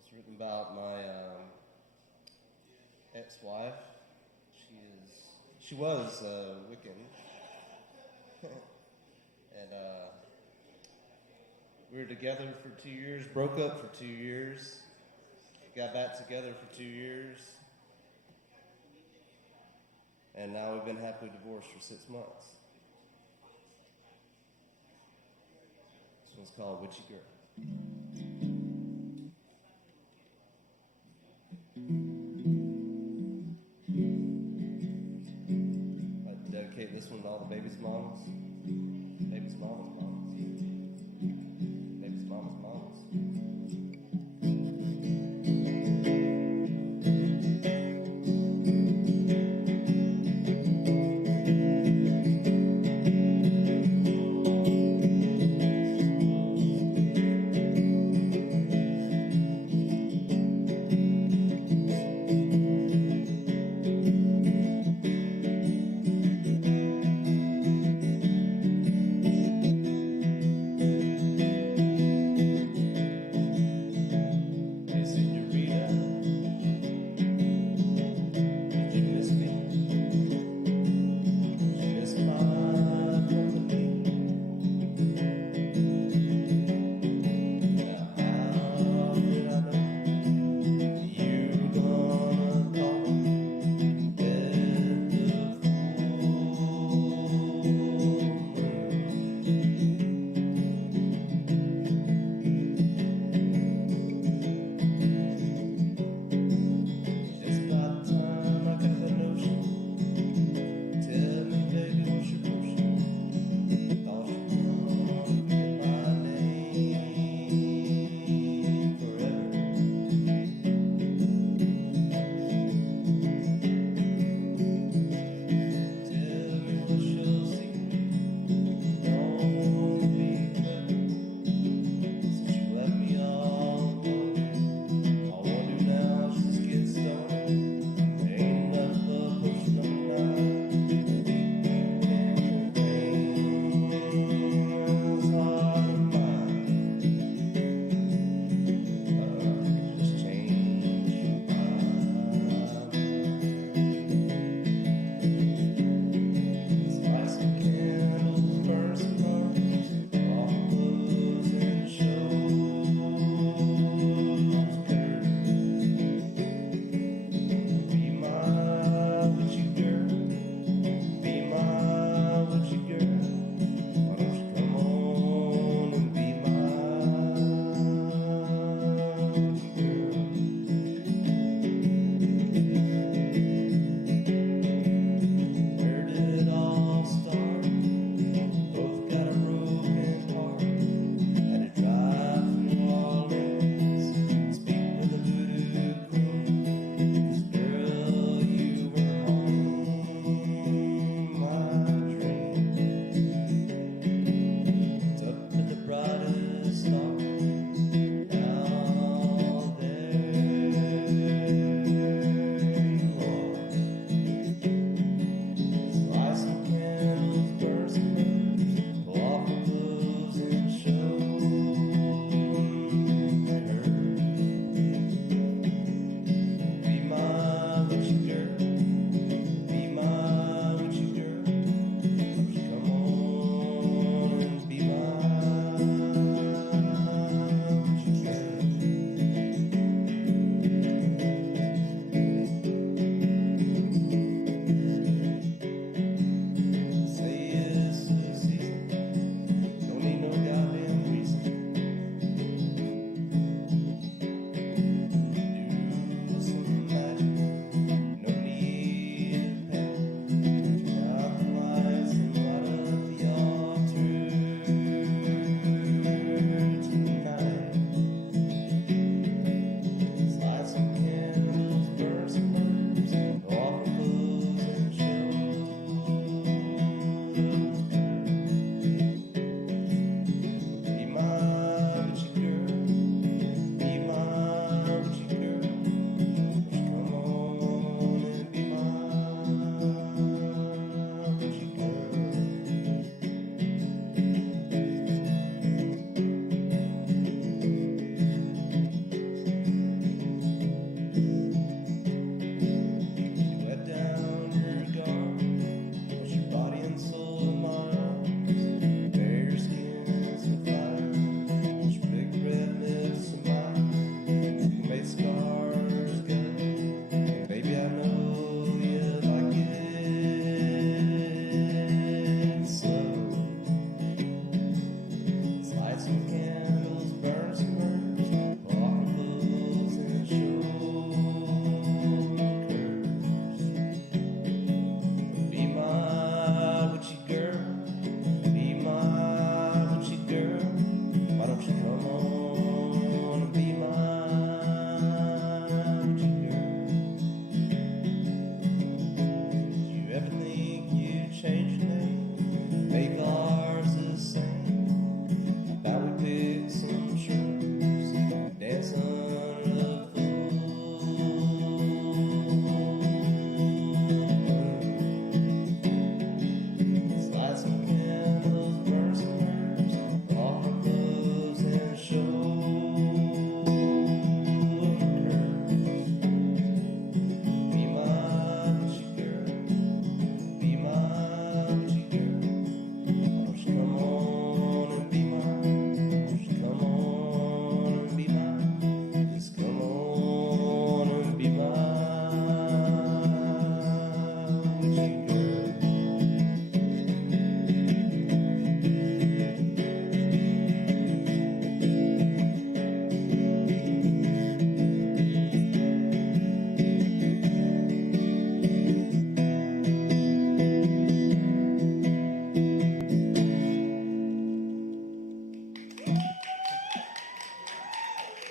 It's written about my ex-wife. She was Wiccan. And we were together for 2 years, broke up for 2 years, got back together for 2 years, and now we've been happily divorced for 6 months. This one's called Witchy Girl. I'd dedicate this one to all the baby's mamas. Baby's mamas, mamas. Baby's mamas, mamas.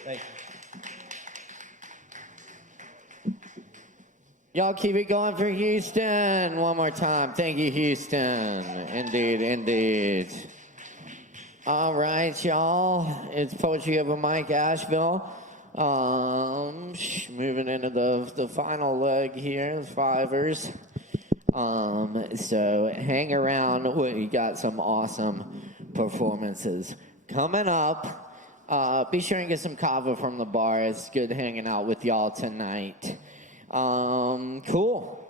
Thank you. Y'all keep it going for Houston. One more time. Thank you, Houston. Indeed, indeed. All right, y'all. It's Poetry Over Mike, Asheville. Moving into the final leg here, the fivers. So hang around. We got some awesome performances coming up. Be sure and get some kava from the bar. It's good hanging out with y'all tonight. Cool.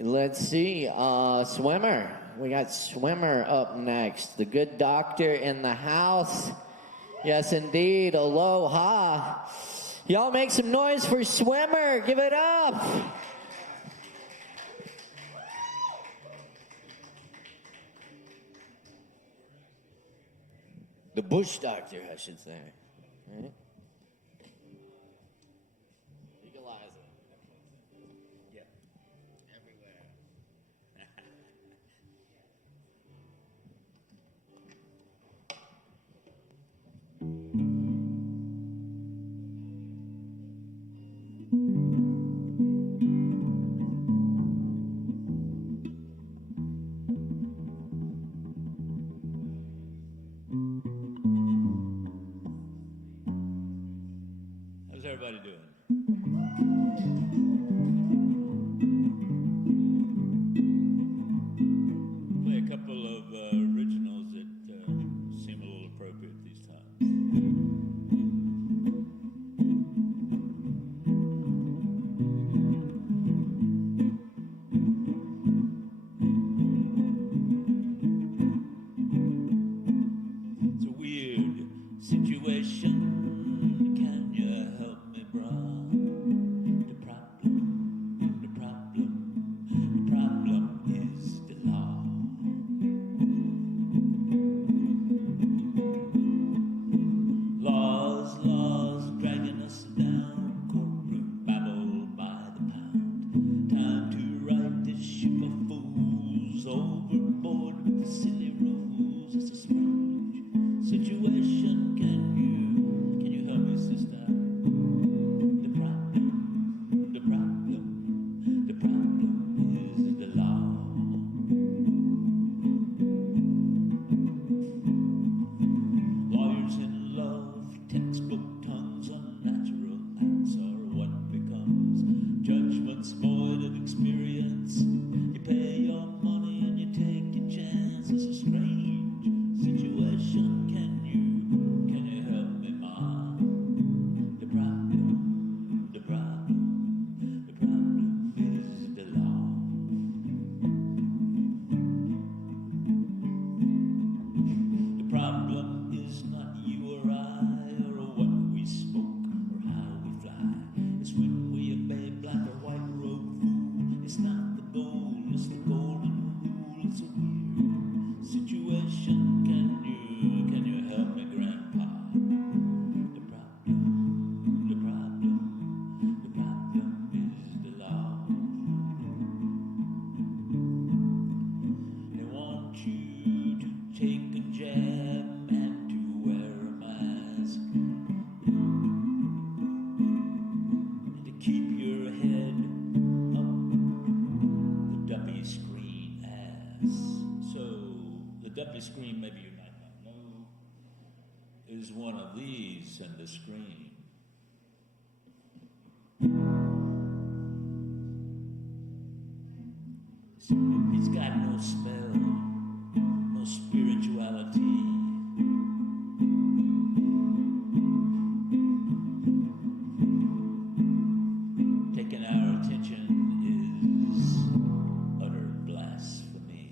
Let's see. Swimmer. We got Swimmer up next. The good doctor in the house. Yes, indeed. Aloha. Y'all make some noise for Swimmer. Give it up. The bush doctor, I should say. Right? Legalize it. Yep. Everywhere. How's everybody doing? Play a couple of originals that seem a little appropriate these times. It's a weird situation. Can you help me, brah? The problem is the law. Laws dragging us down, courtroom babble by the pound. Time to right this ship of fools overboard with the silly rules. It's a strange situation. Can you help me, sister? The problem is the law. Lawyers in love, textbook tongues, unnatural acts are what becomes judgments void of experience. You pay your money and you take your chance. It's a strange situation. Can you help me, ma? The problem is the law. The problem is not you or I, or what we smoke, or how we fly. It's when we obey black or white road fool. It's not the goal, it's the golden rule. It's a weird situation. Can you help me, Grandpa? The problem is the law. They want you to take a jab and to wear a mask, and to keep your head up the duppy screen ass. So the duppy screen, maybe you might not know, is one of these in the screen. He's got no smell, no spirituality. Taking our attention is utter blasphemy.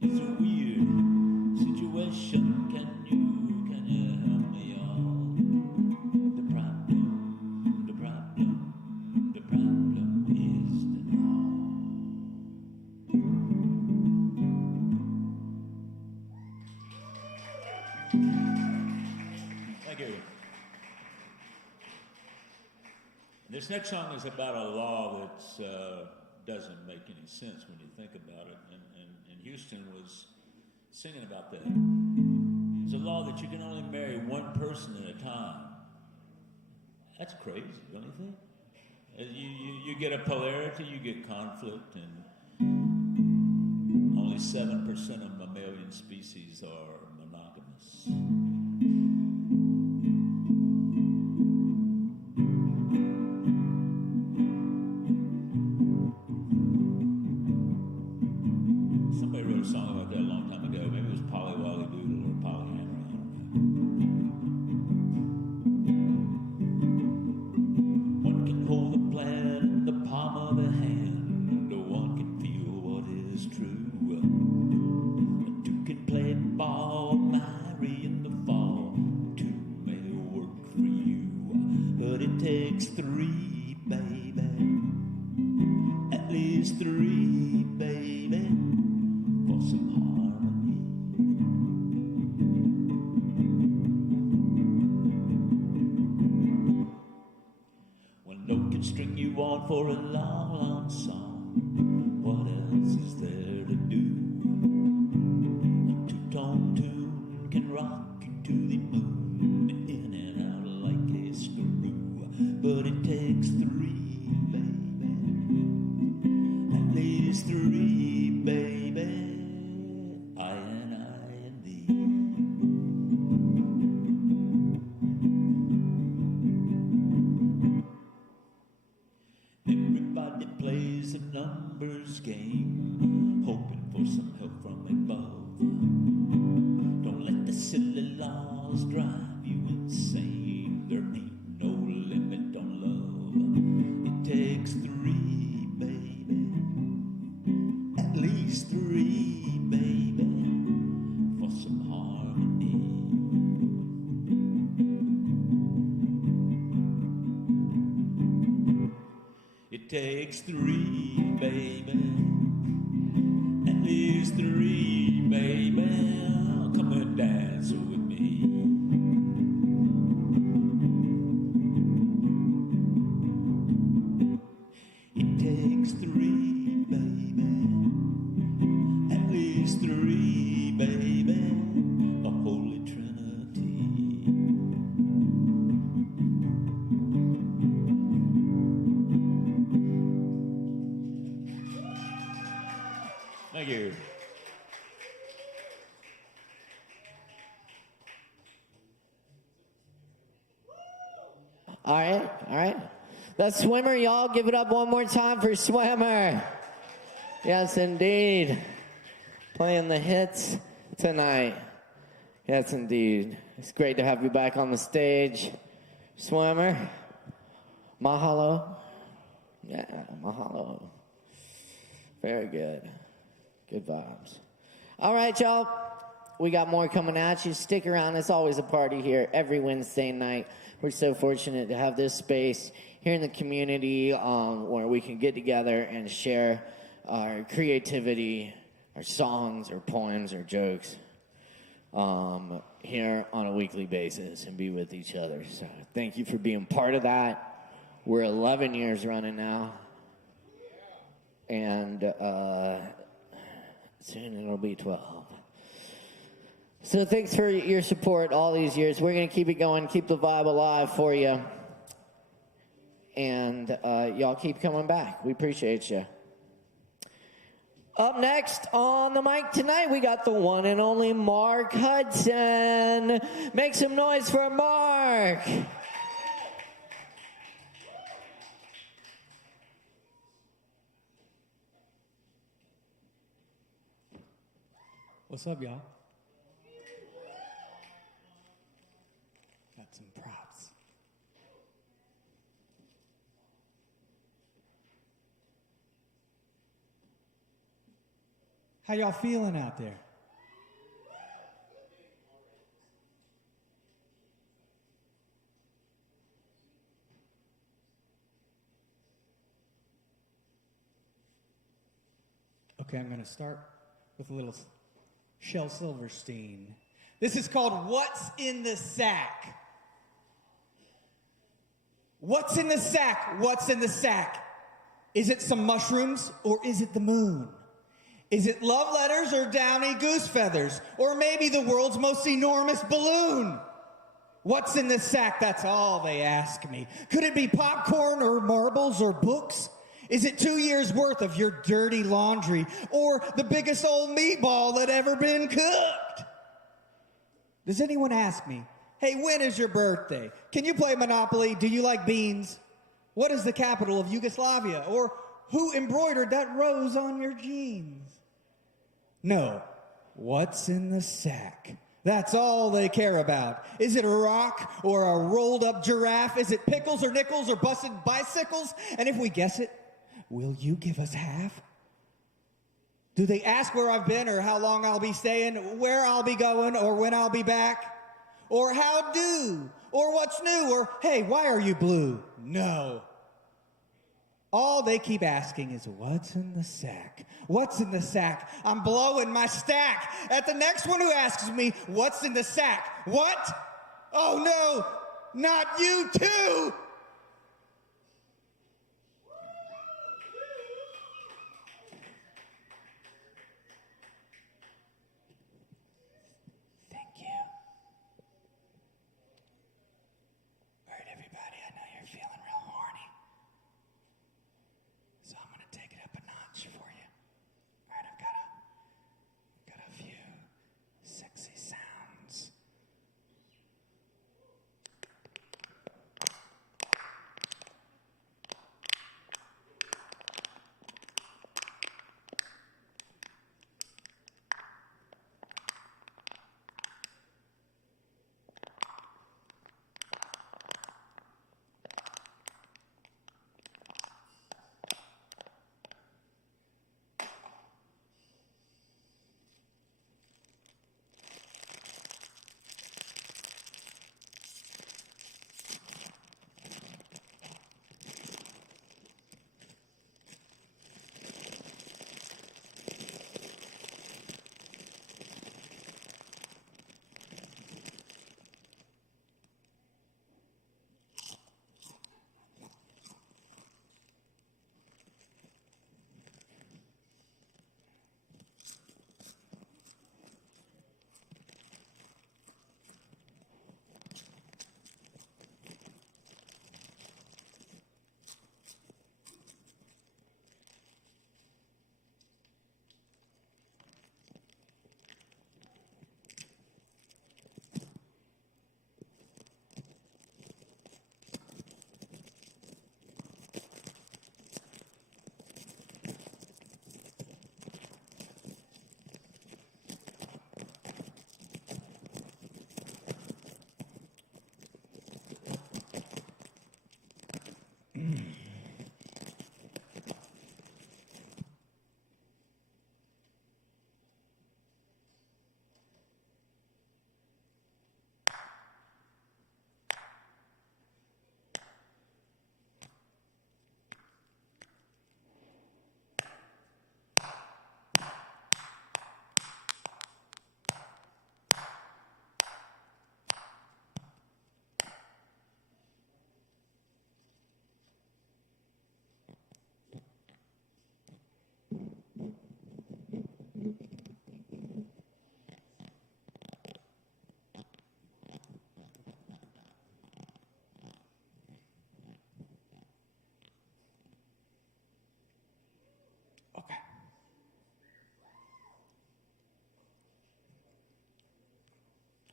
It's a weird situation. Can you help me, y'all? The problem is the law. Thank you. This next song is about a law that doesn't make any sense when you think about it, and Houston was singing about that. There's a law that you can only marry one person at a time. That's crazy, don't you think? You get a polarity, you get conflict, and only 7% of mammalian species are monogamous. Somebody wrote a song about that a long time ago. Maybe it was Polly Wolly Doodle or Polyhammer. One can hold the plant in the palm of the hand. No one can feel what is true. Two can play ball, marry in the fall. Two may work for you, but it takes three, baby. At least three, baby, for some harmony. One note can string you on for a long, long song. What else is there to do? A two-tone tune can rock you to the moon, in and out like a screw. But it takes three, baby. At least three, baby. I and thee. Everybody plays a numbers game, hoping for some help from above. Don't let the silly laws drive you insane. There ain't no limit on love. It takes three, baby. At least three, baby, for some harmony. It takes three, baby. At least three, baby. Come and dance with me. It takes three, baby. At least three, baby. A holy trinity. Thank you. All right. That's Swimmer, y'all. Give it up one more time for Swimmer. Yes, indeed. Playing the hits tonight. Yes, indeed. It's great to have you back on the stage. Swimmer. Mahalo. Yeah, mahalo. Very good. Good vibes. All right, y'all. We got more coming at you. Stick around. It's always a party here every Wednesday night. We're so fortunate to have this space here in the community where we can get together and share our creativity, our songs, our poems, our jokes here on a weekly basis and be with each other. So thank you for being part of that. We're 11 years running now. And soon it'll be 12. So thanks for your support all these years. We're going to keep it going, keep the vibe alive for you. And y'all keep coming back. We appreciate you. Up next on the mic tonight, we got the one and only Mark Hudson. Make some noise for Mark. What's up, y'all? Got some props. How y'all feeling out there? Okay, I'm going to start with a little Shel Silverstein. This is called What's in the Sack. What's in the sack? What's in the sack? Is it some mushrooms or is it the moon? Is it love letters or downy goose feathers? Or maybe the world's most enormous balloon? What's in this sack? That's all they ask me. Could it be popcorn or marbles or books? Is it 2 years worth of your dirty laundry? Or the biggest old meatball that ever been cooked? Does anyone ask me, hey, when is your birthday? Can you play Monopoly? Do you like beans? What is the capital of Yugoslavia? Or who embroidered that rose on your jeans? No. What's in the sack? That's all they care about. Is it a rock or a rolled up giraffe? Is it pickles or nickels or busted bicycles? And if we guess it, will you give us half? Do they ask where I've been or how long I'll be staying, where I'll be going or when I'll be back? Or how do? Or what's new? Or hey, why are you blue? No. All they keep asking is, what's in the sack? What's in the sack? I'm blowing my stack at the next one who asks me, what's in the sack? What? Oh no, not you too! Thank you. All right, everybody, I know you're feeling real horny. So I'm going to take it up a notch for you. All right, I've got a few sexy sounds.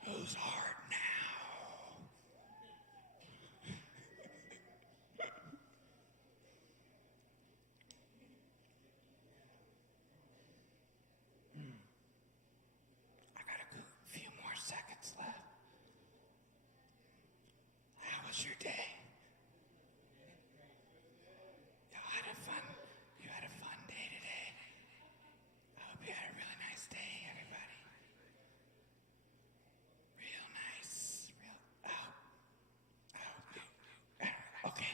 Who's hard now? I got a few more seconds left. How was your day? You had a fun day today. I hope you had a really nice day, everybody. Real nice. Okay.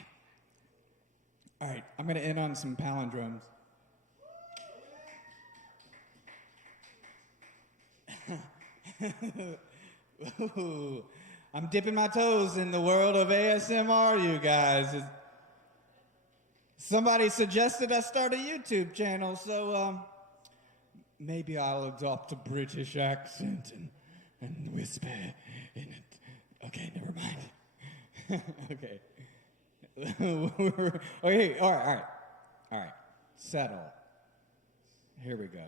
All right, I'm going to end on some palindromes. Ooh, I'm dipping my toes in the world of ASMR, you guys. Somebody suggested I start a YouTube channel, so maybe I'll adopt a British accent and whisper in it. Okay, never mind. Okay. Okay, all right. Settle. Here we go.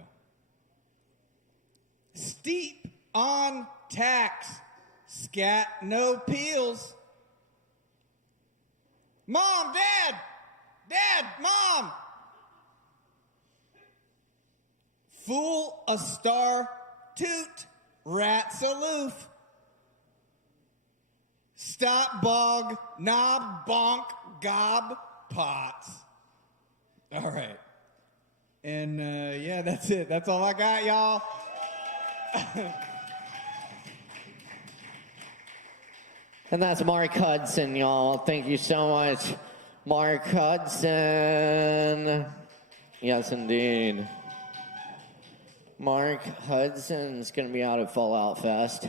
Steep on tax. Scat no peels. Mom, Dad, Mom. Fool a star, toot, rats aloof. Stop, bog, knob, bonk, gob, pots. All right. And yeah, that's it. That's all I got, y'all. And that's Mark Hudson, y'all. Thank you so much, Mark Hudson. Yes, indeed. Mark Hudson's going to be out at Fallout Fest.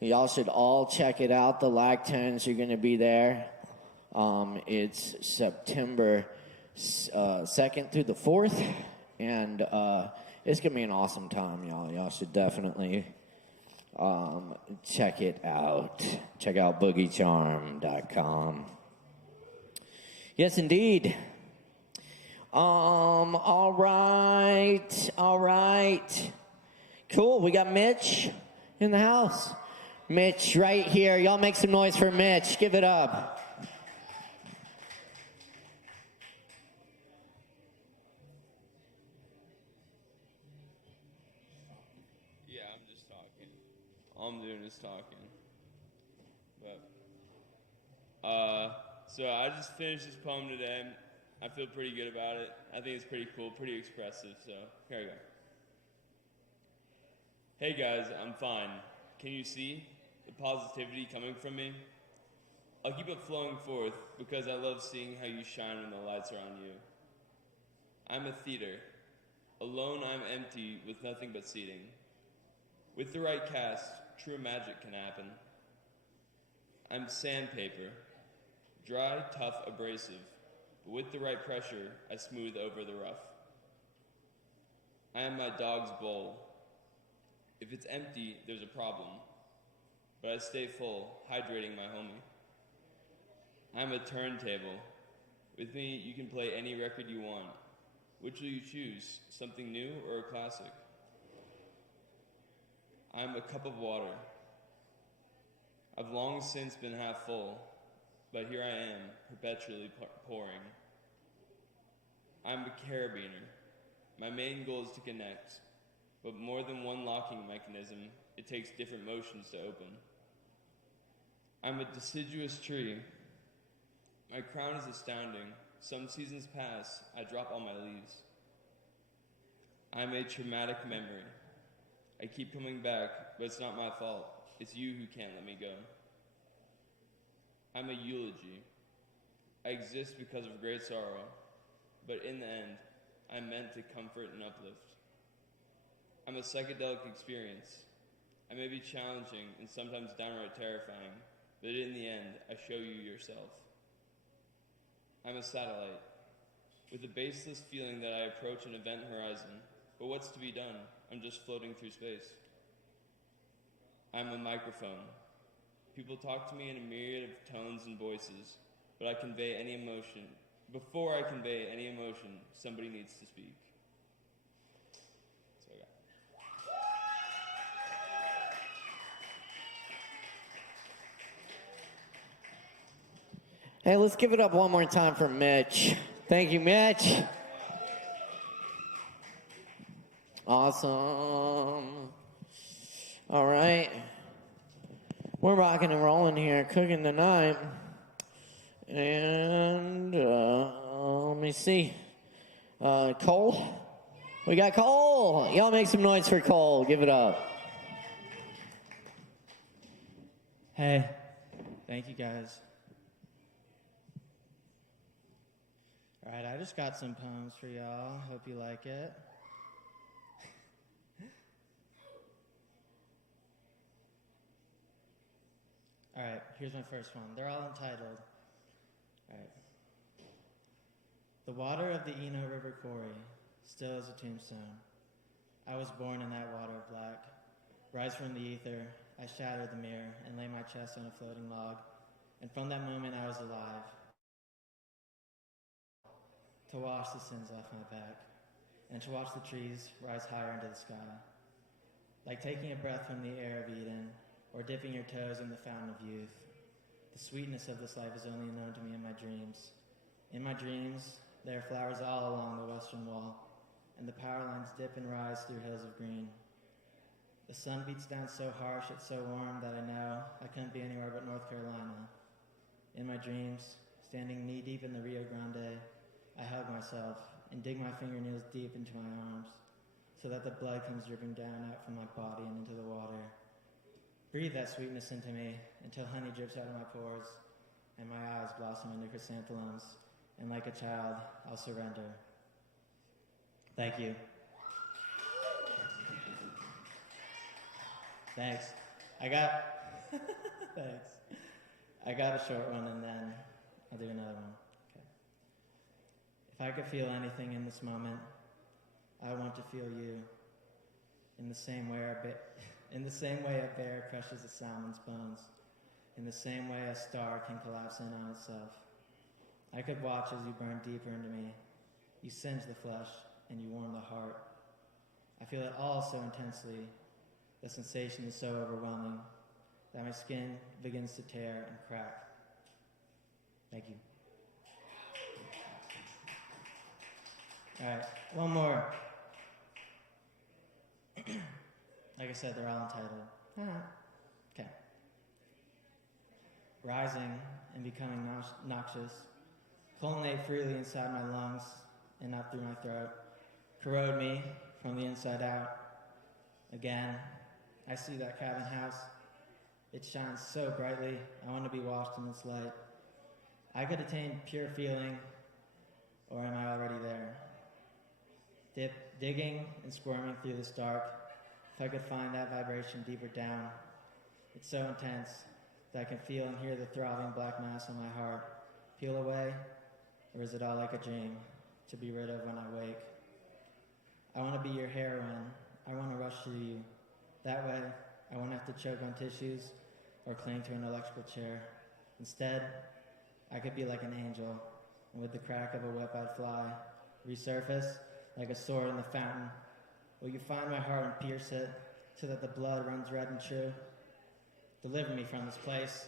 Y'all should all check it out. The Lactones are going to be there. It's September 2nd through the 4th. And it's going to be an awesome time, y'all. Y'all should definitely check it out. Check out boogiecharm.com. Yes, indeed. All right. Cool, we got Mitch in the house. Mitch right here. Y'all make some noise for Mitch. Give it up. Yeah, I'm just talking. All I'm doing is talking. But, so I just finished this poem today. I feel pretty good about it. I think it's pretty cool, pretty expressive, so here we go. Hey guys, I'm fine. Can you see the positivity coming from me? I'll keep it flowing forth because I love seeing how you shine when the lights are on you. I'm a theater. Alone I'm empty with nothing but seating. With the right cast, true magic can happen. I'm sandpaper. Dry, tough, abrasive. But with the right pressure, I smooth over the rough. I am my dog's bowl. If it's empty, there's a problem. But I stay full, hydrating my homie. I'm a turntable. With me, you can play any record you want. Which will you choose, something new or a classic? I'm a cup of water. I've long since been half full, but here I am, perpetually pouring. I'm a carabiner. My main goal is to connect, but more than one locking mechanism, it takes different motions to open. I'm a deciduous tree. My crown is astounding. Some seasons pass, I drop all my leaves. I'm a traumatic memory. I keep coming back, but it's not my fault. It's you who can't let me go. I'm a eulogy. I exist because of great sorrow, but in the end, I'm meant to comfort and uplift. I'm a psychedelic experience. I may be challenging and sometimes downright terrifying, but in the end, I show you yourself. I'm a satellite, with a baseless feeling that I approach an event horizon, but what's to be done? I'm just floating through space. I'm a microphone. People talk to me in a myriad of tones and voices, but I convey any emotion. Before I convey any emotion, somebody needs to speak. That's what I got. Hey, let's give it up one more time for Mitch. Thank you, Mitch. Awesome. All right. We're rocking and rolling here, cooking tonight. And let me see. Cole? We got Cole. Y'all make some noise for Cole. Give it up. Hey, thank you guys. All right, I just got some poems for y'all. Hope you like it. All right, here's my first one. They're all entitled. All right. The water of the Eno River quarry, still as a tombstone. I was born in that water of black. Rise from the ether, I shatter the mirror and lay my chest on a floating log. And from that moment I was alive. To wash the sins off my back, and to watch the trees rise higher into the sky. Like taking a breath from the air of Eden, or dipping your toes in the fountain of youth. The sweetness of this life is only known to me in my dreams. In my dreams, there are flowers all along the western wall, and the power lines dip and rise through hills of green. The sun beats down so harsh, it's so warm that I know I couldn't be anywhere but North Carolina. In my dreams, standing knee-deep in the Rio Grande, I hug myself and dig my fingernails deep into my arms so that the blood comes dripping down out from my body and into the water. Breathe that sweetness into me until honey drips out of my pores and my eyes blossom into chrysanthemums, and like a child, I'll surrender. Thank you. Thanks. Thanks. I got a short one and then I'll do another one. Okay. If I could feel anything in this moment, I want to feel you. In the same way a bear crushes a salmon's bones. In the same way a star can collapse in on itself. I could watch as you burn deeper into me. You singe the flesh and you warm the heart. I feel it all so intensely. The sensation is so overwhelming that my skin begins to tear and crack. Thank you. All right, one more. Like I said, they're all entitled. Okay. Rising and becoming noxious, culminate freely inside my lungs and not through my throat, corrode me from the inside out. Again, I see that cabin house. It shines so brightly, I want to be washed in its light. I could attain pure feeling, or am I already there? Digging and squirming through this dark, if I could find that vibration deeper down. It's so intense that I can feel and hear the throbbing black mass on my heart. Peel away, or is it all like a dream to be rid of when I wake? I want to be your heroine. I want to rush through you. That way, I won't have to choke on tissues or cling to an electrical chair. Instead, I could be like an angel, and with the crack of a whip I'd fly, resurface like a sword in the fountain. Will you find my heart and pierce it so that the blood runs red and true? Deliver me from this place.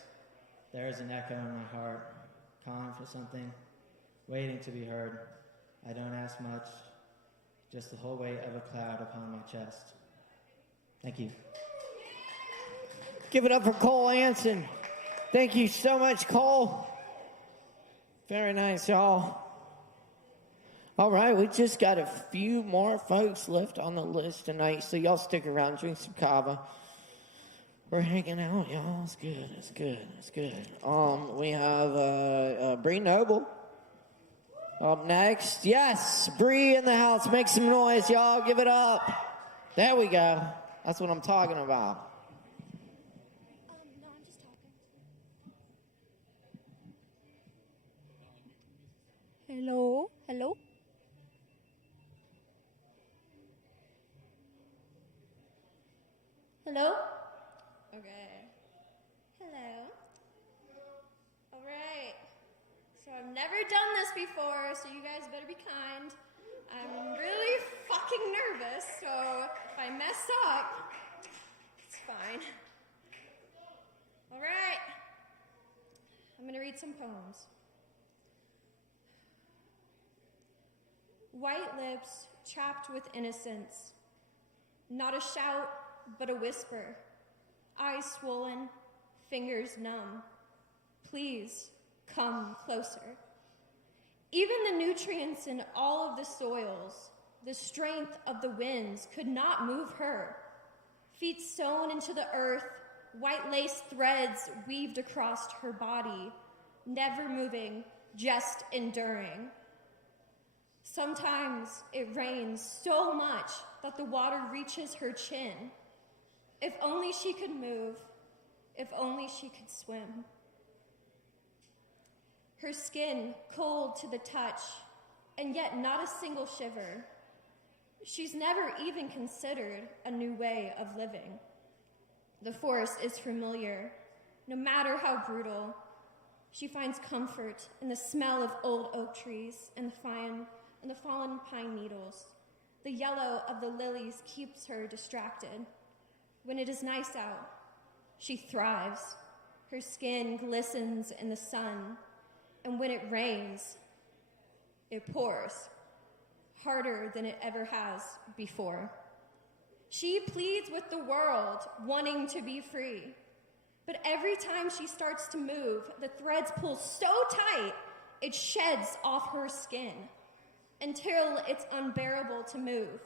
There is an echo in my heart, calling for something, waiting to be heard. I don't ask much, just the whole weight of a cloud upon my chest. Thank you. Give it up for Cole Anson. Thank you so much, Cole. Very nice, y'all. All right, we just got a few more folks left on the list tonight, so y'all stick around, drink some Kava. We're hanging out, y'all. It's good. It's good. It's good. We have Bree Noble up next. Yes, Bree in the house. Make some noise, y'all. Give it up. There we go. That's what I'm talking about. No, I'm just talking. Hello? Hello? Hello? Okay. Hello? All right. So I've never done this before, so you guys better be kind. I'm really fucking nervous, so if I mess up, it's fine. All right. I'm going to read some poems. White lips chapped with innocence. Not a shout, but a whisper. Eyes swollen, fingers numb. Please come closer. Even the nutrients in all of the soils, the strength of the winds could not move her. Feet sewn into the earth, white lace threads weaved across her body, never moving, just enduring. Sometimes it rains so much that the water reaches her chin. If only she could move, if only she could swim. Her skin cold to the touch, and yet not a single shiver. She's never even considered a new way of living. The forest is familiar, no matter how brutal. She finds comfort in the smell of old oak trees and the fallen pine needles. The yellow of the lilies keeps her distracted. When it is nice out, she thrives. Her skin glistens in the sun, and when it rains, it pours harder than it ever has before. She pleads with the world, wanting to be free. But every time she starts to move, the threads pull so tight, it sheds off her skin until it's unbearable to move.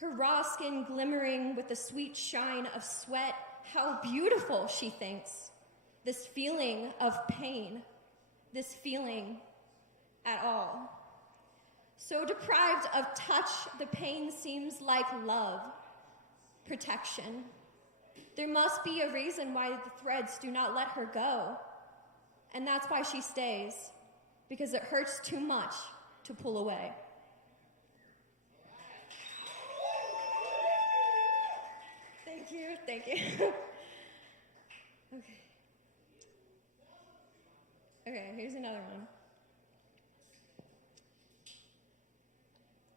Her raw skin glimmering with the sweet shine of sweat, how beautiful, she thinks. This feeling of pain, this feeling at all. So deprived of touch, the pain seems like love, protection. There must be a reason why the threads do not let her go. And that's why she stays, because it hurts too much to pull away. Thank you, thank you. Okay, here's another one.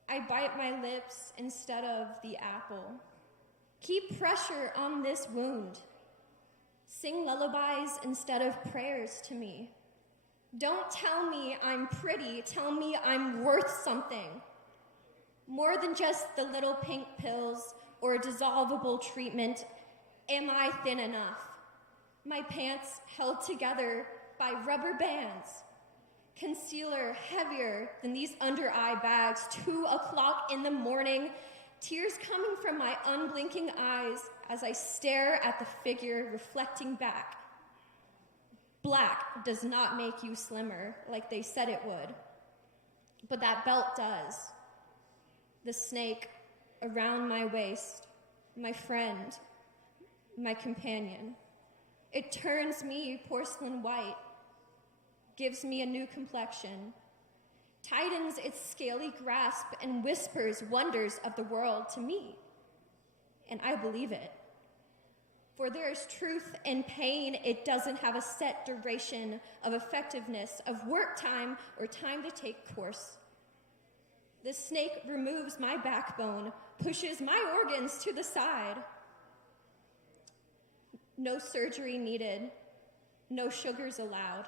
I bite my lips instead of the apple. Keep pressure on this wound. Sing lullabies instead of prayers to me. Don't tell me I'm pretty, tell me I'm worth something. More than just the little pink pills or dissolvable treatment, am I thin enough? My pants held together by rubber bands. Concealer heavier than these under-eye bags, 2 o'clock in the morning, tears coming from my unblinking eyes as I stare at the figure reflecting back. Black does not make you slimmer like they said it would, but that belt does. The snake around my waist, my friend, my companion. It turns me porcelain white, gives me a new complexion, tightens its scaly grasp and whispers wonders of the world to me. And I believe it. For there is truth in pain. It doesn't have a set duration of effectiveness, of work time, or time to take course. The snake removes my backbone, pushes my organs to the side. No surgery needed, no sugars allowed.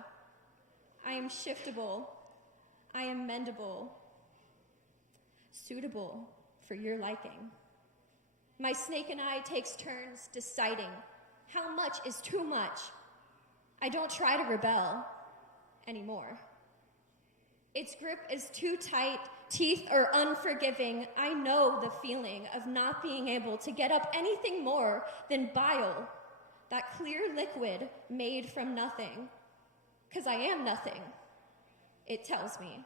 I am shiftable, I am mendable, suitable for your liking. My snake and I takes turns deciding how much is too much. I don't try to rebel anymore. Its grip is too tight, teeth are unforgiving. I know the feeling of not being able to get up anything more than bile, that clear liquid made from nothing. 'Cause I am nothing, it tells me.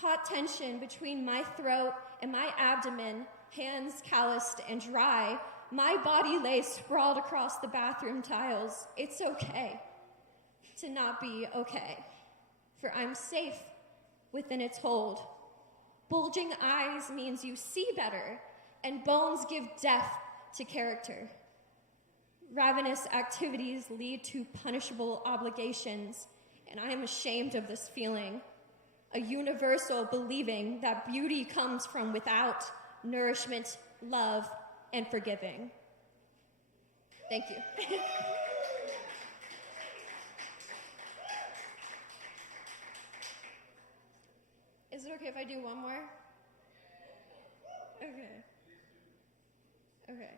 Hot tension between my throat and my abdomen, hands calloused and dry, my body lays sprawled across the bathroom tiles. It's okay to not be okay, for I'm safe within its hold. Bulging eyes means you see better, and bones give depth to character. Ravenous activities lead to punishable obligations, and I am ashamed of this feeling. A universal believing that beauty comes from without, nourishment, love, and forgiving. Thank you. Is it okay if I do one more? Okay. Okay.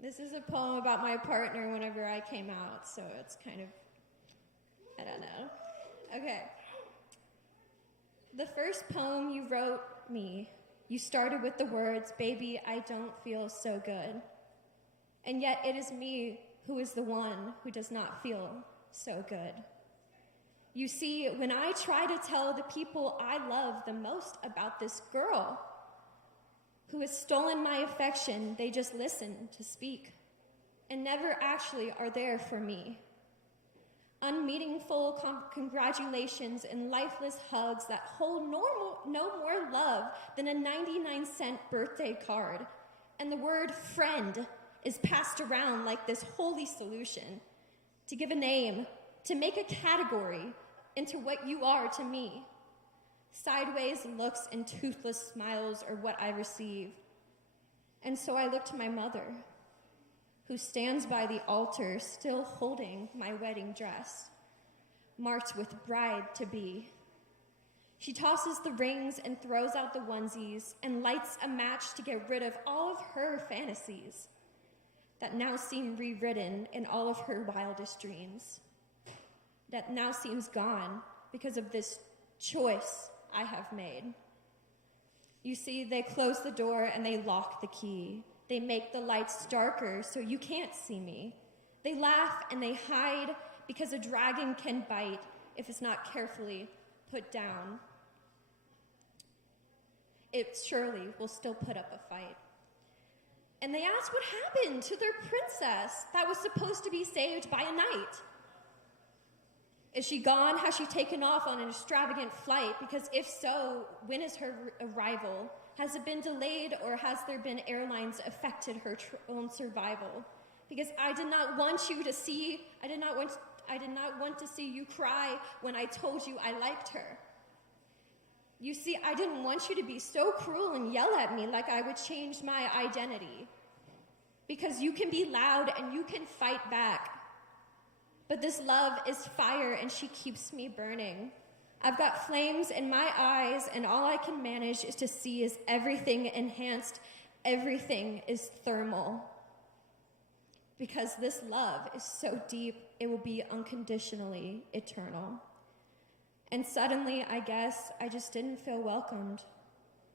This is a poem about my partner whenever I came out, so it's kind of, I don't know. Okay. The first poem you wrote me, you started with the words, "Baby, I don't feel so good." And yet it is me who is the one who does not feel so good. You see, when I try to tell the people I love the most about this girl who has stolen my affection, they just listen to speak and never actually are there for me. unmeaningful congratulations and lifeless hugs that hold no more love than a 99-cent birthday card. And the word friend is passed around like this holy solution to give a name, to make a category into what you are to me. Sideways looks and toothless smiles are what I receive. And so I look to my mother, who stands by the altar still holding my wedding dress, marked with bride-to-be. She tosses the rings and throws out the onesies and lights a match to get rid of all of her fantasies that now seem rewritten in all of her wildest dreams, that now seems gone because of this choice I have made. You see, they close the door and they lock the key. They make the lights darker so you can't see me. They laugh and they hide because a dragon can bite if it's not carefully put down. It surely will still put up a fight. And they ask what happened to their princess that was supposed to be saved by a knight. Is she gone? Has she taken off on an extravagant flight? Because if so, when is her arrival? Has it been delayed, or has there been airlines affected her own survival? Because I did not want to see you cry when I told you I liked her. You see, I didn't want you to be so cruel and yell at me like I would change my identity. Because you can be loud and you can fight back. But this love is fire and she keeps me burning. I've got flames in my eyes and all I can manage is to see is everything enhanced, everything is thermal. Because this love is so deep, it will be unconditionally eternal. And suddenly, I guess, I just didn't feel welcomed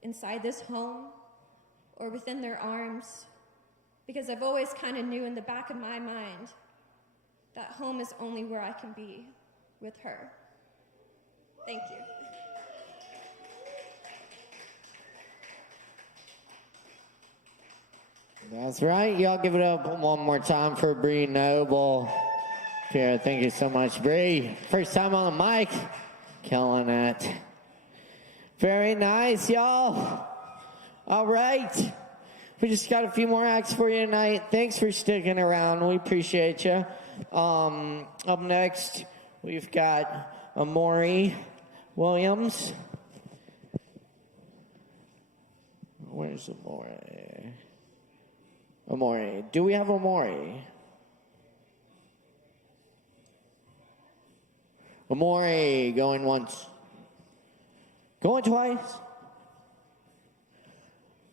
inside this home or within their arms. Because I've always kind of knew in the back of my mind that home is only where I can be with her. Thank you. That's right. Y'all give it up one more time for Bree Noble. Here, thank you so much, Bree. First time on the mic. Killing it. Very nice, y'all. All right. We just got a few more acts for you tonight. Thanks for sticking around. We appreciate you. Up next, we've got Amori Williams. Where's Amori? Amori. Do we have Amori? Amori going once. Going twice.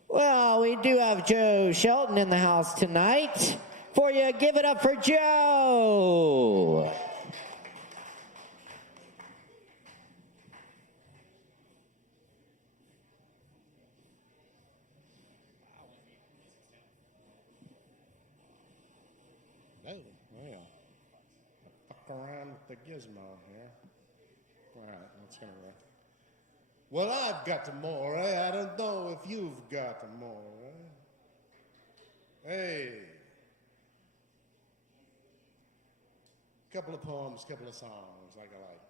Well, we do have Joe Shelton in the house tonight. For you, give it up for Joe. Oh, well. Fuck around with the gizmo here. All right, that's gonna work. Well, I've got Amore. I don't know if you've got Amore. Hey. Couple of poems, couple of songs, like I like.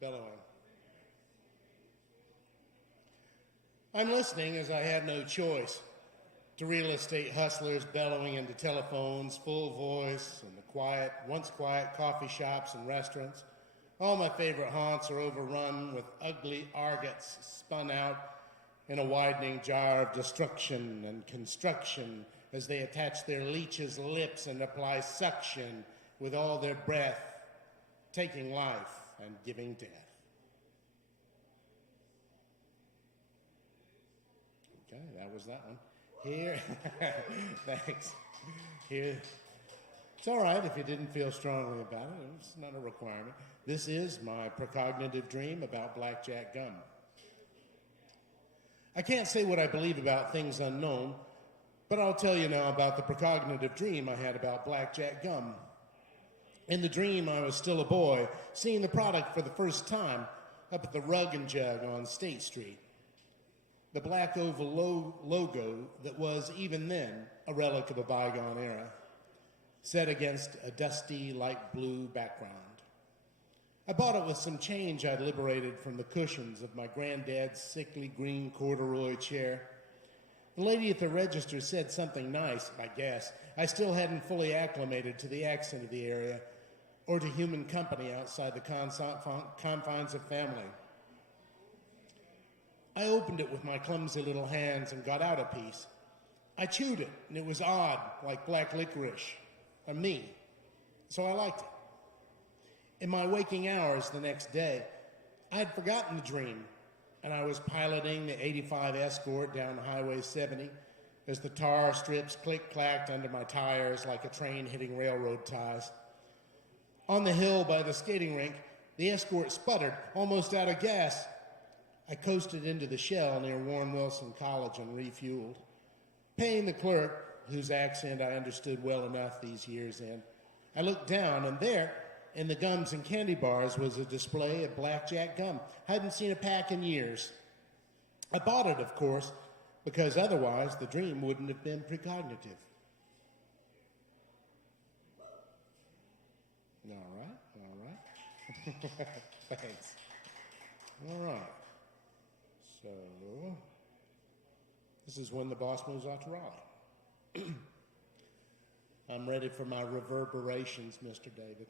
Bellowing. I'm listening as I had no choice to real estate hustlers bellowing into telephones, full voice, and the quiet, once quiet coffee shops and restaurants. All my favorite haunts are overrun with ugly argots spun out in a widening jar of destruction and construction as they attach their leeches' lips and apply suction with all their breath, taking life and giving death. Okay, that was that one. Here, thanks. Here, it's all right if you didn't feel strongly about it. It's not a requirement. This is my precognitive dream about blackjack gum. I can't say what I believe about things unknown, but I'll tell you now about the precognitive dream I had about blackjack gum. In the dream, I was still a boy, seeing the product for the first time up at the Rug and Jug on State Street. the black oval logo that was, even then, a relic of a bygone era, set against a dusty light blue background. I bought it with some change I'd liberated from the cushions of my granddad's sickly green corduroy chair. The lady at the register said something nice, I guess. I still hadn't fully acclimated to the accent of the area or to human company outside the confines of family. I opened it with my clumsy little hands and got out a piece. I chewed it, and it was odd, like black licorice, or me, so I liked it. In my waking hours the next day, I had forgotten the dream, and I was piloting the 85 Escort down Highway 70 as the tar strips click-clacked under my tires like a train hitting railroad ties. On the hill by the skating rink, the Escort sputtered, almost out of gas. I coasted into the shell near Warren Wilson College and refueled. Paying the clerk, whose accent I understood well enough these years in, I looked down, and there, in the gums and candy bars, was a display of blackjack gum. Hadn't seen a pack in years. I bought it, of course, because otherwise the dream wouldn't have been precognitive. All right. Thanks. All right. So, this is When the Boss Moves Out to Raleigh. I'm ready for my reverberations, Mr. David.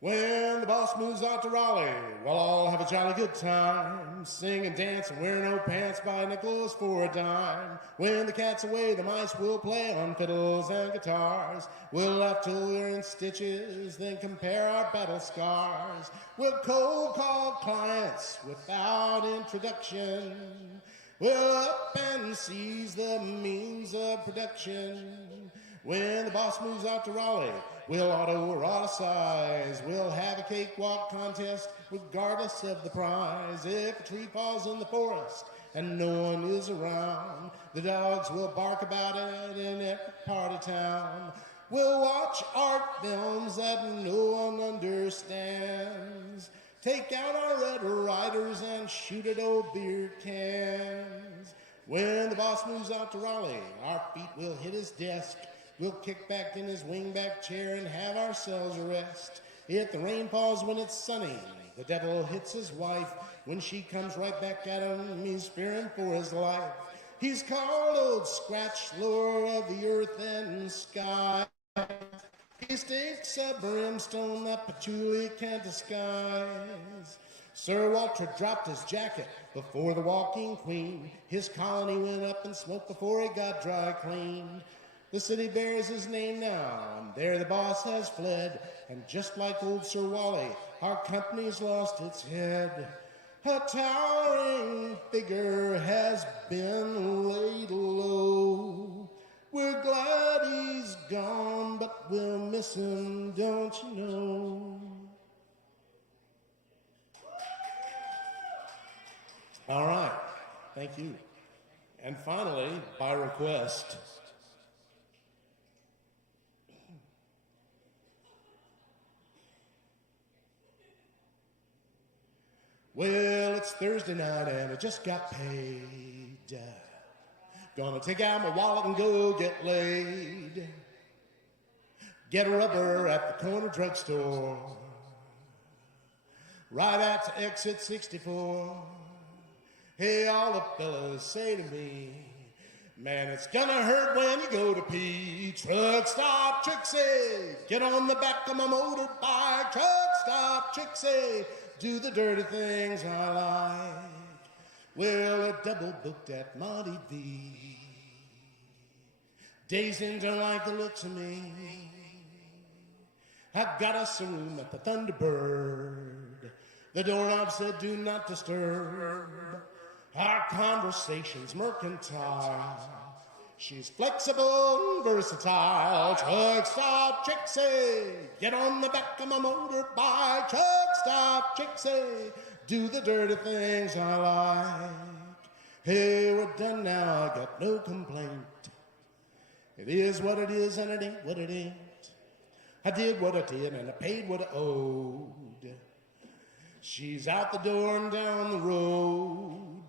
When the boss moves out to Raleigh, we'll all have a jolly good time. Sing and dance and wear no pants, buy Nicholas for a dime. When the cat's away, the mice will play on fiddles and guitars. We'll laugh till we're in stitches, then compare our battle scars. We'll cold call clients without introduction. We'll up and seize the means of production. When the boss moves out to Raleigh, we'll auto-eroticize. We'll have a cakewalk contest regardless of the prize. If a tree falls in the forest and no one is around, the dogs will bark about it in every part of town. We'll watch art films that no one understands. Take out our Red Riders and shoot at old beer cans. When the boss moves out to Raleigh, our feet will hit his desk. We'll kick back in his wingback chair and have ourselves a rest. If the rain falls when it's sunny, the devil hits his wife. When she comes right back at him, he's fearing for his life. He's called Old Scratch, Lord of the earth and sky. He stinks of brimstone that patchouli can't disguise. Sir Walter dropped his jacket before the walking queen. His colony went up in smoke before he got dry cleaned. The city bears his name now, and there the boss has fled. And just like old Sir Wally, our company's lost its head. A towering figure has been laid low. We're glad he's gone, but we'll miss him, don't you know? All right, thank you. And finally, by request, well, it's Thursday night and I just got paid. Gonna take out my wallet and go get laid. Get a rubber at the corner drugstore. Right out to exit 64. Hey, all the fellas say to me, man, it's gonna hurt when you go to pee. Truck stop, Trixie. Get on the back of my motorbike. Truck stop, Trixie. Do the dirty things I like. Well, a double booked at Monty V. Daisy don't like the looks of me. I've got us a room at the Thunderbird. The doorknob said do not disturb. Our conversation's mercantile. She's flexible and versatile. Truck stop, Trixie. Get on the back of my motorbike. Truck stop, Trixie. Do the dirty things I like. Hey, we're done now. I got no complaint. It is what it is and it ain't what it ain't. I did what I did and I paid what I owed. She's out the door and down the road.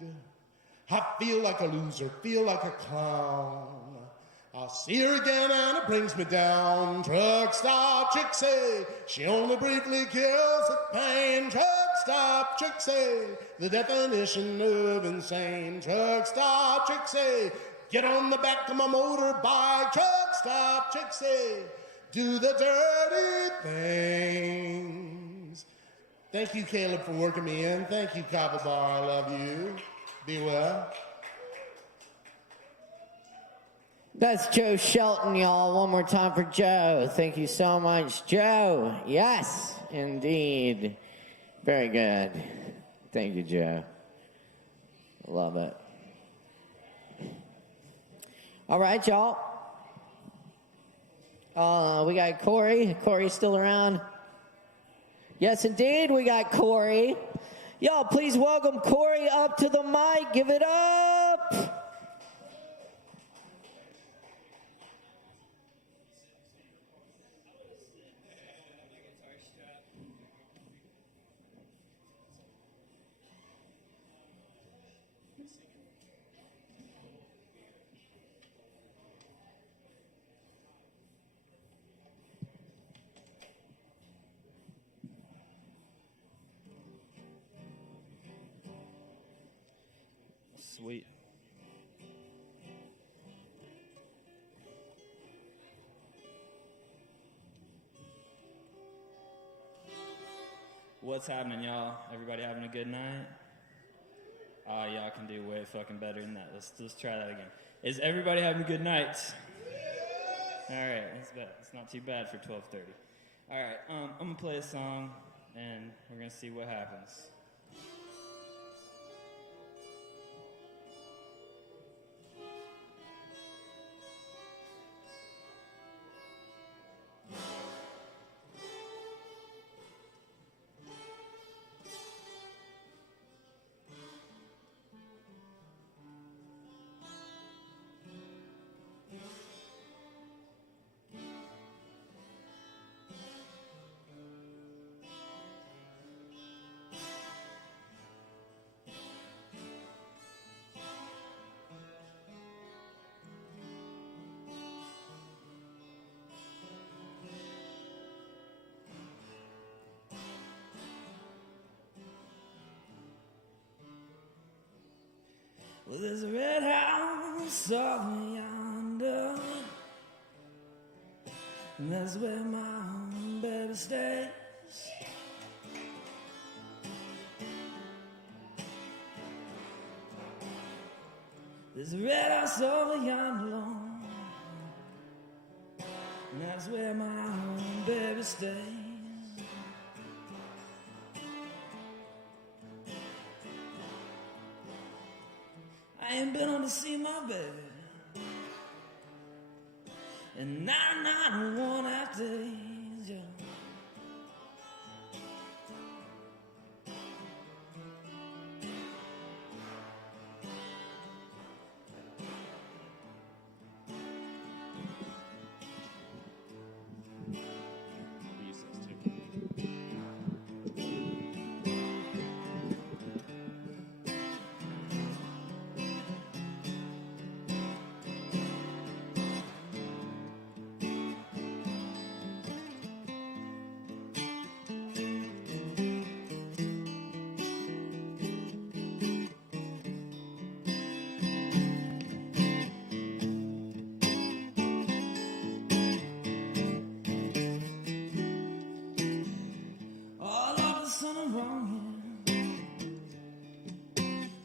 I feel like a loser, feel like a clown. I'll see her again and it brings me down. Truck stop Trixie, she only briefly kills the pain. Truck stop Trixie, the definition of insane. Truck stop Trixie, get on the back of my motorbike. Truck stop Trixie, do the dirty things. Thank you, Caleb, for working me in. Thank you, Kava Bar, I love you. Be well. That's Joe Shelton, y'all. One more time for Joe. Thank you so much, Joe. Yes, indeed. Very good. Thank you, Joe. Love it. All right, y'all. We got Corey. Corey's still around. Yes, indeed, we got Corey. Y'all, please welcome Corey up to the mic. Give it up. Sweet. What's happening, y'all? Everybody having a good night? Oh, y'all can do way fucking better than that. Let's try that again. Is everybody having a good night? All right, that's bad. It's not too bad for 12:30. All right, I'm gonna play a song, and we're gonna see what happens. Well, there's a red house over yonder, and that's where my baby stays. There's a red house over yonder, and that's where my baby stays. I ain't been on to see my baby, and 991 half days, yeah.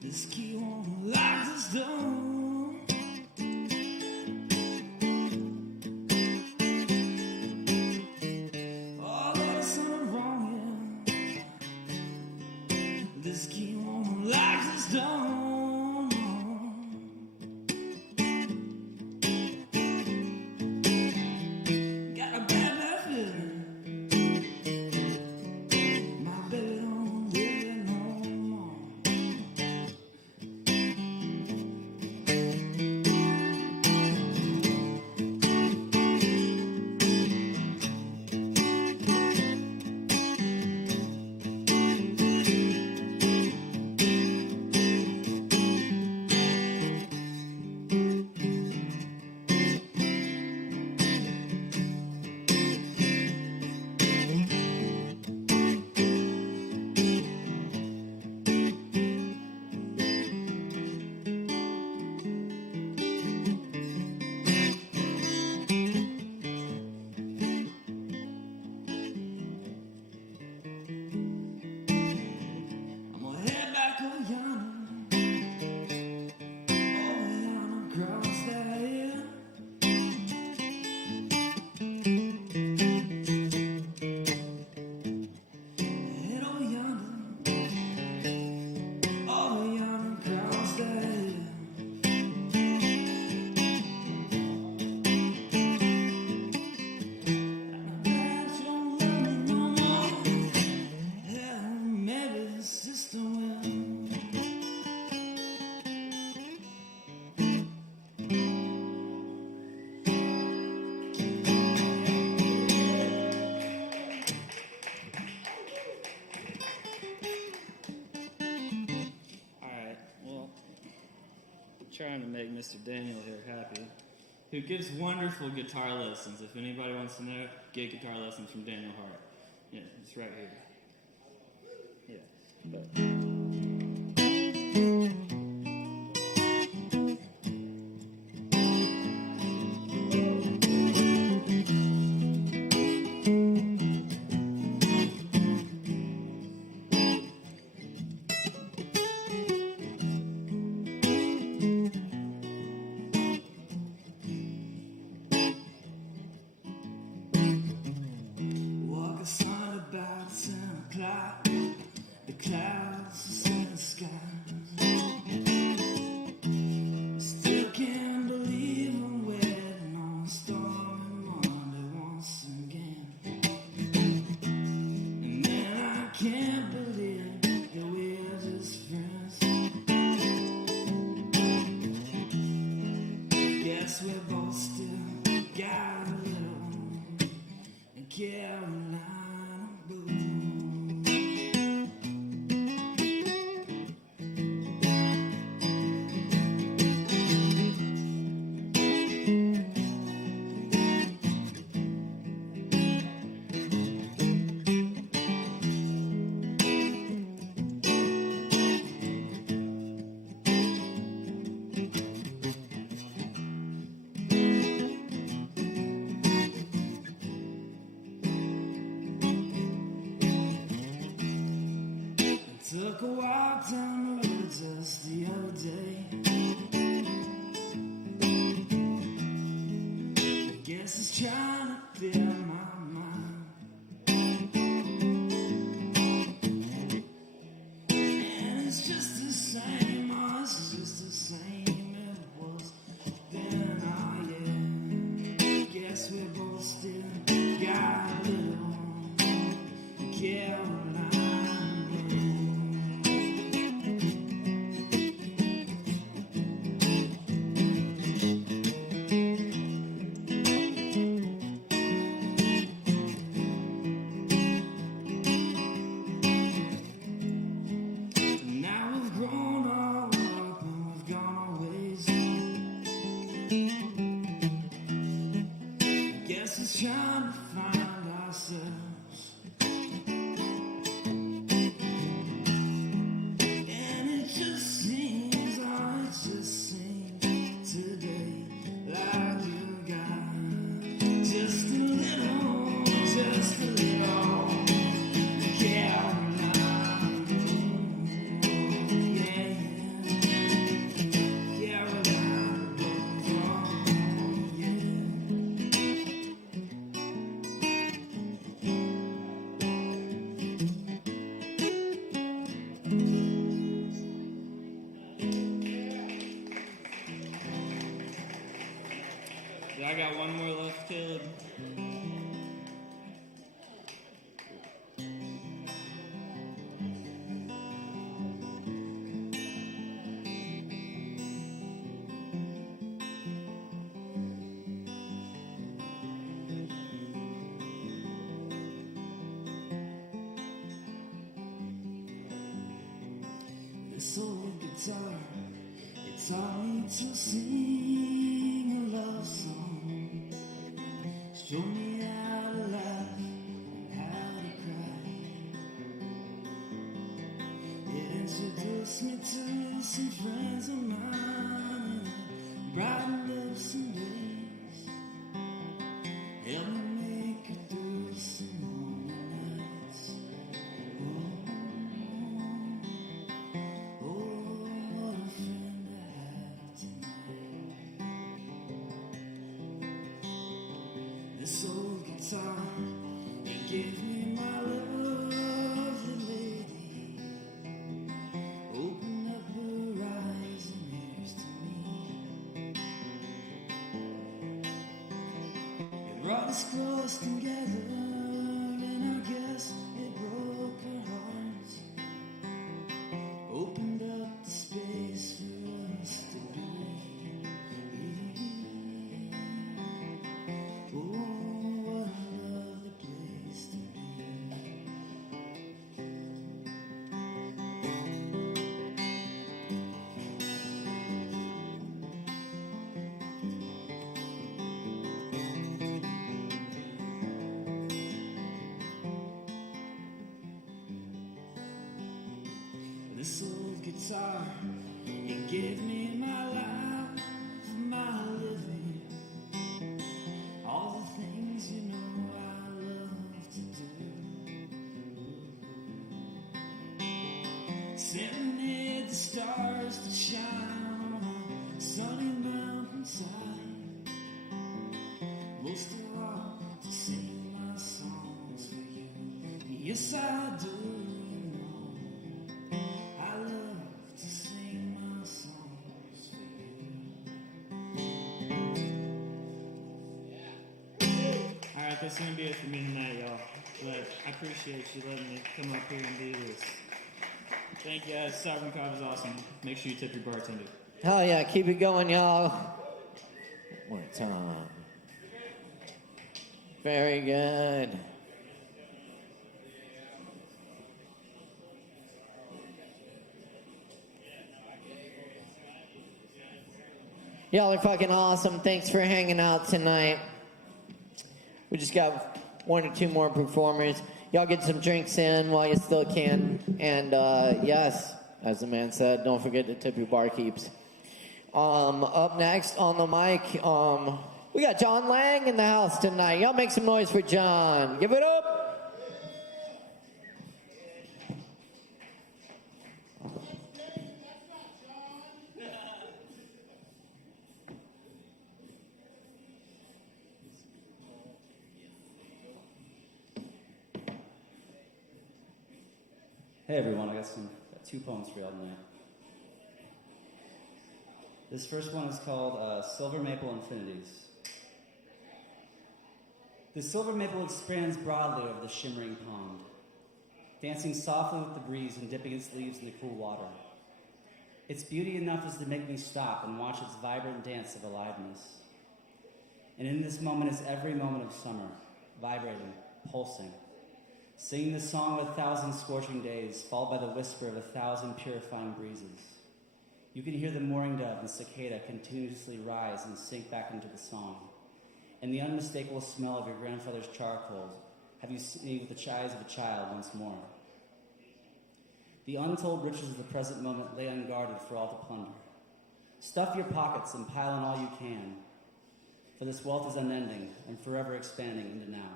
This key won't lock this door. Oh, there's something wrong here. This key won't lock this door. Got a bad bad feeling. My baby don't live it no more. trying to make Mr. Daniel here happy, who gives wonderful guitar lessons. If anybody wants to know, get guitar lessons from Daniel Hart. Yeah, it's right here. Yeah, but... Walk a song about 10 o'clock. The clouds are in the sky. Still can't believe I'm waiting on a stormy Monday once again. And then I can't believe that we're just friends. Guess we both still got a little Carolina blue. Took a walk down the road just the other day. I guess it's trying to clear my mind. And it's just the same, oh, it's just the same as it was then, oh yeah. Guess we both still got a little Carolina. Now we've grown all up and we've gone our ways. I guess it's trying to find ourselves. And it just seems, oh, it just seems today like you got just a little Carolina. Yeah, I got one more left, Caleb. This old guitar, it taught me to sing a love song. Showed me how to laugh and how to cry. It introduced me to some friends of mine. It brightened up some days. Helped me make it through some lonely nights. What a friend I have tonight. This old guitar, it gave me my lovely lady. Opened up her eyes and ears to me. It brought us close together, and I guess it broke her heart. Opened up the space for us to be. Oh, what a lovely place to be. This old guitar, it gave me my life, my living, all the things you know I love to do. Serenade the stars that shine on a sunny mountainside. Most of all, to sing my songs for you. Yes, I do. I love to sing my songs for you. Alright, that's gonna be it for me tonight, y'all. But I appreciate you letting me come up here and do this. Thank you guys. Sovereign Kava is awesome. Make sure you tip your bartender. Hell yeah, keep it going, y'all. One more time. Very good. Y'all are fucking awesome. Thanks for hanging out tonight. We just got one or two more performers. Y'all get some drinks in while you still can. And yes, as the man said, don't forget to tip your barkeeps. Up next on the mic, we got John Lang in the house tonight. Y'all make some noise for John. Give it up. Hey everyone, I got two poems for y'all tonight. This first one is called Silver Maple Infinities. The silver maple expands broadly over the shimmering pond, dancing softly with the breeze and dipping its leaves in the cool water. Its beauty enough is to make me stop and watch its vibrant dance of aliveness. And in this moment is every moment of summer, vibrating, pulsing, singing the song of 1,000 scorching days, followed by the whisper of 1,000 purifying breezes. You can hear the mourning dove and cicada continuously rise and sink back into the song, and the unmistakable smell of your grandfather's charcoal have you seen with the eyes of a child once more. The untold riches of the present moment lay unguarded for all to plunder. Stuff your pockets and pile in all you can, for this wealth is unending and forever expanding into now.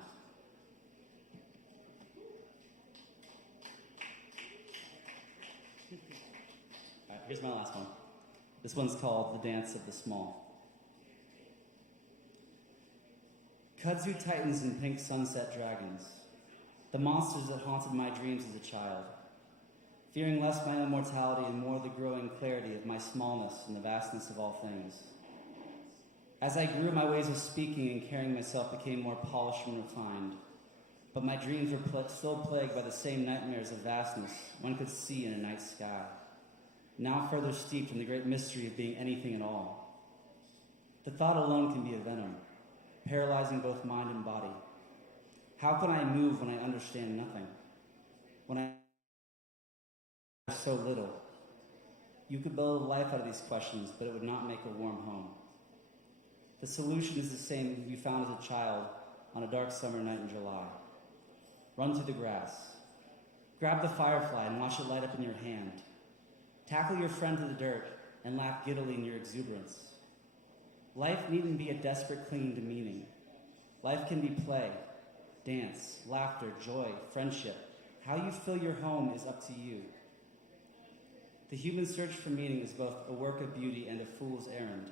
All right, here's my last one. This one's called The Dance of the Small. Kudzu titans and pink sunset dragons, the monsters that haunted my dreams as a child, fearing less my own mortality and more the growing clarity of my smallness and the vastness of all things. As I grew, my ways of speaking and carrying myself became more polished and refined, but my dreams were still plagued by the same nightmares of vastness one could see in a night sky, now further steeped in the great mystery of being anything at all. The thought alone can be a venom, paralyzing both mind and body. How can I move when I understand nothing? When I know so little? You could build a life out of these questions, but it would not make a warm home. The solution is the same you found as a child on a dark summer night in July. Run through the grass. Grab the firefly and watch it light up in your hand. Tackle your friend to the dirt and laugh giddily in your exuberance. Life needn't be a desperate clinging to meaning. Life can be play, dance, laughter, joy, friendship. How you fill your home is up to you. The human search for meaning is both a work of beauty and a fool's errand,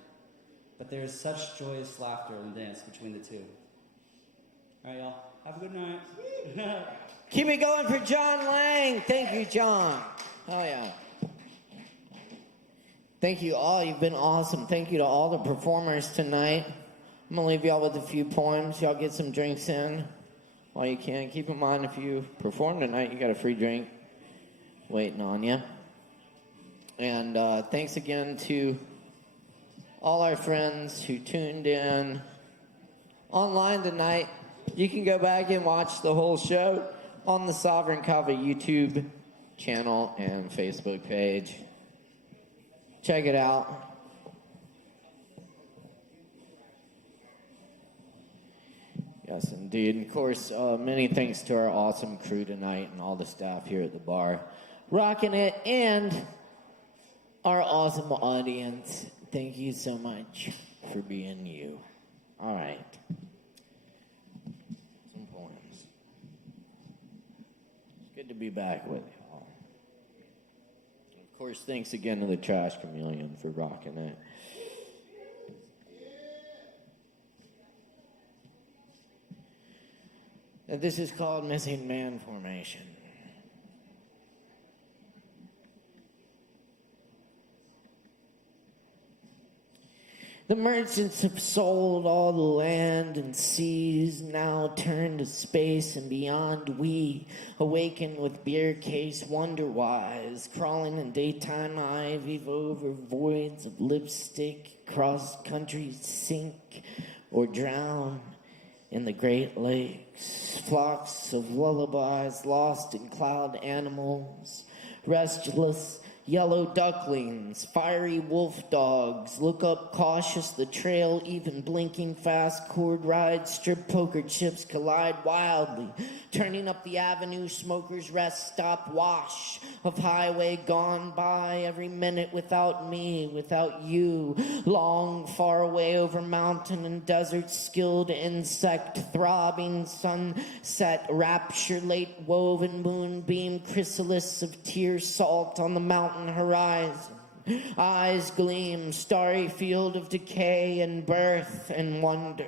but there is such joyous laughter and dance between the two. All right, y'all. Have a good night. Keep it going for John Lang. Thank you, John. Oh, yeah. Thank you all. You've been awesome. Thank you to all the performers tonight. I'm going to leave y'all with a few poems. Y'all get some drinks in while you can. Keep in mind, if you perform tonight, you got a free drink waiting on you. And thanks again to all our friends who tuned in online tonight. You can go back and watch the whole show on the Sovereign Kava YouTube channel and Facebook page. Check it out. Yes, indeed. And of course, many thanks to our awesome crew tonight and all the staff here at the bar. rocking it, and our awesome audience. Thank you so much for being you. All right. Some poems. It's good to be back with you all. Of course, thanks again to the Trash Chameleon for rocking it. This is called Missing Man Formation. The merchants have sold all the land and seas, now turn to space and beyond. We awaken with beer case wonder-wise, crawling in daytime ivy over voids of lipstick, cross countries sink or drown in the Great Lakes. Flocks of lullabies lost in cloud animals, restless yellow ducklings, fiery wolf dogs, look up cautious the trail, even blinking fast cord rides, strip poker chips collide wildly, turning up the avenue, smokers rest stop wash of highway gone by, every minute without me, without you, long far away over mountain and desert, skilled insect throbbing, sunset rapture, late woven moonbeam, chrysalis of tear salt on the mountain horizon. Eyes gleam, starry field of decay and birth and wonder.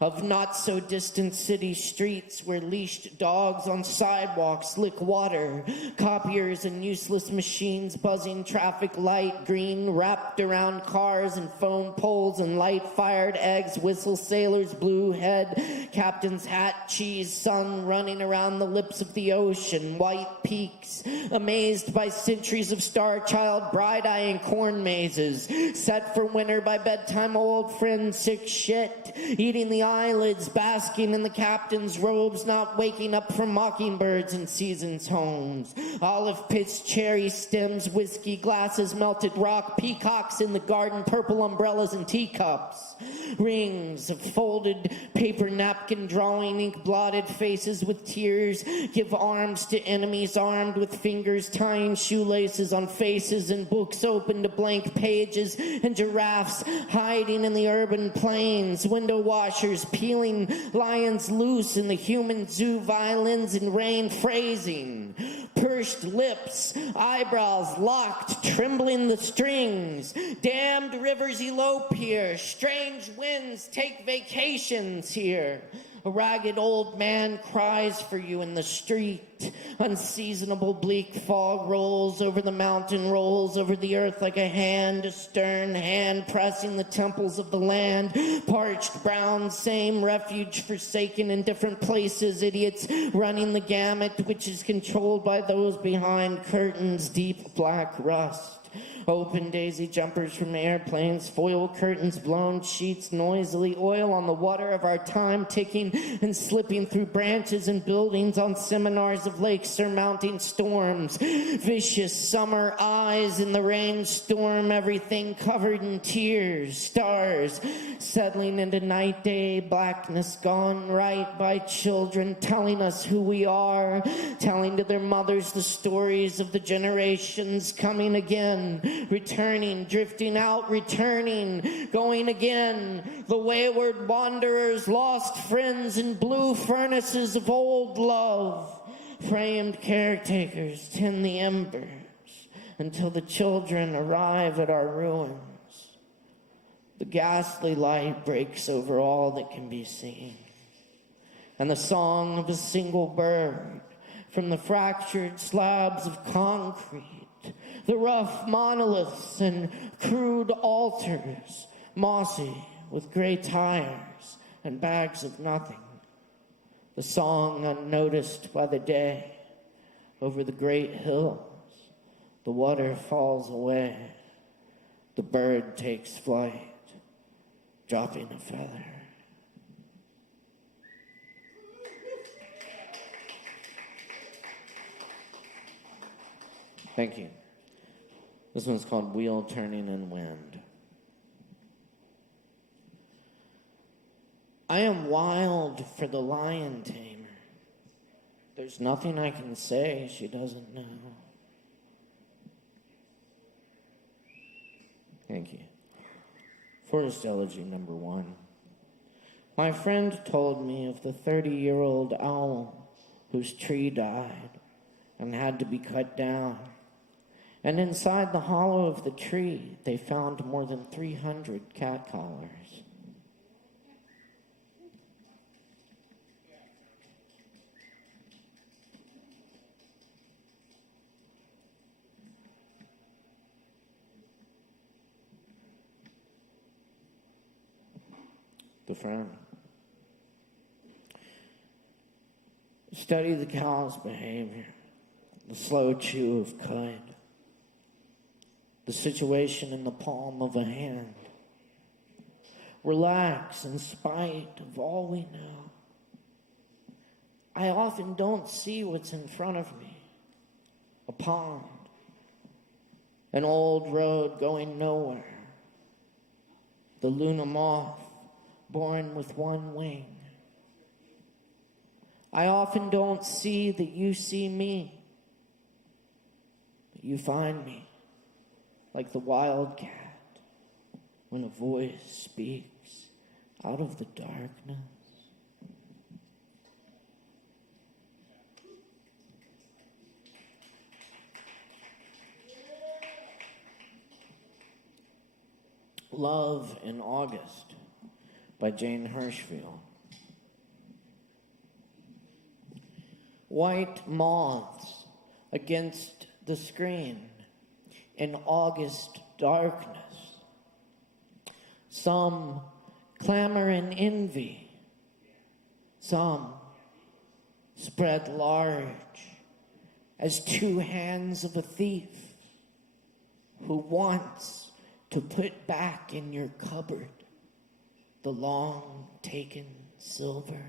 Of not-so-distant city streets where leashed dogs on sidewalks lick water, copiers and useless machines buzzing traffic light green wrapped around cars and phone poles and light-fired eggs whistle sailors' blue head, captain's hat, cheese, sun running around the lips of the ocean, white peaks, amazed by centuries of star-child bright-eyeing corn mazes, set for winter by bedtime old friends sick shit, eating the eyelids, basking in the captain's robes, not waking up from mockingbirds in seasons' homes. Olive pitch, cherry stems, whiskey glasses, melted rock, peacocks in the garden, purple umbrellas and teacups. Rings of folded paper napkin drawing ink blotted faces with tears, give arms to enemies armed with fingers tying shoelaces on faces and books open to blank pages and giraffes hiding in the urban plains, window washers peeling lions loose in the human zoo, violins and rain phrasing, pursed lips, eyebrows locked, trembling the strings, damned rivers elope here, strange winds take vacations here. A ragged old man cries for you in the street. Unseasonable bleak fog rolls over the mountain, rolls over the earth like a hand, a stern hand pressing the temples of the land. Parched brown, same refuge forsaken in different places. Idiots running the gamut, which is controlled by those behind curtains, deep black rust. Open daisy jumpers from airplanes, foil curtains, blown sheets, noisily oil on the water of our time ticking and slipping through branches and buildings on seminars of lakes surmounting storms. Vicious summer eyes in the rainstorm, everything covered in tears. Stars settling into night day, blackness gone right by children telling us who we are, telling to their mothers the stories of the generations coming again. Returning, drifting out, returning, going again. The wayward wanderers, lost friends in blue furnaces of old love. Framed caretakers tend the embers until the children arrive at our ruins. The ghastly light breaks over all that can be seen. And the song of a single bird from the fractured slabs of concrete, the rough monoliths and crude altars, mossy with gray tires and bags of nothing. The song unnoticed by the day, over the great hills, the water falls away, the bird takes flight, dropping a feather. Thank you. This one's called Wheel Turning in Wind. I am wild for the lion tamer. There's nothing I can say she doesn't know. Thank you. First elegy number 1. My friend told me of the 30-year-old owl whose tree died and had to be cut down. And inside the hollow of the tree, they found more than 300 cat collars. The friend. Study the cow's behavior, the slow chew of cud, the situation in the palm of a hand. Relax in spite of all we know. I often don't see what's in front of me. A pond, an old road going nowhere, the Luna moth born with one wing. I often don't see that you see me, but you find me like the wildcat when a voice speaks out of the darkness. Love in August by Jane Hirschfield. White moths against the screen in August darkness. Some clamor in envy. Some spread large as two hands of a thief who wants to put back in your cupboard the long taken silver.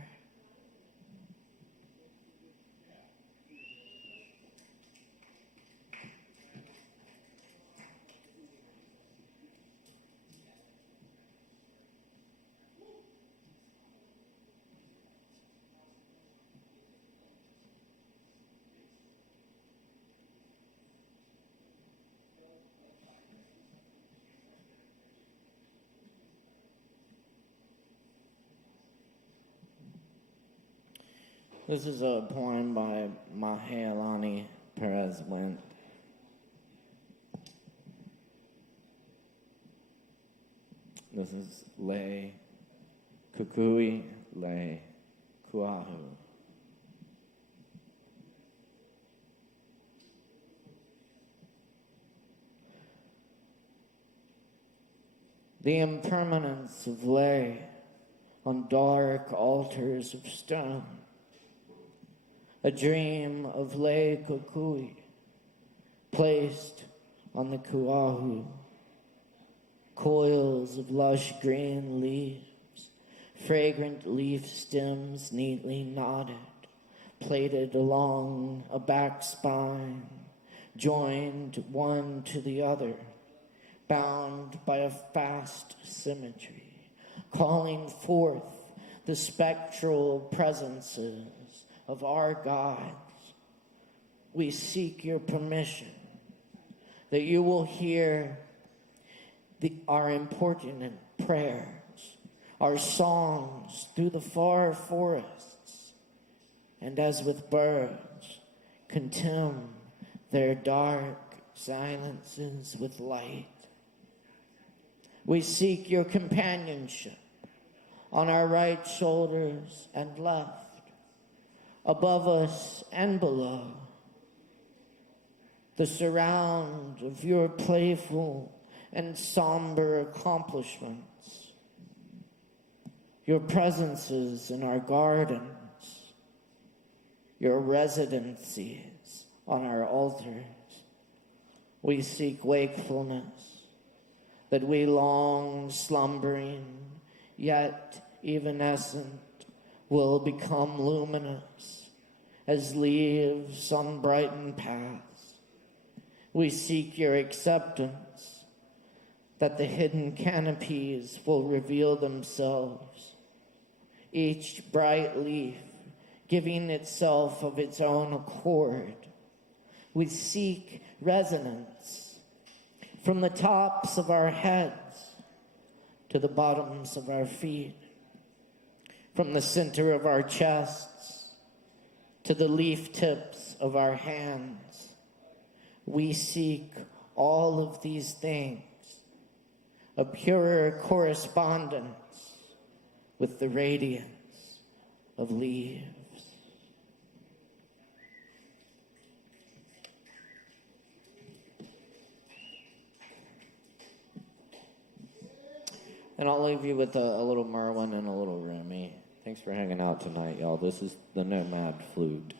This is a poem by Mahealani Perez Went. This is Le Kukui Le Kuahu. The impermanence of lay on dark altars of stone. A dream of Le Kukui placed on the Kuahu. Coils of lush green leaves, fragrant leaf stems neatly knotted, plaited along a back spine, joined one to the other, bound by a fast symmetry, calling forth the spectral presences of our gods. We seek your permission that you will hear our importunate prayers, our songs through the far forests, and as with birds, contemn their dark silences with light. We seek your companionship on our right shoulders and left, above us and below. The surround of your playful and somber accomplishments, your presences in our gardens, your residencies on our altars. We seek wakefulness, that we long slumbering, yet evanescent, will become luminous as leaves on brightened paths. We seek your acceptance, that the hidden canopies will reveal themselves, each bright leaf giving itself of its own accord. We seek resonance, from the tops of our heads to the bottoms of our feet, from the center of our chests to the leaf tips of our hands. We seek all of these things, a purer correspondence with the radiance of leaves. And I'll leave you with a little Merwin and a little Remy. Thanks for hanging out tonight, y'all. This is the Nomad Flute.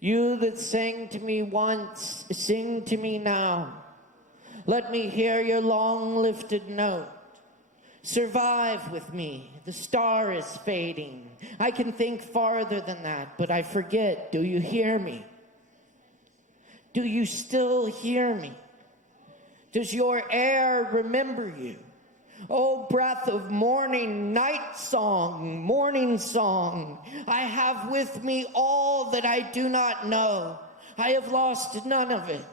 You that sang to me once, sing to me now. Let me hear your long lifted note. Survive with me. The star is fading. I can think farther than that, but I forget. Do you hear me? Do you still hear me? Does your air remember you? Oh, breath of morning, night song, morning song. I have with me all that I do not know. I have lost none of it.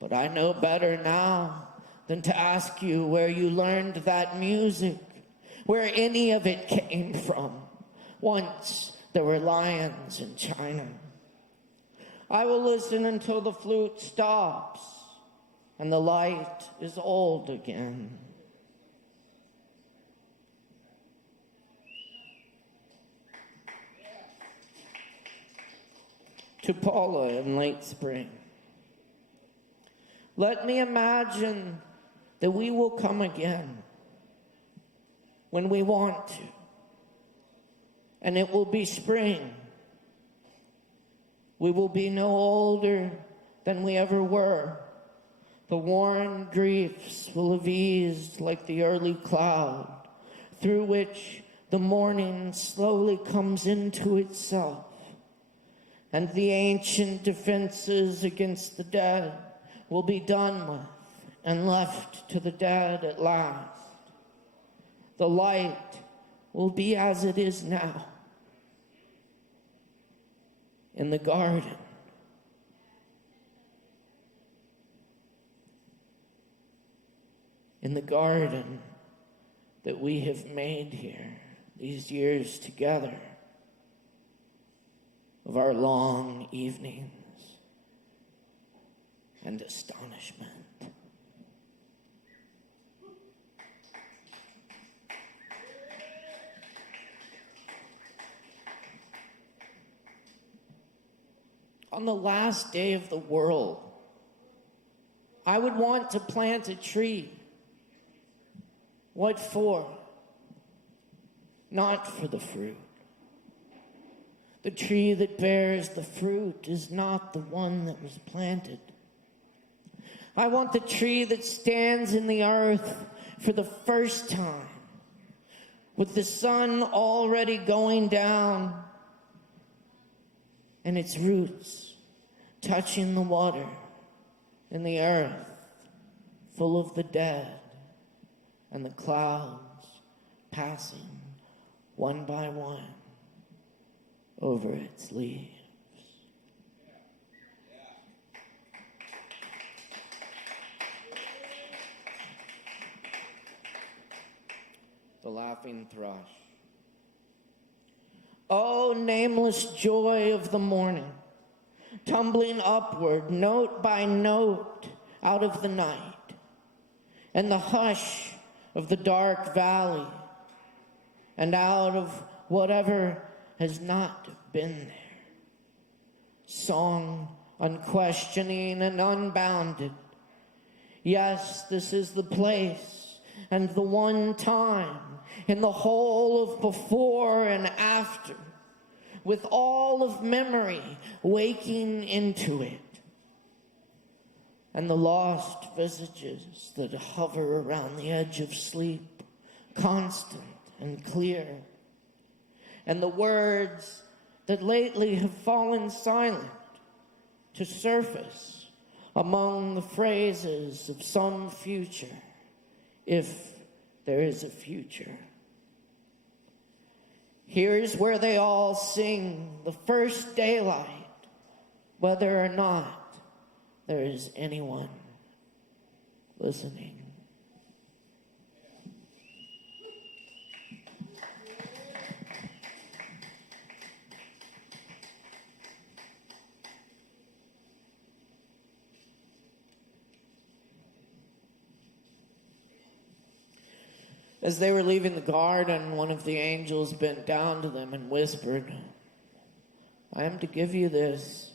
But I know better now than to ask you where you learned that music, where any of it came from. Once there were lions in China. I will listen until the flute stops and the light is old again. To Paula in late spring. Let me imagine that we will come again when we want to. And it will be spring. We will be no older than we ever were. The worn griefs will have eased like the early cloud, through which the morning slowly comes into itself. And the ancient defenses against the dead will be done with and left to the dead at last. The light will be as it is now, in the garden. In the garden that we have made here, these years together, of our long evenings and astonishment. On the last day of the world, I would want to plant a tree. What for? Not for the fruit. The tree that bears the fruit is not the one that was planted. I want the tree that stands in the earth for the first time, with the sun already going down and its roots touching the water and the earth full of the dead and the clouds passing one by one over its leaves. The laughing thrush. Oh, nameless joy of the morning, tumbling upward, note by note, out of the night, and the hush of the dark valley, and out of whatever has not been there. Song unquestioning and unbounded. Yes, this is the place and the one time in the whole of before and after, with all of memory waking into it, and the lost visages that hover around the edge of sleep, constant and clear, and the words that lately have fallen silent to surface among the phrases of some future, if there is a future. Here's where they all sing the first daylight whether or not there is anyone listening. As they were leaving the garden, one of the angels bent down to them and whispered, I am to give you this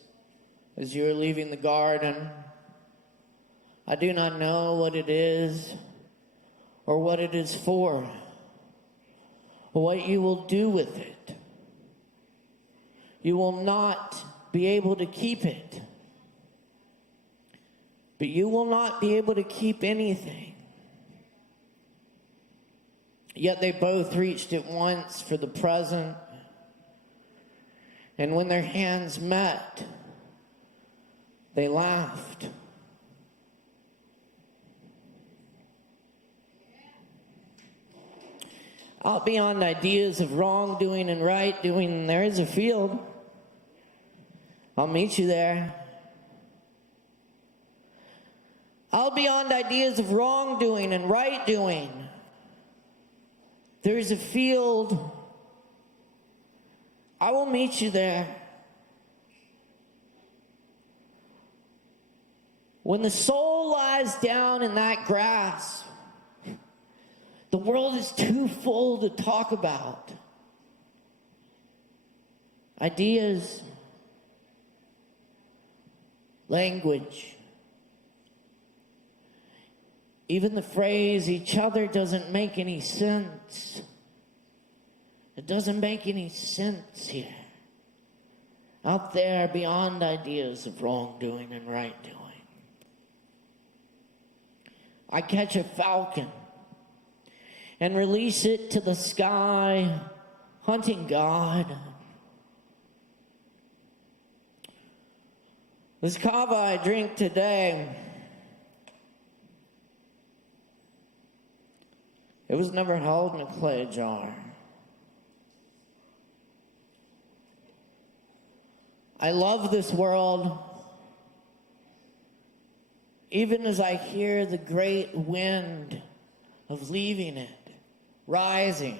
as you are leaving the garden. I do not know what it is or what it is for, or what you will do with it. You will not be able to keep it, but you will not be able to keep anything. Yet they both reached at once for the present, and when their hands met, they laughed. Out beyond ideas of wrongdoing and right doing, there is a field. I'll meet you there. Out beyond ideas of wrongdoing and right doing, there is a field. I will meet you there. When the soul lies down in that grass, the world is too full to talk about. Ideas, language, even the phrase, each other, doesn't make any sense. It doesn't make any sense here. Out there beyond ideas of wrongdoing and right doing. I catch a falcon and release it to the sky, hunting God. This kava I drink today, it was never held in a clay jar. I love this world, even as I hear the great wind of leaving it, rising.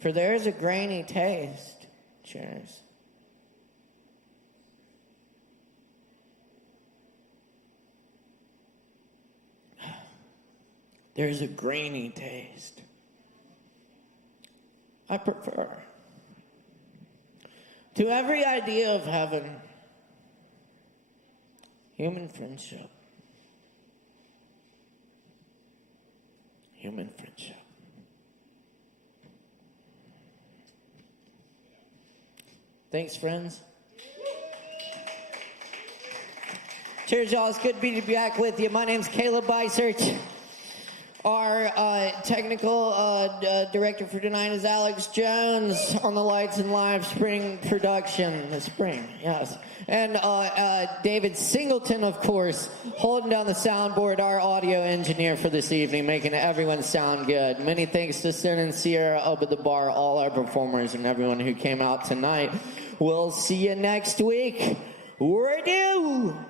For there is a grainy taste. Cheers. There's a grainy taste. I prefer to every idea of heaven, human friendship. Human friendship. Thanks, friends. Cheers, y'all. It's good to be back with you. My name's Caleb Beissert. Our technical director for tonight is Alex Jones on the Lights and Live Spring production. The spring, yes. And David Singleton, of course, holding down the soundboard, our audio engineer for this evening, making everyone sound good. Many thanks to Sin and Sierra up at the bar, all our performers, and everyone who came out tonight. We'll see you next week. Radio!